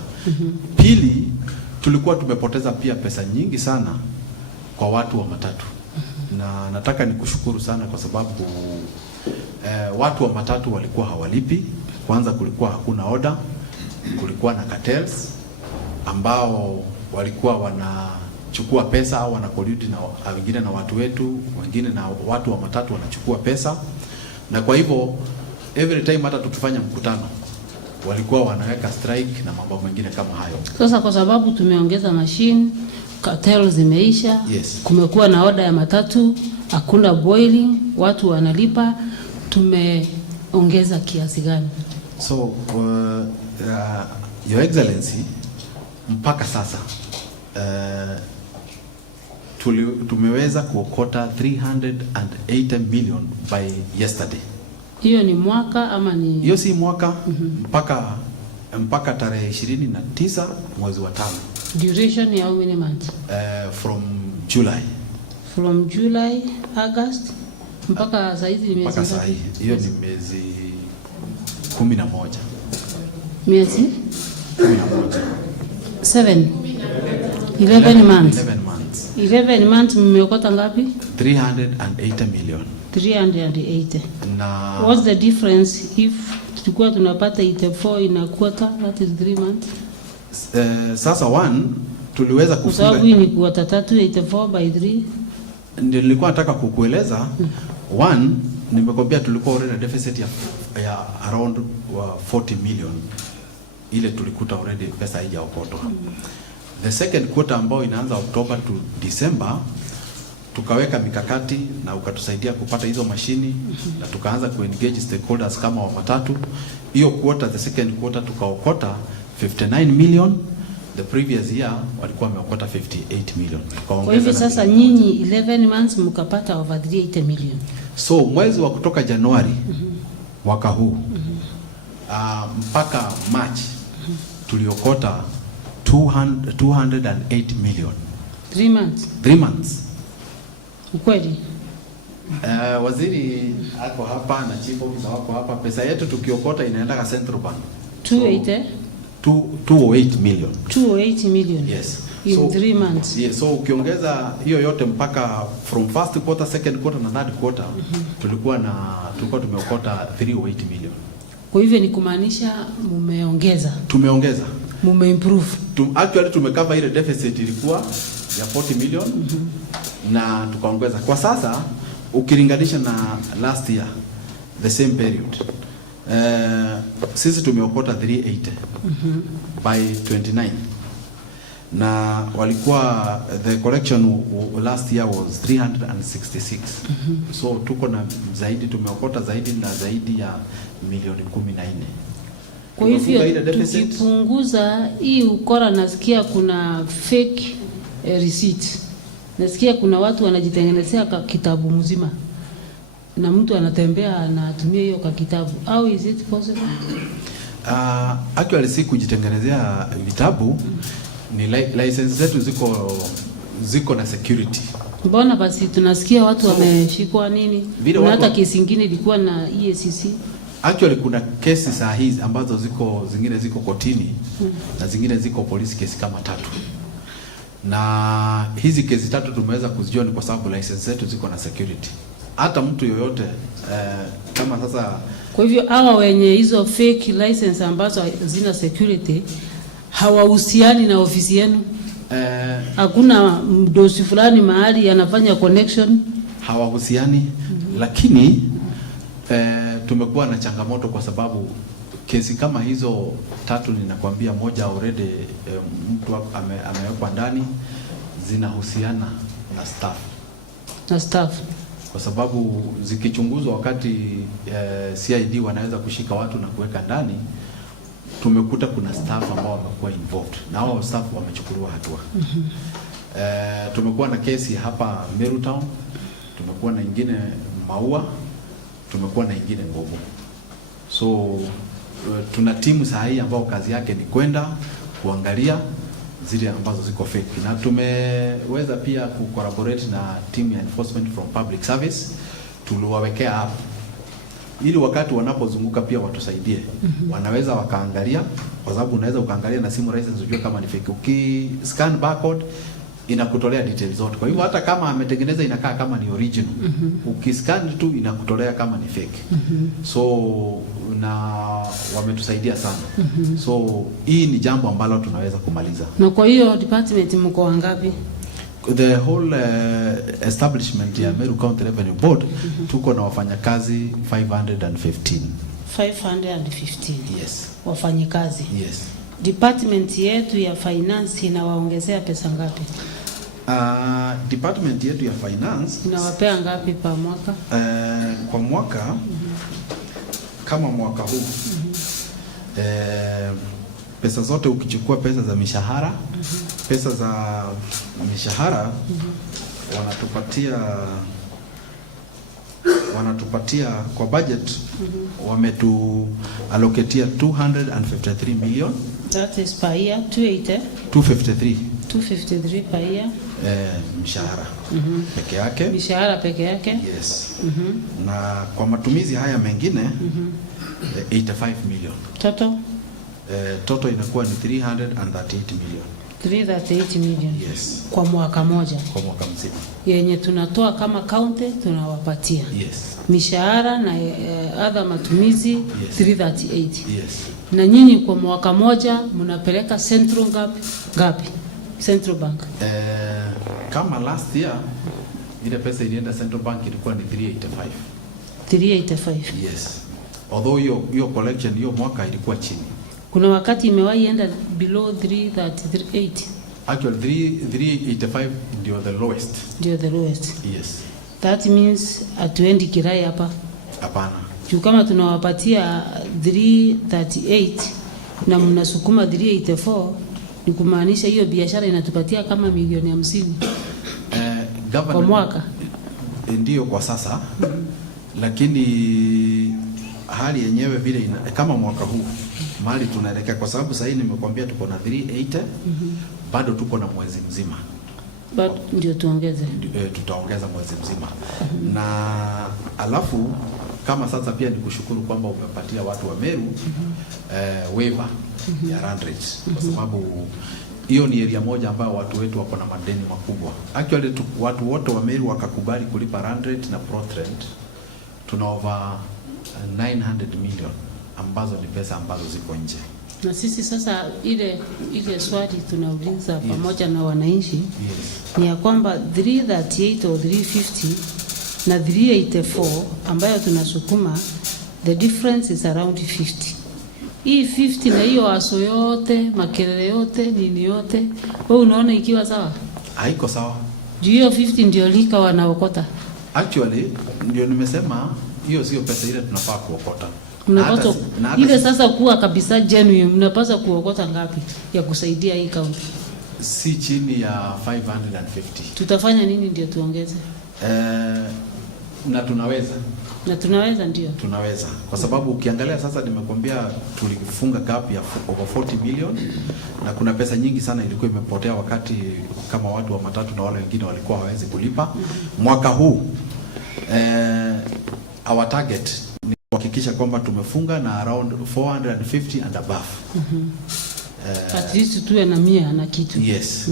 Pili, tulikuwa tumepoteza pia pesa nyingi sana kwa watu wa matatu. Na nataka nikushukuru sana kwa sababu watu wa matatu walikuwa hawalipi. Kwanza kulikuwa hakuna order, kulikuwa na cartels ambao walikuwa wanachukua pesa au wanakoludi na wengine na watu wetu, wengine na watu wa matatu wanachukua pesa. Na kwa hivyo every time hata tukifanya mkutano walikuwa wanaweka strike na mambo mengine kama hayo. Sasa kwa sababu tumeongeza machine, cartel zimeisha, yes. Kumekuwa na order ya matatu, hakuna boiling, watu wanalipa, tumeongeza kiasi gani? So Your Excellency, mpaka sasa tumeweza kuokota 380 million by yesterday. Hiyo ni mwaka ama ni? Hiyo si mwaka, mpaka tarehe 29 mwezi wa 5. Duration ya how many months? From July. From July, August mpaka saa hizi ni miezi mpaka saa hii. Hiyo ni miezi 11. Miezi 11. 11 months. 11 months. 11 months mmeokota ngapi? 380 million. 380. Na what's the difference if tulikuwa tunapata 84 in a quarter, that is 3 months? Sasa tuliweza kufunga. Kwa sababu ni quarter 3, 84 by 3. Ndio nilikuwa nataka kukueleza. Nimekwambia tulikuwa already deficit ya around 40 million. Ile tulikuta already pesa haijaokotwa. The second quarter ambao inaanza October to December, tukaweka mikakati na ukatusaidia kupata hizo mashini na tukaanza kuengage stakeholders kama wa matatu. Hiyo quarter, the second quarter tukaokota 59 million. The previous year walikuwa wameokota 58 million. Kwa hivyo sasa nyinyi 11 months mkapata over 380 million. So mwezi wa kutoka Januari mwaka huu mpaka March tuliokota 208 million. 3 months. 3 months. Ukweli? Waziri ako hapa na chief officer wako hapa. Pesa yetu tukiokota inaenda Central Bank. 208 million. 208 million. Yes. In so, 3 months. Yes, so ukiongeza hiyo yote mpaka from first quarter, second quarter na third quarter, tulikuwa tumeokota 308 million. Kwa hivyo ni kumaanisha mumeongeza. Tumeongeza. Mumeimprove. Actually tumekava ile deficit ilikuwa ya 40 million na tukaongeza. Kwa sasa ukilinganisha na last year the same period, sisi tumeokota 380 by 29 na walikuwa the collection last year was 366. So tuko na zaidi, tumeokota zaidi na zaidi ya milioni 14. Kwa hivyo tukipunguza hii ukora, nasikia kuna fake receipt. Nasikia kuna watu wanajitengenezea kitabu mzima na mtu anatembea anatumia hiyo kitabu. How is it possible? Actually si kujitengenezea vitabu, ni license zetu ziko na security. Mbona basi tunasikia watu wameshikwa nini? Na hata kesi nyingine ilikuwa na EACC. Actually kuna kesi saa hizi ambazo zingine ziko kotini na zingine ziko polisi, kesi kama 3. Na hizi kesi 3 tumeweza kuzijua ni kwa sababu license zetu ziko na security. Hata mtu yoyote kama sasa. Kwa hivyo hawa wenye hizo fake license ambazo zina security hawahusiani na ofisi yenu? Hakuna mdosi fulani mahali anafanya connection? Hawahusiani. Lakini tumekuwa na changamoto kwa sababu kesi kama hizo 3 ninakwambia, moja already mtu amewekwa ndani, zinahusiana na staff. Kwa sababu zikichunguzwa wakati CID wanaweza kushika watu na kuweka ndani, tumekuta kuna staff ambao wamekuwa involved na hao staff wamechukuliwa hatua. Tumekuwa na kesi hapa Meru Town, tumekuwa na ingine Maua, tumekuwa na ingine Ngogo. So tuna timu saa hii ambao kazi yake ni kwenda kuangalia zile ambazo ziko fake, na tumeweza pia kucollaborate na team ya enforcement from public service. Tuliwawekea hapo ili wakati wanapozunguka pia watusaidie. Wanaweza wakaangalia, kwa sababu unaweza ukaangalia na simu license ujue kama ni fake. Ukiscan barcode inakutolea details zote. Kwa hivyo hata kama ametengeneza inakaa kama ni original. Ukiscan tu inakutolea kama ni fake. So na wametusaidia sana. So hii ni jambo ambalo tunaweza kumaliza. Na kwa hiyo department mko wangapi? The whole establishment ya Meru County Revenue Board tuko na wafanyakazi 515. 515. Yes. Wafanyikazi. Yes. Department yetu ya finance inawaongezea pesa ngapi? Department yetu ya finance inawapea ngapi pa mwaka? Kwa mwaka kama mwaka huu pesa zote ukichukua pesa za mishahara, pesa za mishahara wanatupatia kwa budget wametu allocatea 253 million. That is per year 253 per year. Mishahara peke yake. Mishahara peke yake. Yes. Na kwa matumizi haya mengine 85 million. Total inakuwa ni 338 million. 338 million. Yes. Kwa mwaka moja. Kwa mwaka mzima. Yenye tunatoa kama county tunawapatia. Yes. Mishahara na other matumizi. Yes. 338. Yes. Na nyinyi kwa mwaka moja mnapeleka central ngapi? Central Bank. Kama last year ile pesa ilienda Central Bank ilikuwa ni 385. Yes. Although hiyo collection hiyo mwaka ilikuwa chini. Kuna wakati imewahi enda below 338. Actually 385 ndio the lowest. Yes. That means atuendi kirai hapa. Hapana. Kama tunawapatia 338 na mnasukuma 384, ni kumaanisha hiyo biashara inatupatia kama milioni 50 kwa mwaka. Ndio kwa sasa. Lakini hali yenyewe vile kama mwaka huu mahali tunaelekea, kwa sababu sasa nimekwambia tuko na 380 bado tuko na mwezi mzima. Ndio tuongeze. Tutaongeza mwezi mzima. Na alafu kama sasa pia nikushukuru kwamba umepatia watu wa Meru waiver ya run rate, kwa sababu hiyo ni area moja ambayo watu wetu wako na madeni makubwa. Actually watu wote wa Meru wakakubali kulipa run rate na plot rent. Tuna over 900 million ambazo ni pesa ambazo ziko nje. Na sisi sasa ile swali tunauliza pamoja na wananchi ni ya kwamba 338 au 350 na 384 ambayo tunasukuma, the difference is around 50. Hii 50 na hiyo aso yote, makelele yote, nini yote, wewe unaona ikiwa sawa? Haiko sawa. Hiyo 50 ndio lika wanaokota. Actually ndio nimesema hiyo sio pesa ile tunafaa kuokota. Mnapaswa ile sasa kuwa kabisa genuine, mnapaswa kuokota ngapi ya kusaidia hii kaunti? Si chini ya 550. Tutafanya nini ndio tuongeze? Na tunaweza. Na tunaweza ndio. Tunaweza. Kwa sababu ukiangalia sasa nimekwambia tulifunga gap ya over 40 million na kuna pesa nyingi sana ilikuwa imepotea wakati kama watu wa matatu na wale wengine walikuwa hawezi kulipa. Mwaka huu our target ni kuhakikisha kwamba tumefunga na around 450 and above. At least tuwe na 100 na kitu. Yes.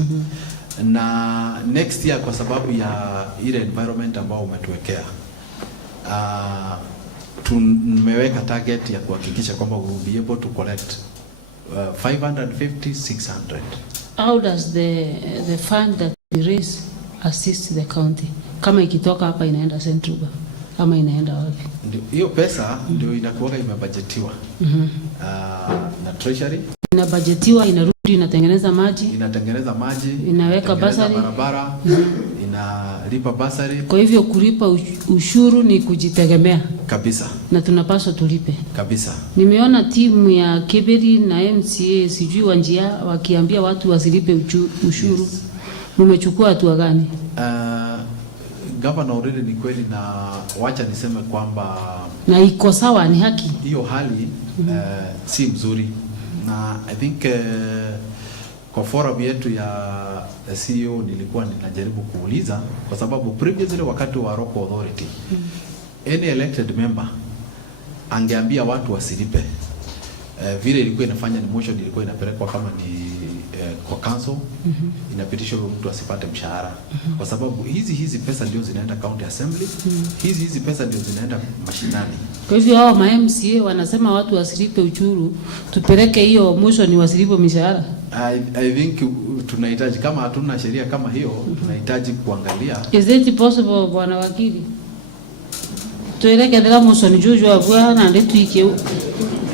Na next year kwa sababu ya ile environment ambao umetuwekea, tumeweka target ya kuhakikisha kwamba we will be able to collect 550-600. How does the fund that we raise assist the county? Kama ikitoka hapa inaenda Central ama inaenda wapi? Ndio hiyo pesa ndio inakuwa imebudgetiwa. Na treasury inabudgetiwa, inarudi inatengeneza maji, inaweka basari, barabara, inalipa basari. Kwa hivyo kulipa ushuru ni kujitegemea kabisa, na tunapaswa tulipe kabisa. Nimeona timu ya Keberi na MCA sijui Wanjia wakiambia watu wasilipe ushuru. Yes. Mmechukua hatua gani? Governor already ni kweli, na wacha niseme kwamba na iko sawa, ni haki. Hiyo hali si mzuri, na I think kwa forum yetu ya CEO nilikuwa ninajaribu kuuliza, kwa sababu previously wakati wa local authority any elected member angeambia watu wasilipe. Vile ilikuwa inafanya ni motion ilikuwa inapelekwa kama ni kwa council, inapitishwa mtu asipate mshahara, kwa sababu hizi pesa ndio zinaenda county assembly, hizi pesa ndio zinaenda mashinani. Kwa hivyo hao ma MCA wanasema watu wasilipe uchuru, tupeleke hiyo motion wasilipe mshahara. I think tunahitaji, kama hatuna sheria kama hiyo, tunahitaji kuangalia. Is it possible, bwana wakili? Tueleke ndela motion jojo abwa na ndetu ike.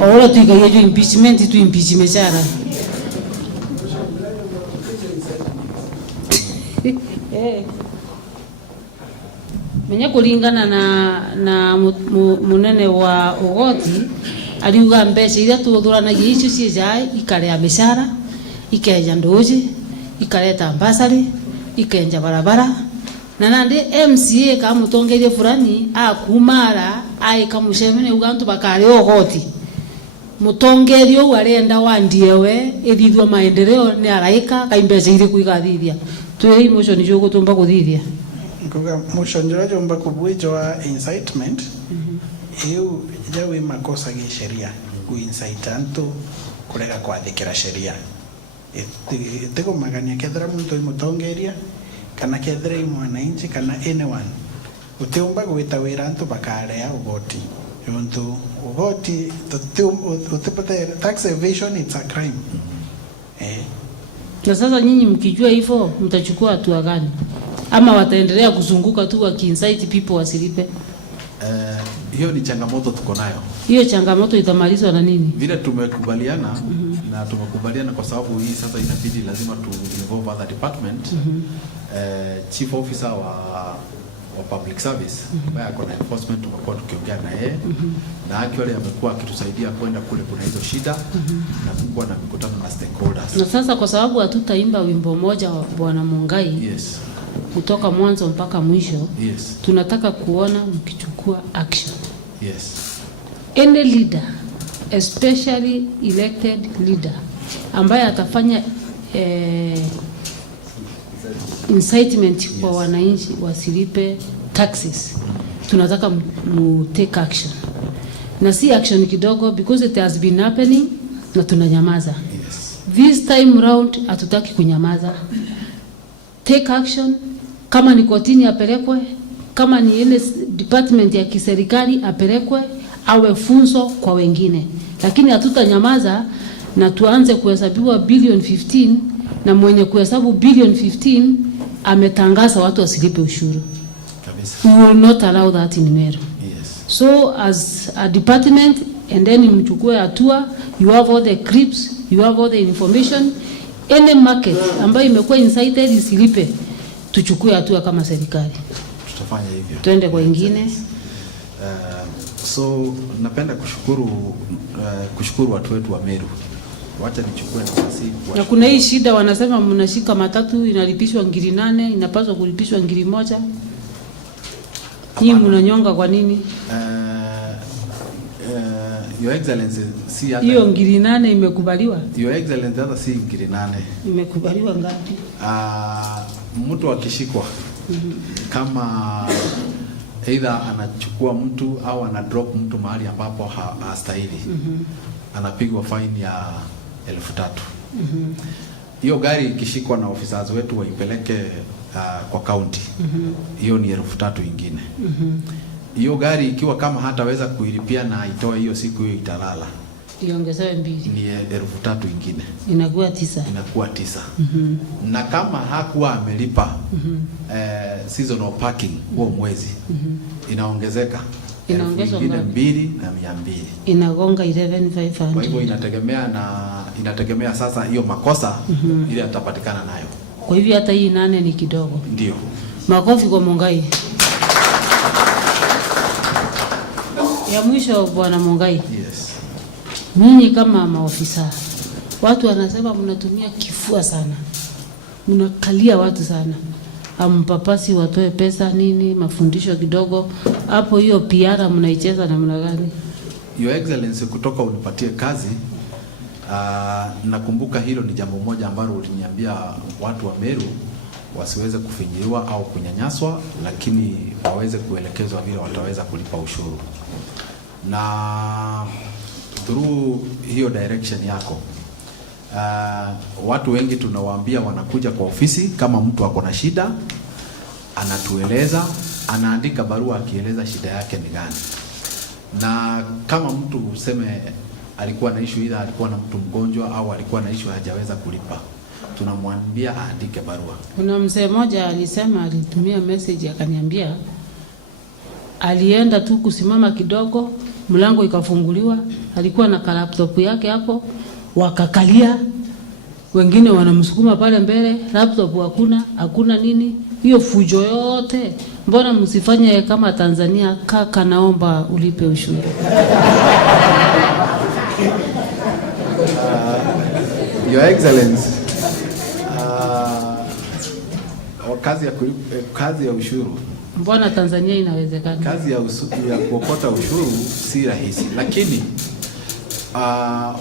Ora tuikaje impeachment tu impeachment chara. Menya kulingana na munene wa ugoti aliuga mbeca iria tuthuranagia icio cia ikare ya mishara, ikeja ndoji, ikareta ambasari, ikenja barabara, na nandi MCA kama mutongerie fulani akumara aika mushemene ugantu bakare ugoti mutongerio warenda wandiewe ithithwa maendeleo ni araika kaimbeca iri kuigathithia twei motion jo gutumba kuthithia ngoga motion jo jomba kubwijwa incitement hiyo jawe makosa ya sheria kuincite antu kurega kwathikira sheria etego magania kethera muntu imutongeria kana kethera mwananchi kana anyone uteumba gwita wira antu bakarea ugoti yonto ugoti utapata tax evasion, it's a crime. Na sasa nyinyi mkijua hivyo mtachukua hatua gani? Ama wataendelea kuzunguka tu wakiincite people wasilipe? Hiyo ni changamoto tuko nayo. Hiyo changamoto itamalizwa na nini? Vile tumekubaliana na tumekubaliana kwa sababu hii sasa inabidi lazima tu involve other department. Chief officer wa public service ambaye ako na enforcement tumekuwa tukiongea na yeye na actually amekuwa akitusaidia kwenda kule kuna hizo shida na kuwa na mikutano na stakeholders. Na sasa kwa sababu hatutaimba wimbo moja wa Bwana Mungai. Yes. Kutoka mwanzo mpaka mwisho. Yes. Tunataka kuona mkichukua action. Yes. Any leader especially elected leader ambaye atafanya incitement kwa wananchi wasilipe taxes. Tunataka mu take action, na si action kidogo, because it has been happening na tunanyamaza. This time round hatutaki kunyamaza. Take action. Kama ni kotini apelekwe, kama ni ile department ya kiserikali apelekwe, awe funzo kwa wengine. Lakini hatutanyamaza na tuanze kuhesabiwa bilioni 15 na mwenye kuhesabu bilioni 15 ametangaza watu wasilipe ushuru. We will not allow that in Meru. So as a department, and then mchukue hatua, you have all the clips, you have all the information. Any market ambayo imekuwa incited isilipe, tuchukue hatua kama serikali. Tutafanya hivyo. Twende kwa ingine. So napenda kushukuru watu wetu wa Meru. Wacha nichukue nafasi na kuna hii shida wanasema mnashika matatu inalipishwa 8,000, inapaswa kulipishwa 1,000. Hii mnanyonga kwa nini? Your Excellency, si hata hiyo 8,000 imekubaliwa. Your Excellency, hata si 8,000. Imekubaliwa ngapi? Mtu akishikwa kama either anachukua mtu au ana drop mtu mahali ambapo hastahili, anapigwa fine ya 3,000. Hiyo gari ikishikwa na officers wetu waipeleke kwa county, hiyo ni 3,000 ingine. Hiyo gari ikiwa kama hataweza kuilipia na itoe hiyo siku, hiyo italala, iongezewe 2, ni 3,000 ingine, inakuwa 9. inakuwa 9. Na kama hakuwa amelipa seasonal parking huo mwezi, inaongezeka, inaongezwa 2,200 na 200, inagonga 11,500. Kwa hivyo inategemea sasa hiyo makosa ile atapatikana nayo. Kwa hivyo hata hii 8 ni kidogo. Ndio. Makofi kwa Mungai. Ya mwisho Bwana Mungai. Yes. Ninyi kama maofisa, watu wanasema mnatumia kifua sana, mnakalia watu sana, ampapasi watoe pesa nini, mafundisho kidogo hapo. Hiyo PR mnaicheza namna gani? Your Excellency, kutoka unipatie kazi, nakumbuka hilo ni jambo moja ambalo uliniambia watu wa Meru wasiweze kufinyiliwa au kunyanyaswa, lakini waweze kuelekezwa vile wataweza kulipa ushuru. Na through hiyo direction yako, watu wengi tunawaambia wanakuja kwa ofisi, kama mtu ako na shida anatueleza, anaandika barua akieleza shida yake ni gani. Na kama mtu useme alikuwa na issue, ila alikuwa na mtu mgonjwa au alikuwa na issue hajaweza kulipa, tunamwambia aandike barua. Kuna mzee mmoja alisema, alitumia message akaniambia, alienda tu kusimama kidogo, mlango ikafunguliwa, alikuwa na laptop yake hapo, wakakalia, wengine wanamsukuma pale mbele, laptop hakuna nini, hiyo fujo yote. Mbona msifanye kama Tanzania? Kaka, naomba ulipe ushuru. Your Excellency, kazi ya ushuru, mbona Tanzania inawezekana? Kazi ya kuokota ushuru si rahisi, lakini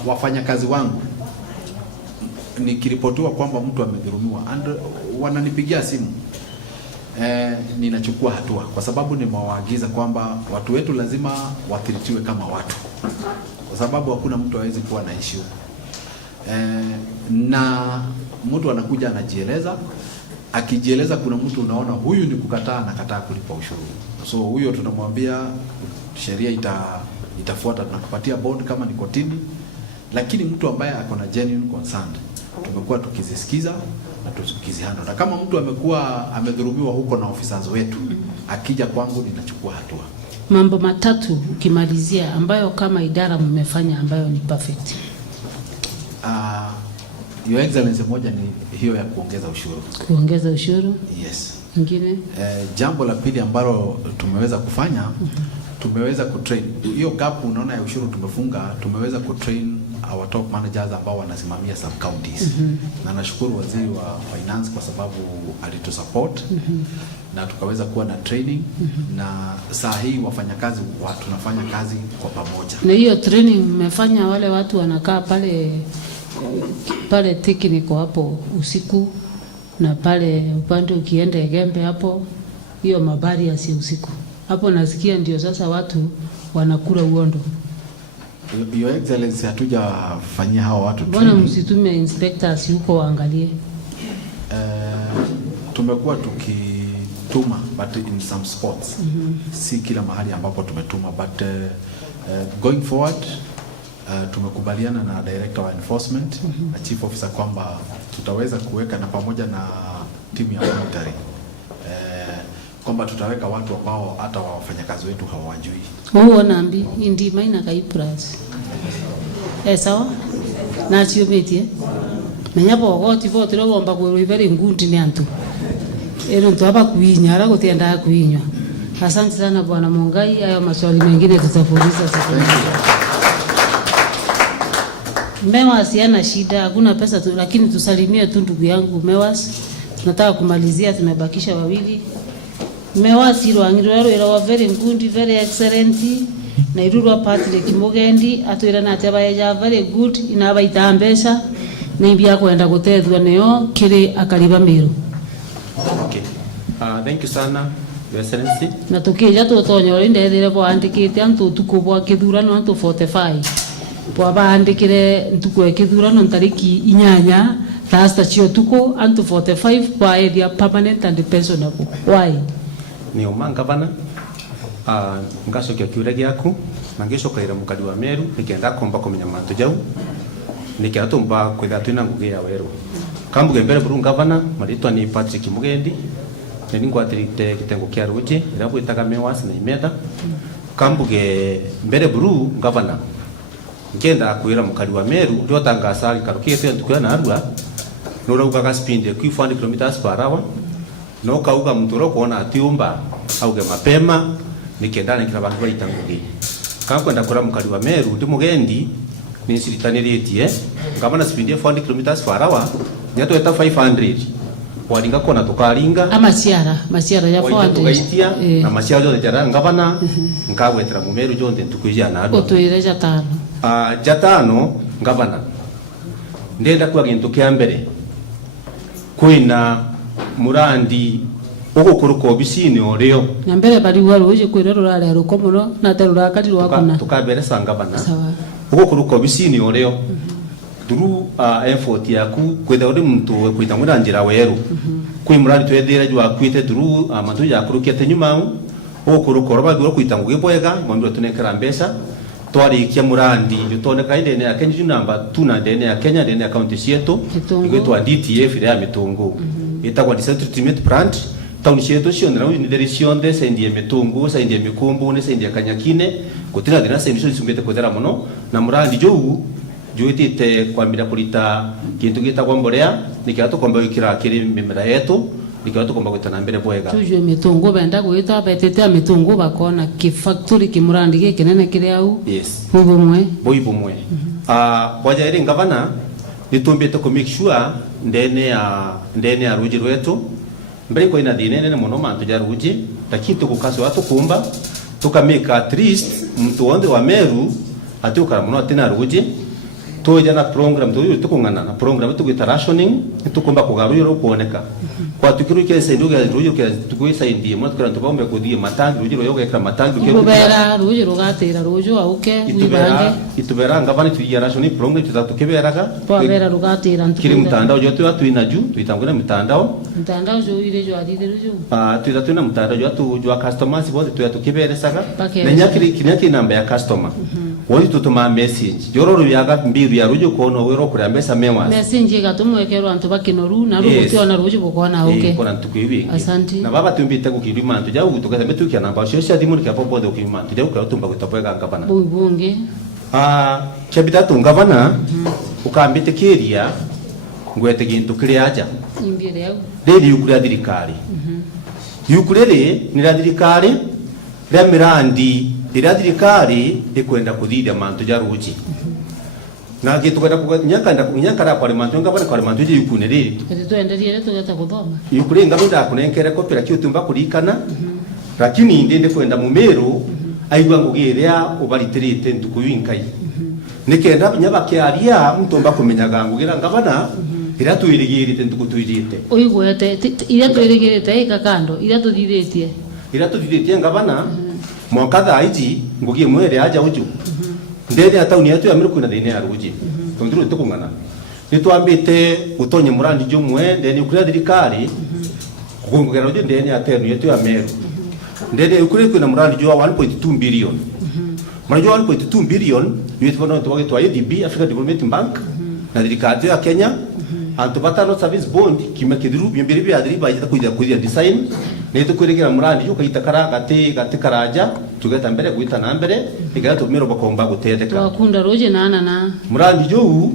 wafanyakazi wangu nikiripotiwa kwamba mtu amedhulumiwa, wananipigia simu, ninachukua hatua, kwa sababu nimewaagiza kwamba watu wetu lazima watiritiwe kama watu, kwa sababu hakuna mtu hawezi kuwa na issue. Na mtu anakuja anajieleza, akijieleza kuna mtu unaona huyu ni kukataa, nakataa kulipa ushuru, so huyo tunamwambia sheria itafuata, tunakupatia bond kama ni kotini. Lakini mtu ambaye ako na genuine concern tumekuwa tukizisikiza na tukizihando, na kama mtu amekuwa amedhulumiwa huko na officers wetu, akija kwangu ninachukua hatua. Mambo matatu ukimalizia ambayo kama idara mmefanya ambayo ni perfect. Your Excellency, moja ni hiyo ya kuongeza ushuru. Kuongeza ushuru? Yes. Ingine? Jambo la pili ambalo tumeweza kufanya, tumeweza kutrain hiyo gap unaona ya ushuru tumefunga, tumeweza kutrain our top managers ambao wanasimamia sub counties. Na nashukuru waziri wa finance kwa sababu alitusupport na tukaweza kuwa na training na saa hii wafanyakazi tunafanya kazi kwa pamoja. Na hiyo training mmefanya wale watu wanakaa pale technical hapo usiku na pale upande ukienda Egembe hapo, hiyo mabari ya usiku hapo, nasikia ndio sasa watu wanakula uondo. Your Excellency, hatujafanyia hao watu training. Mbona msitume inspectors yuko waangalie? Tumekuwa tukituma but in some spots. Si kila mahali ambapo tumetuma, but going forward tumekubaliana na director wa enforcement na chief officer kwamba tutaweza kuweka na pamoja na timu ya monitoring kwamba tutaweka watu ambao hata wafanyakazi wetu hawajui. Wewe unaambi indi maina kai plus. Sawa? Na chiometie. Menya bogoti vote ro bomba ko ibere ngundi ni antu. Ero ndo hapa kuinyara gutienda kuinywa. Asante sana Bwana Mungai, hayo maswali mengine tutafuliza siku nyingine. Mewas yana shida, hakuna pesa tu, lakini tusalimie tu ndugu yangu Mewas. Tunataka kumalizia, tumebakisha wawili. Mewas irwangirwa wa very good, very excellent. Na irurwa Patrick Mugendi atwira na ataba ya very good inaba itambesha na ibya kwenda gutethwa neyo kiri akariba Meru. Okay. Thank you sana Your Excellency. Na tukija tutonyo ndethire bo andikite antu tukubwa kithurano antu 45. Bo baandikire ntukwe kithurano ntariki 8 rasta chio tuko antu 45 kwa area permanent and pensionable. Why? Ni umanga bana. Ngacokia kiure giaku na ngicokaira mukari wa Meru nikienda komba kumenya mantu jau nikiatumba kwitha twina ngugi ya weru kambuge mbere buru ngavana maritwa ni Patrick Mugendi ni ngwatirite kitengo kia ruji ira gwitaga Mewas na Imeda kambuge mbere buru ngavana ngenda kwira mukari wa Meru ndio tangasari karukite ntukya na arua no rauga speed ku 400 km/h no kauga mtoro kuona atiumba auge mapema nikenda nikira bantu baita ngugi kakwenda kura mukari wa Meru ndi Mugendi ni siritaniritie ngabana speed ya 400 km/h nyato eta 500 walinga kona tukalinga amaciara ya 400 tukaitia na maciara yo jara ngabana ngagwetera mu Meru jonde tukujia na ado otuire jatano jatano ngabana ndenda kwa gintu kya mbere kuina murandi ugukuruka obisini oreo na mbere bari waru uje kwira rurare rukomuno na terura kati rwakuna tukabere sangabana sawa ugukuruka obisini oreo duru effort yaku kwetha uri muntu kwita mwira njira weru kwi murandi twethire jwa kwite duru amantu yakurukete nyuma ugukuruka roba duru kwita ngubwega mwambiro tunekera mbesa twarikia murandi jutoneka inde ya Kenya namba 2 na ndene ya Kenya ndene ya county cietu igitwa DTF ile ya mitungu itagwa district treatment plant town cietu cio ndira ni direction de sendie mitungu sendie mikumbu ne sendie kanyakine gutira dina sendie sumbete kwethera muno na murandi jou juitite kwambira kulita kintu gitagwa mborea nikiato komba wikira kiri mimera yetu nikiato komba gutana mbere bwega tujwe mitungu benda gwita betete mitungu bakona ki factory ki murandi ge kenene kiri au yes bumwe boja iri ngavana nitumbite ku make sure ndene ya ruji rwetu mbere ko ina dinene muno mantu ja ruji takitu kukaso watu kumba tukameka at least mtu wonde wa Meru atuka muno atina ruji toja na program tukungana na program tugita rationing tukumba kugaruyiro kuoneka kwa tukiruke senduga ruji ke tukuisa indie mwa tukara tubombe kudie matangi ruji yoga ekra matangi ke kubera ruji rugatira ruji auke wibange itubera ngabani tuya rationing program tuzatukeberaga twabera rugatira kiri mtandao jote watu inaju tuitanguna mtandao jo ile jo adide ruju tuitatuna mtandao jote jo customers bote tuyatukeberesaga na nyakiri namba ya customer woni tutuma message jororo yaga mbiru ya rujo kono wero kuri ambesa Mewas message gatumwekero antu bakinoru na rugo tyo na rujo bokona oke kona tukuibi asante na baba tumbite kukirima antu jau kutoka metukia namba shosha dimu kapo bodo kukirima antu jau katumba kutapweka ngabana bunge chabita tungavana ukambite kiria ngwete gintu kiri aja imbire yau dedi yukuri dirikari yukurere ni dirikari remirandi ira dirikari ikwenda kuthithia mantu ja ruji na gitu kwenda nyakara kwa mantu ngabana kwa mantu je yukune riri tuendelee tugeta kuthoma yukure ngabunda kunenkere kopera cyutumba kurikana lakini ndende kwenda mu Meru aigwa ngugiria ubaritirite ntukuyinkai nikenda nyabakiaria mutomba kumenyaga ngugira ngabana ira tuirigirite ntukutwirite uigwete ira tuirigirite ikakando ira tuthithitie ngabana mwaka thaiji ngugie mwere aja uju ndende atauni yetu ya Meru kuna thine ya ruji tonduru tukungana nitwambite utonye murandi jumwe ndende ukira thirikari kugungera ruji ndende atenu yetu ya Meru ndende ukire kuna murandi jwa 1.2 billion murandi 1.2 billion yitwa twagitwa ADB Africa Development Bank na thirikari ya Kenya antu batano service bond kima kidiru bimbiri bya diriba yita kuja design neto kwerekera murandi yuko yitakara gati karaja tugeta mbere guita na mbere igara tumiro bakomba guteteka wakunda roje na murandi jo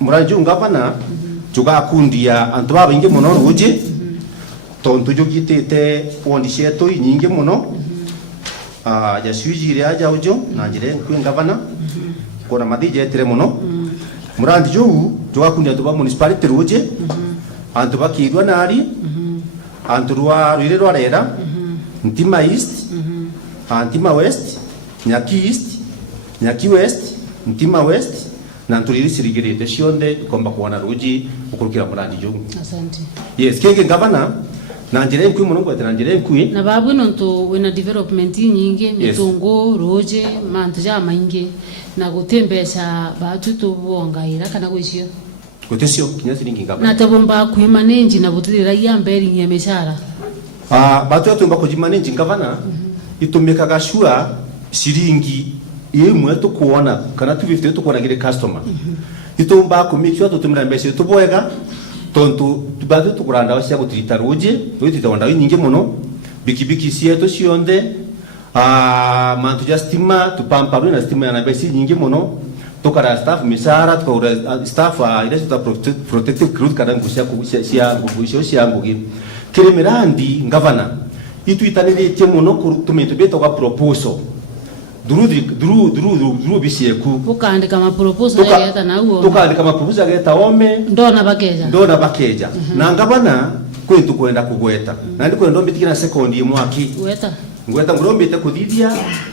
murandi jo ngapana tuga kundia antu baba inge muno roje tontu jo gitete wondi sheto nyinge muno ya swijire aja ujo na jire kwingavana kona madije tere muno murandi jo twakundi tuba municipality roje antu bakirwa nari antu rwire rwarera ntima east ntima west nyaki east nyaki west ntima west na nturiri sirigirite cionde komba kuona roji ukurukira murandi jo asante yes kenge gavana na njire nkwi muno ngwete na njire nkwi na babu nonto wena development nyingi mitungo roje mantu ja maingi na gutembesha batu tubonga ira kana gwicio gutesio kinya siringi ngaba na tabomba kuimanage na butirira ya mberi nyemeshara batu yatumba kujimanage ngavana itumika gashua siringi imwe tukuona kana 250 tukuona gire customer itumba kumikyo tutumira mbese tuboega tontu tubatu tukuranda wasya gutirita roje twitita wanda nyingi muno bikibiki sieto cionde mantu ya stima tupampa na stima ya nabesi nyingi muno tukara staff misara tukara staff ila tuta protective crew kada ngusia kusia ngusho ngugi kiremerandi ngavana itu itanire tie muno kutumento beto kwa proposal duru bisieku ukandika ma proposal yageta na uo tukandika ma proposal yageta ome ndona bakeja na ngavana kwetu kwenda kugweta na ndiko ndo mbitikina second ye mwaki ngweta ngurombite kuthithia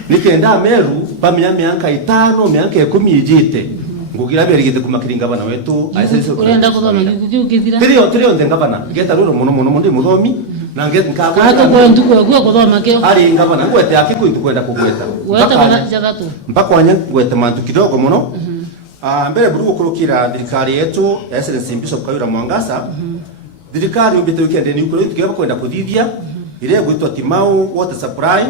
nikenda Meru pamya mianka 5 mianka 10 ijite ngugira berigite kumakiringa bana wetu urenda kuthoma gukithira trio ndengabana ngeta ruro muno ndi muthomi na ngeta nkako kato kwa nduko gwa kuthoma kio ari ngabana ngwete yake kwitu kwenda kugweta weta bana jagatu mpaka wanya ngwete mantu kidogo muno mbere buru kurukira thirikari yetu Excellency Bishop Kayura Mwangasa thirikari umbite weekend ni ukuri tugeba kwenda kuthithia ile gwitwa Timau water supply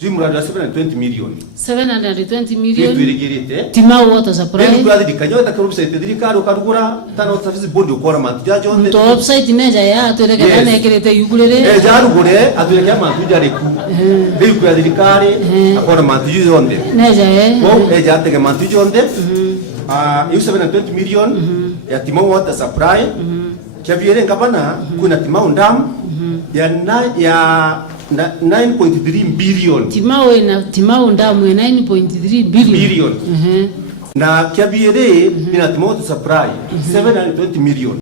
jumla ya 720 million 720 million twirigirite Timau water supply ni kwa thirikari yota website thirikari ukarugura tano service board ukora mantu ya jonde to website neja ya turekana nekirite yugurire jarugure aturekea mantu jareku ni kwa thirikari akora mantu jonde neja ko jatege mantu jonde you 720 million ya Timau water supply kia viere ngabana kuna Timau dam ya 9.3 billion Timau ndamu 9.3 billion na kia viere ina Timau water supply 720 million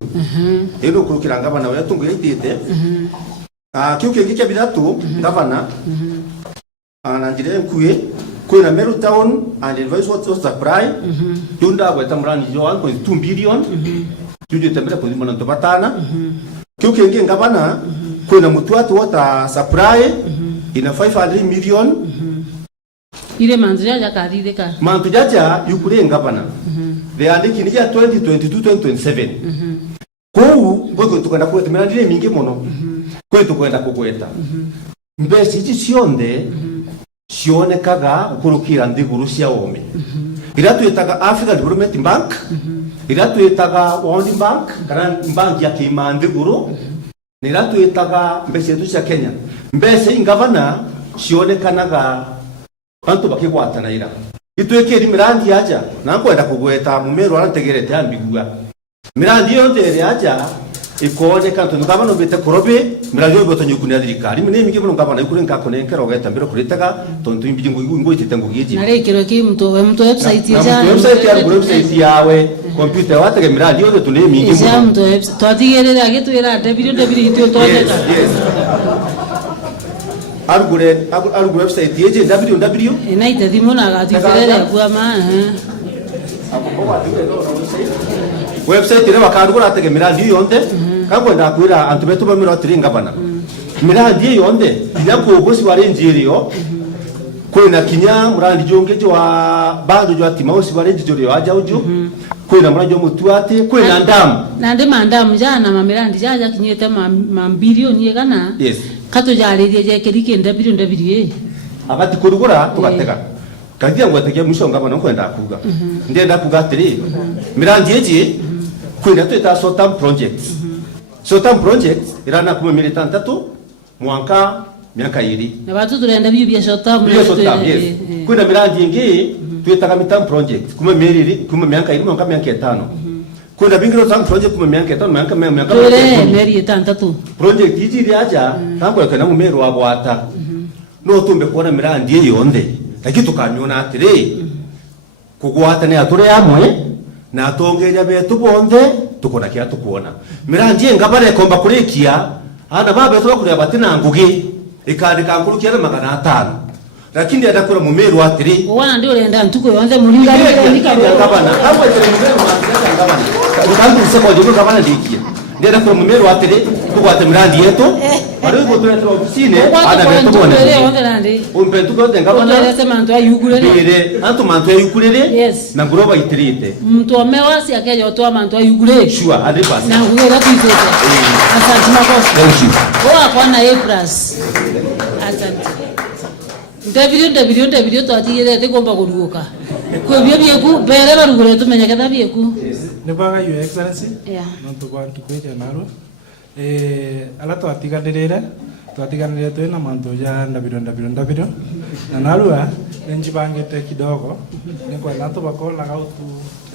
eno kurukira ngabana wa tungu yitite kio kingi kia bidatu ngabana na njire nkuye kuna Meru town and advice water supply tunda gweta murani jo 1.2 billion tuje tembele kwa mwana ntobatana kio kingi ngabana kuna Mutwatu water supply ina 500 million ile manzira ya karireka mantu jaja yukure ngabana the andiki ni ya 2022-2027 kou ngoko tukanda kweta mirandire mingi muno kwetu kwenda kugweta mbesi ici cionde cionekaga ukurukira ndiguru cia ome ira twitaga Africa Development Bank ira twitaga World Bank kana bank ya kimandiguru nira twitaga mbese yetu cia Kenya mbese ingavana cionekanaga bantu bakigwatana ira itwekeri mirandi yaja na kwenda kugweta mu Meru arategerete ambigua mirandi yonde ere aja ikone kanto ngabana bete korobe miradi yo botanyo kunya dirikari mine mingi muno ngabana ikure nkakonenke rogeta mbiro kuritega tontu imbiji ngo itetengo giji nare kiro ki mtu website ya website ya website yawe computer watege miradi yo tune mingi muno ya mtu website twatigirira agitwira www twateka Argure website yeje www inaite thimo na gatigirira kwa ma website ile wakandugura atege miradi yonde kakwenda kwira antu betu bamira tiringa bana miradi yonde ijako bosi wale njirio kwena kinya murandi jonge wa bado jo ati mausi wale njirio aja uju kwena murandi mutuate kwena ndamu nande mandamu jana mamirandi jaja kinyete mambilioni yegana yes kato jaririe je kerike www abati kurugura tugatega kadia ngo ategia musonga bana kwenda kuga ndenda kuga tiri mirandi yeje kwenda tuita sotam projects sotam projects irana kuma militantatu mwaka miaka iri na watu turenda bibia sotam yes kwenda mirandi ingi tuita mitam project kuma miriri kuma miaka iri mwaka miaka 5 kwenda bingiro sotam project kuma miaka 5 miaka meri tantatu project iji aja tambo kana mu Meru abwata no tumbe kuona mirandi yonde lakini tukanyona atire kugwata ne ature yamwe na atongeria betu bonde tukona kia tukuona mirandi ngabare komba kurekia ana baba betu bakuria batina ngugi ikandika nkurukia na 500 lakini atakura mu Meru atire wana ndio urenda ntuko yonde mulinga ndika ngabana hapo ile mu Meru ngabana tukandu seko jibu ngabana ndikia ndio atakura mu Meru atire tugwate mirandi yetu bari gutwe ofisine ana betu bonde umpe tukoze ngabana ndio mantu ayugurere antu mantu ayugurere yes na nguroba itirite mtu omewasi akeje otwa mantu ayugurere sure adipasi na ngura tuitete asante makosa thank you oa kwana A+ asante www twatigire tegomba kuruguka kwebyo byeku bere barugure tumenye kada byeku ne baga your excellency yeah nonto kwantu kweja naro ala twatiganirire twina mantu ya ndabiro na narua njibangite kidogo ni kwa nato bakola gautu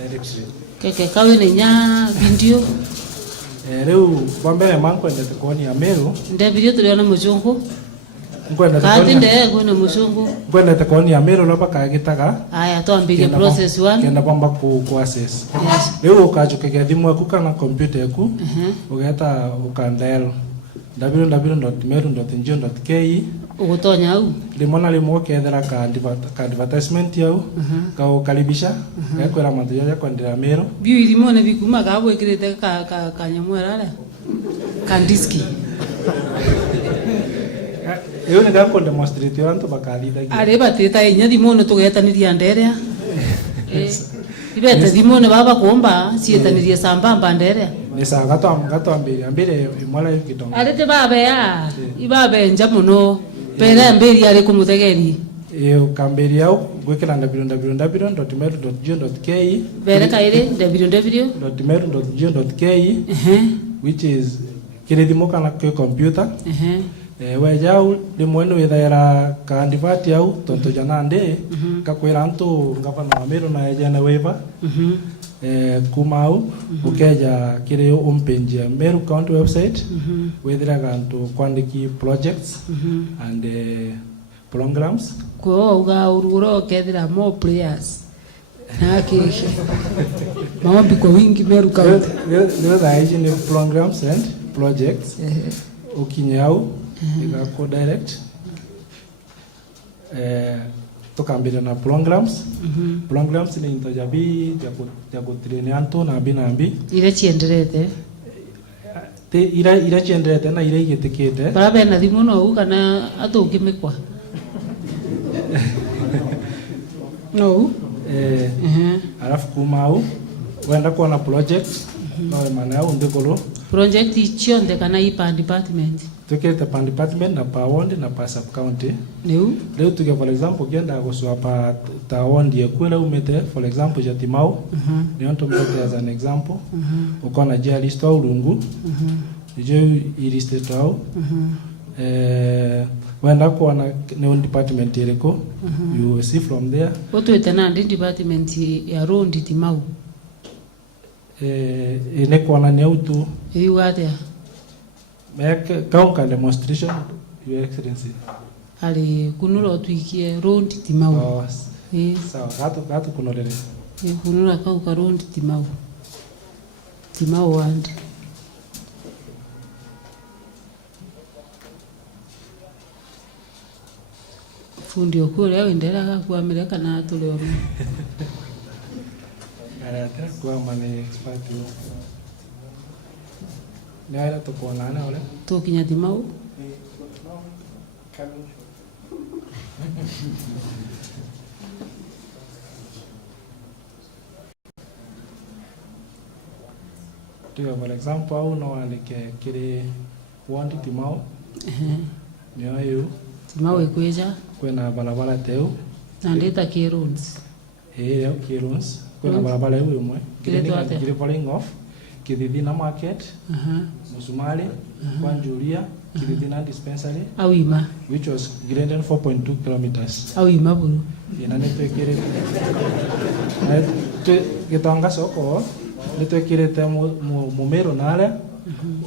direction keke kawe ne nya video leo bambere manko ndete koni ya Meru ndabiro tuliona mujungu kwenda kati ndeye kuna mujungu kwenda tekoni ya Meru loba kagitaga aya tuambie process 1 kenda bamba ku access leo ukajuke thimu yaku kana computer yaku ugeta ukandel www.meru.ngo.ke ugutonya au limona limo kethera ka advertisement yau ka ukaribisha yakwera mantu ya kwendera Meru biu ilimone bikuma ka gwikirite ka nyamwera kandiski Yo nega ko demonstrate antu bakalida ari bateta inya thimono tugetaniria nderea ibete thimono baba kuomba sietaniria sambamba nderea nisa gato ambire imwala yikidongo ari te baba ya ibabe nja muno pere mbiri ari kumutegeri yo kamberi yau gwekera www.meru.ngo.ke bere kaire www.meru.ngo.ke which is kirithimo kana ke computer wejau limwenu withaira ka ndivati au tonto janande kakwira antu ngavana wa Meru na ejana weva kumau ukeja kire umpenja Meru county website withira gantu kwandiki projects and programs ko uga ururo kethira more players haki maombi kwa wingi Meru county leo hizi ni programs and projects ukinyau igako direct tukambira na programs programs ni into jabi ya kutrain antu na binambi ile chienderete te ira chienderete na ile igetekete barabe na thimu no kana atungimikwa no alafu kumau wenda kuona project no maana undikolo project ichionde kana ipa department tukete pa department na pa ward na pa sub county leo tuke for example kienda kuswa pa ta ward ya kwela umete for example Jatimau ni onto mete as an example ukona jia list au lungu je iliste tao wenda kuona ne department ireko you see from there oto etana department ya road Timau ine kuonania utu Iu atia. kaunka demonstration, Your Excellency. Ali kunura tuikie round timau. Sawa, gatu kunorere. Kunura kauka round timau. Timau wandi. Fundi okure awendera kwa Amerika na atule omu. Tena kwa mane expert yo. Ni aira to kuona na ole. To kinya timau. Tuyo for example au no andike kiri wandi timau. Nio yu timau ekweja kwena barabara teu nandeta kiruns yo kiruns kwena barabara yu imwe kiri falling off Kididina market Musumali Kwanjulia Kididina dispensary awima which was graded 4.2 kilometers awima bulu inanetwekire gitonga soko nitwekirite mumero nare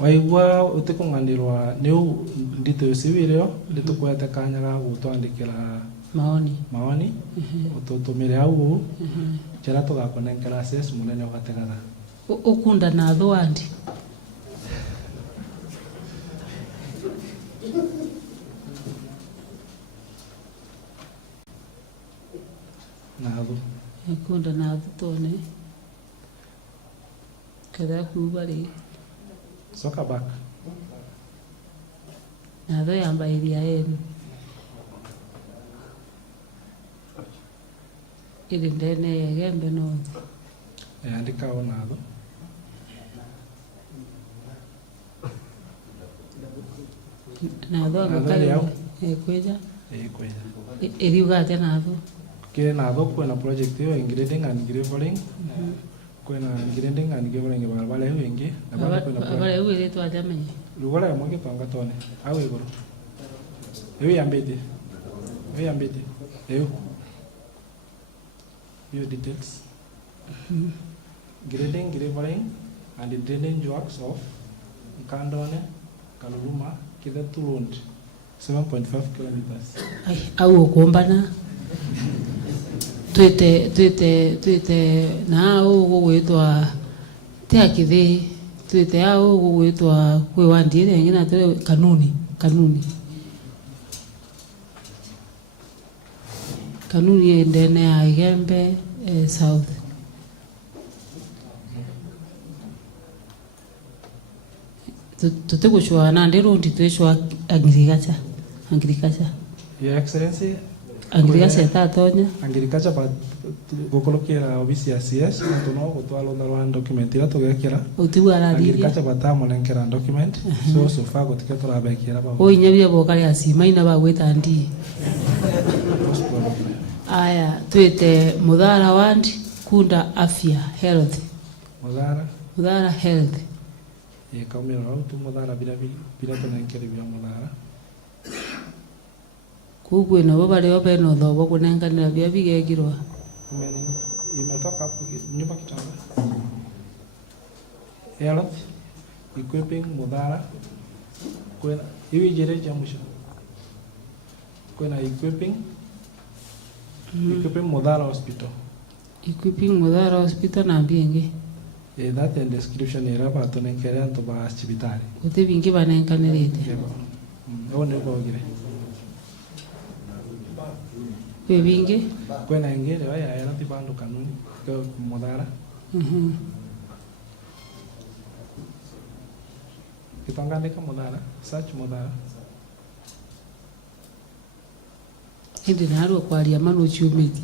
waigua utikunganirwa niu ndito usiwirio nditukwete kanya ga gutwandikira maoni ututumire au kira tugakonenkera access munene ugategara ukunda na thwandi nathu ukunda nathu tone kada kubali soka back nathu yamba iria yenu ili ndene yegembe no andika onathu nathu agakaya ekweja eriuga atia nathu kire nathu kwena project yo ingreding and gravering kwena ingreding and gravering barabara yo ingi na bado kwena barabara yo ile tu ajamenye lugora ya mweke tonga tone awe iguru ewe yambete ewe your details grading gravering and the drainage works of Nkandone Kaluruma Kidatu Road 7.5 kilometers au kuombana twite na au gugwitwa tia kithi twite au gugwitwa kwi wandire ngina tule kanuni ndene ya Igembe south tutigushwa na ndiro nditwishwa agriculture Your Excellency agriculture tatonya agriculture but gukolokera obisi ya CS tuno gutwalo ndarwa document ira tugekera utibu ararithia agriculture batamo nenkera document so far gutike turabekera ba o inyabia bokari asimaina ba gwita ndi aya twite mudhara wandi kunda afya health mudhara health kaumira au tu mudhara bila tunenkera bia mudhara kugwe no bale obe no thobo kunenganira bia bigegirwa imetoka nyumba kitanda health equipping mudhara kwena hivi jere jamusha kwena equipping mudhara hospital na bienge that and description era bato nenkere anto ba hospitali utebingi banenkanirite one bogire bebingi kwena ngere waya era tibando kanuni kwa mudhara kitangandika mudhara search mudhara hindi naruo kwaria manu ciumiti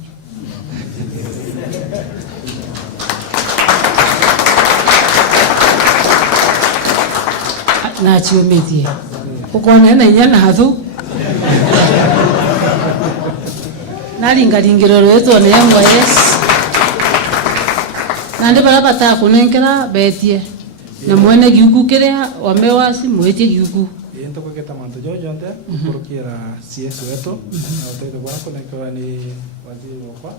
na ciumitie ukona na nyana hathu naringaringiro rwetwo ne MYS nande barabata kunenkera betie na mwene giugu kiria wamewasi mwetie giugu yento kwa keta manto jojonte kurukira CS wetu na utoito bwana kunenkera ni waziri wa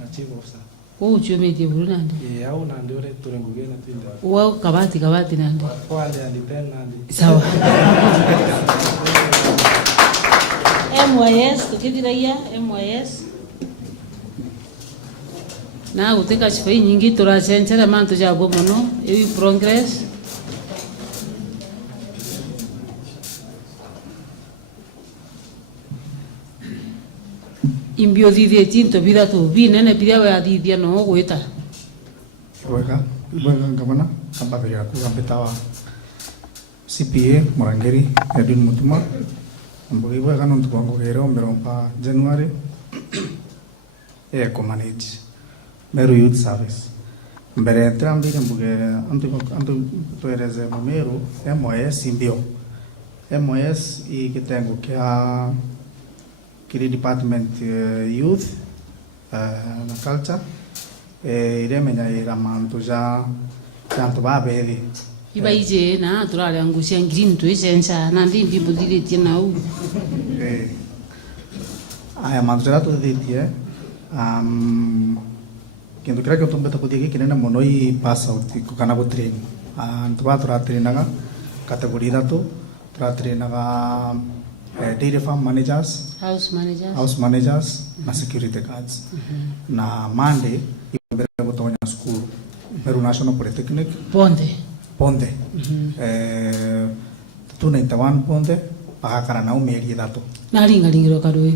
na chief officer Ko uchumetie buru nandi. Au nandi ore turi ngugi na twinda. Uwa kabati nandi. Kwale andi ten nandi. Sawa. MYS tukithiragia MYS na guteka cifai nyingi turacenjera mantu jabo muno iwi progress imbio thithietie into bithatu binene biria wathithia no gwita wega ngabana ambagirira kuga mbitawa CPA Murangeri Edwin Mutuma mbugi wega no ntukongo gero mberompa January manage Meru Youth Service mbere trambire mbuge antu tuereze Meru MYS imbio MYS ikitengo kia kiri department youth na culture iremenya ira mantu ja tanto babethi ibaije na turale angusia green to isensa na ndimbi budiritie na u aya mantu ja tuthitie kindu kira kyo tumbeta kuthie kinene muno I pass out kana go train antu ba turatrainaga category thatu turatrainaga dairy farm managers, house managers na security guards. Na Monday ibere gutonya school Meru National Polytechnic Ponde 291 Ponde pakakara na umeri thatu naringiro karui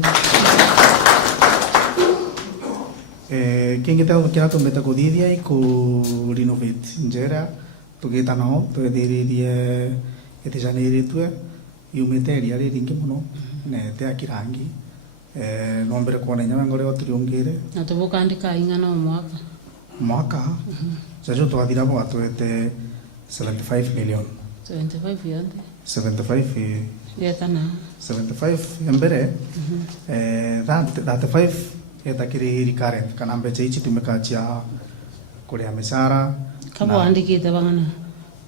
kingi tao kira tumbeta kuthithia iku renovate njera tugita nao twethiririe itijaniriitwe yumite ria ringi muno ne te akirangi no mbere kuona nyama ngore oturiongire na tubukandika ingana mwaka jajo twathira bo atwete 75 million 75 yande 75 yetana 75 mbere 35 etakiri recurrent kana mbeche ichi tumekachia kuria mishara kama andikite bangana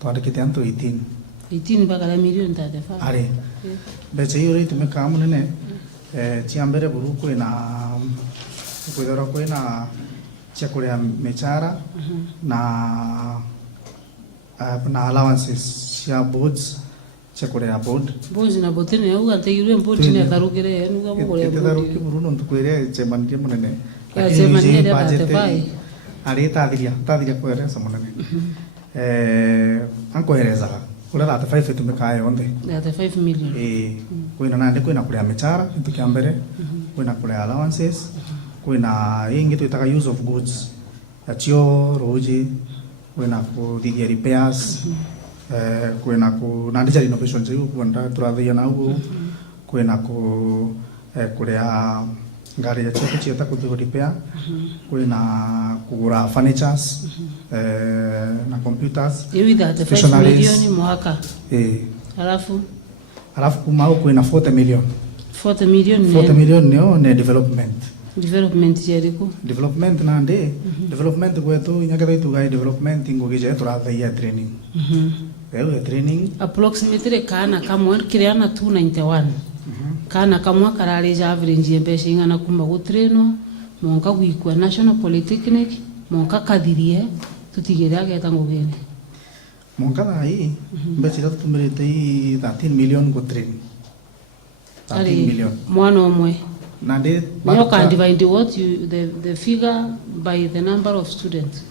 twandikite antu 18 bagala milioni 35 are mbeche hiyo rate imekaa munene chia mbere buru kwina chia kuria mechara na allowances cia boards chia kuria boards na botene yau ategirwe board ne tarugire nuga bugure taruki buru no tukwire chemanie munene chemanie ya batefai are tadhiria kuereza munene ankoerezaga kula 35 tumekaa yonde 35 million kwina nande kwina kuria mechara kitu kia mbere kwina kuria allowances kwina ingi twitaga use of goods achio roji kwina kuthithia repairs kwina ku nandija innovations yu kwenda turathia na ugu kwina ku kuria ngari ya chetu chieta kuthio repair kwina kugura furnitures na computers hivi 35 milioni mwaka alafu kumao kwina 40 million 40 million nio ne development jeriko development nande development kwetu nyakatha itugai development ngugije turathaia training training approximately kana kamwe kiriana 291 kana kamwe kararija average mbeca ingana kuma gutrainwa monka gwikwa National Polytechnic monka kathirie tutigire ageta ngugene monka thai mbeca tumirite 13 million gutrain 13 million mwana omwe nande you can divide what you the figure by the number of students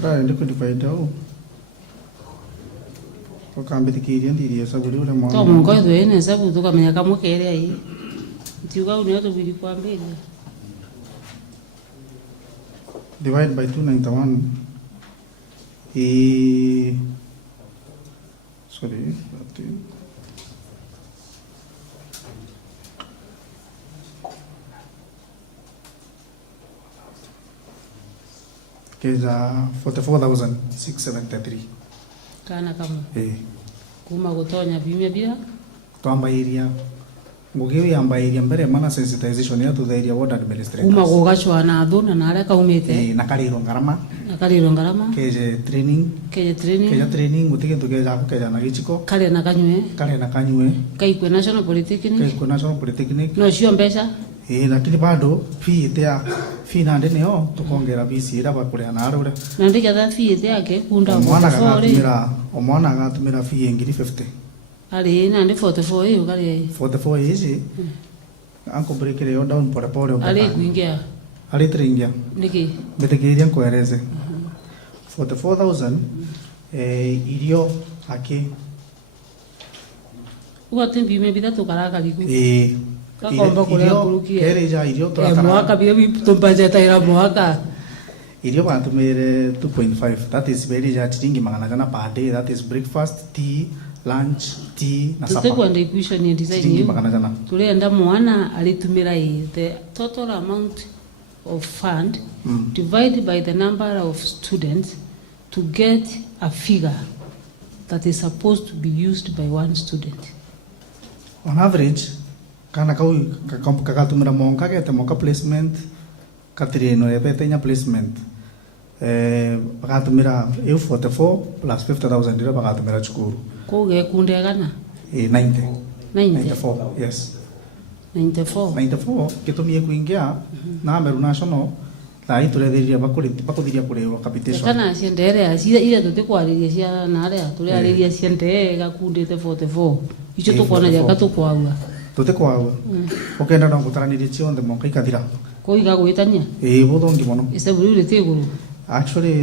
try to divide out okambete kiria ndiria saburi ule mwana to mongo ene sabu tukamenya kamwe kere ai tiuga unyo to bili kwa mbele divide by 291 sorry keza 44,673 kana kama kuma gutonya bimya bia twambairia ngugi yambairia mbere mana sensitization ya tuthairia ward administrators kuma gugachwa na thuna na ara kaumite na kariro ngarama keje training gutige tugeja kukeja na gichiko kale na kanywe kaikwe National Polytechnic no cio mbeca lakini bado fee ya fee nande neo tukongera bisi ira bakuria na arura na ndika tha fee yake kunda omwana agatumira fee ngiri 50 ali na ndi 44 hiyo kali 44 hizi anko break yo down pole pole ali kuingia ali tringia niki betegeria nkueleze 44,000 irio aki ugatembi me bidatu karaka liku kakomba kuria kurukie kereja irio turakara mwaka bile tumbajeta ira mwaka irio batumire 2.5 that is very ja shilingi 100 per day that is breakfast tea lunch tea na supper tutekwenda equation ni design shilingi hiyo 100 tulienda mwana alitumira the total amount of fund divided by the number of students to get a figure that is supposed to be used by one student. On average, kana kakatumira monka kete monka placement katirino epetenya placement bakatumira 44 plus 50,000 ndira bakatumira chukuru Kuge kundegana 94 yes 94 kitumie kuingia na Meru National thai turethiria bakuthiria kureo capitation kana ciendere acia ira tutikwariria cia nare turiariria ciende gakundite 44 icio tukona jaka tukwaua tutikwaua ukenda no gutaranirie cionthe monka ikathira kuiga gwitania buthongi muno iseburi tiguru actually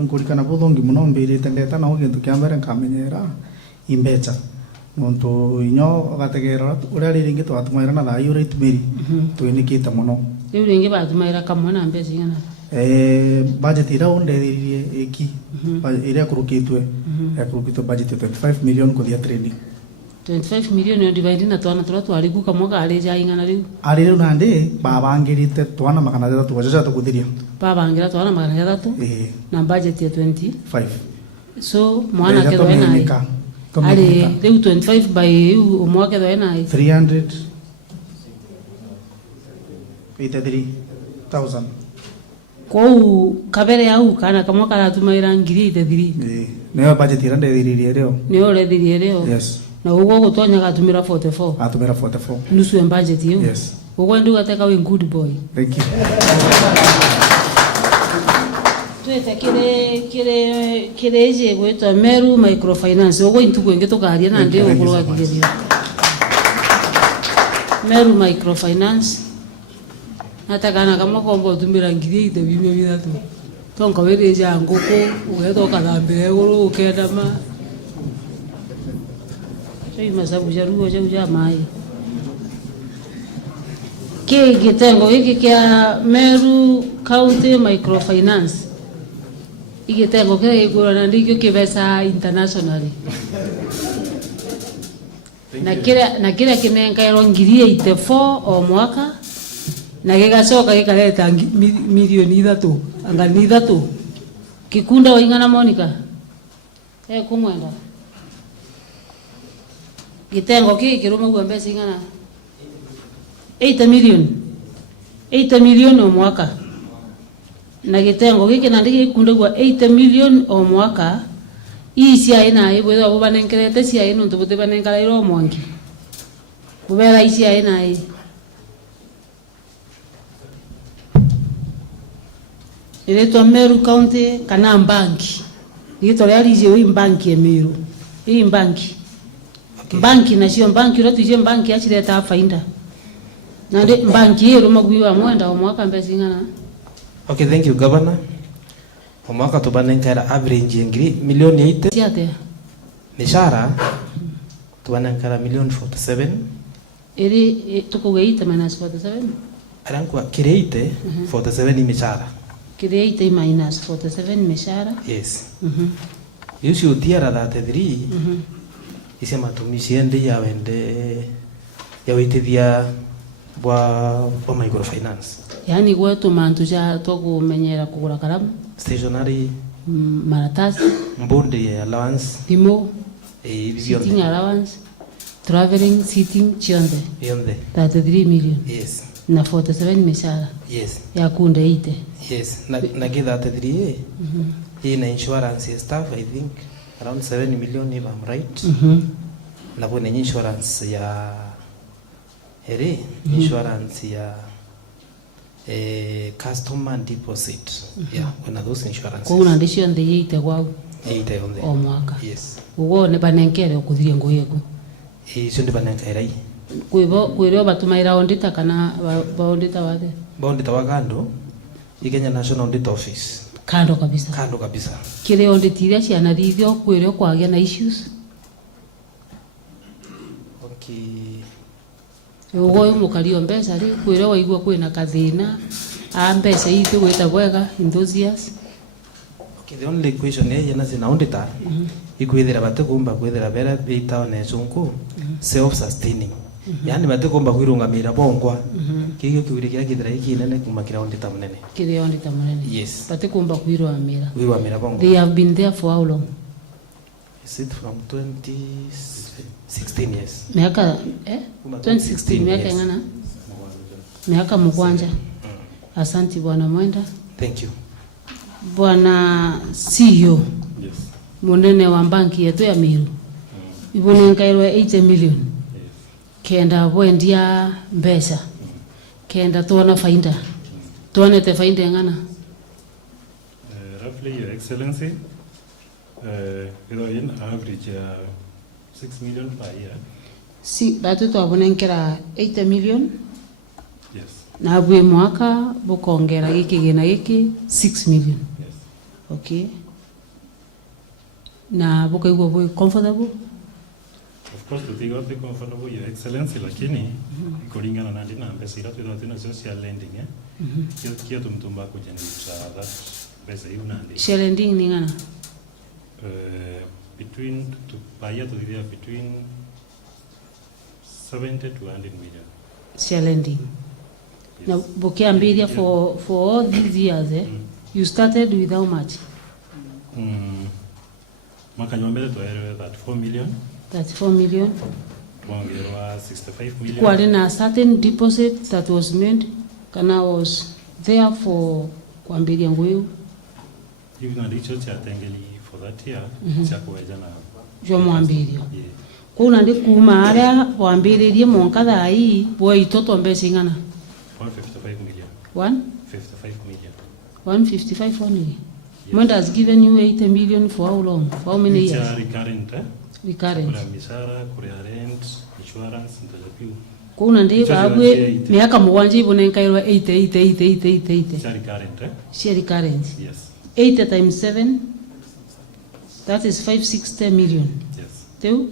nkurikana buthongi muno mbirite ndeta na gintu kia mbere nkamenyera imbecha nontu inyo gategera uria riringi twatumaira na thai uria itumiri twinikite muno riu ringi batumaira kamwe na mbeca igana budget ira underirie eki ira kurukitwe budget 25 million kuthia training 25 million yo divide na twana twariku kamwe kari ja ingana riu ari riu nandi babangirite twana magana 3 twajaja tukuthiria babangira twana magana 3 na budget ya 25 so mwana kedwa na ali riu 25 by umwake kedwa na 383,000 kou kabere au kana kamwe karatumaira ngiri 83 neo budget ira ndethiririe rio neo rethirie rio yes na ugo gutonya gatumira 44 atumira 44 nusu ya budget hiyo yes ugo ndu gateka we good boy thank you twete kireje gwetwa Meru microfinance ugo intuko inge tukaria na ndio ugo gakigeria Meru microfinance natakana kama kombo tumira ngiri ite bimwe bidatu tonka wereja ngoko ugetoka thambire guru ukenda ma sai masabu jaruo ja mai kitengo hiki kia Meru County Microfinance igitengo kile igurana ndikyo kibesa internationally na kila kinenga ero ngiri 84 o mwaka na gigacoka gikareta milioni 3 anga ni 3 kikunda waingana Monica kumwenda gitengo kiki kiruma gwa mbesa ingana 8 million o mwaka na gitengo giki na ndiki kunda gwa 8 million o mwaka isia ina ibwe abo banenkerete sia ino ntubuti banenkara iro mwangi bubera isia ina iletwa Meru County kana banki igitoria rije wi banki ya Meru hii banki banki na sio banki ro tuje banki achireta faida na de banki hiyo magwiwa mwenda o mwaka mbesi ngana. Okay, thank you governor. O mwaka tubanenkara average ngiri milioni 8 siate mishara tubanenkara milioni 47 ili tukugeita minus 47 arankwa kireite 47 ni mishara kireite minus 47 mishara yes yusi utiara 33 ise matumizi ende ya wende ya witithia bwa microfinance yani gwetu mantu ja tukumenyera kugura karamu stationery maratasi mbonde allowance pimo sitting sitting allowance traveling sitting chionde 33 million yes na 47 mishara yes ya kunde ite yes na give 33 na insurance staff I think around 7 million if I'm right na kuna insurance ya ere insurance ya customer deposit yeah kuna those insurances kuna ndicio ndiite gwao eite on o mwaka yes ugo ne banenkere okuthie nguyego icio ndi banenkere kwiro batumaira audita kana audita wade audita wa kando Kenya National Audit Office kando kabisa kire audit iria ciana thithio kwiro kwagia na issues ugo mukario mbeca ri kwiro waigua kwina kathina a mbeca itu gwita bwega in those years. Okay, the only question is yana zina auditor ikwithira bate kumba kwithira bera bita ne sunku self sustaining yani bate kumba kwirungamira bongwa kigio kiwire kia kithira ikinene kuma kira auditor munene Yes, bate kumba kwirungamira bongwa. They have been there for how long? Is it from 2016 years? Miaka 2016 miaka ngana miaka mkwanja. Asante bwana Mwenda. Thank you. Bwana CEO. Yes. Munene wa banki yetu ya Meru. Ibone nkairwe 80 million. Yes. Kenda bwendia mbesa. Kenda tuona faida. Tuone te faida ngana. Roughly, Your Excellency, in average 6 million per year. Si batu tuabone nkera 80 million. Yes. Na bwe mwaka bukongera giki gina giki 6 million. Yes. Okay. Na bukaigwa bwe comfortable? Of course, to think of the comfortable, Your Excellency, lakini kulingana na ndina pesa ila tuna social lending kia tumtumba kujenga that pesa hiyo nandi. Share lending ni ngana? Between to per year to the year between 70 to 100 million. Share lending. Yes. Now, Bokiambiria for all these years, you started with how much? Mwaka nyumbele tuwaelewe 34 million. 34 million. Tuongerwa 65 million. Kwa na certain deposit that was made, kana was there for kuambiria nguyu. Even na licho cha tengeli for that year, cha kuweja na. Jo mwambirio. Kuna ndi kuma aria wambiririe monkatha hii bo itoto mbese ngana. 155 million. 155 million. 155 only. Yes. Mwenda has given you 80 million for how long? For how many years? It's recurrent, Recurrent. Kuna misara, kuna rent, insurance, ntajapiu. Kuna ndi babwe miaka mugwanja ibone nkairwa 80. It's recurrent, Share recurrent. Yes. 80 times 7, that is 560 million. Yes. Teu?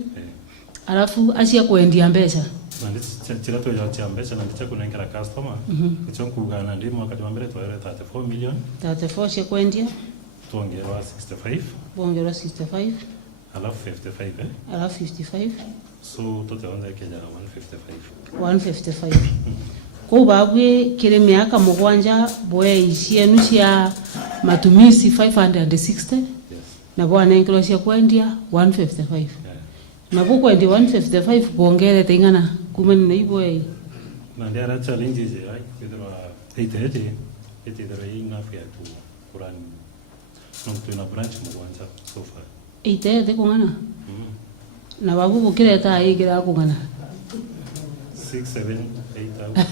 Alafu asia kuendia mbesa. Nandi chirato ya chambesa nandi chakuna ngara customer. Ichonku gana ndi mwaka tumambere tuwaelewe 34 million. 34 shia kuendia. Tuongerwa 65. Tuongerwa 65. Alafu 55 Alafu 55. So total onda keja 155. 155. Kwa babwe kile miaka mugwanja boye isienu cia matumizi 560. Yes. Na bwana nkilo cia kuendia 155. Na buko ndi 155 kuongere tengana kumeni na iboe. Na ndia ra challenges ai kidwa 80 dara ina fia tu kuran. Nonto na branch mugwanja so far. 80 kungana. Na babu bukire ta igira kungana. 6, 7, 8 hours.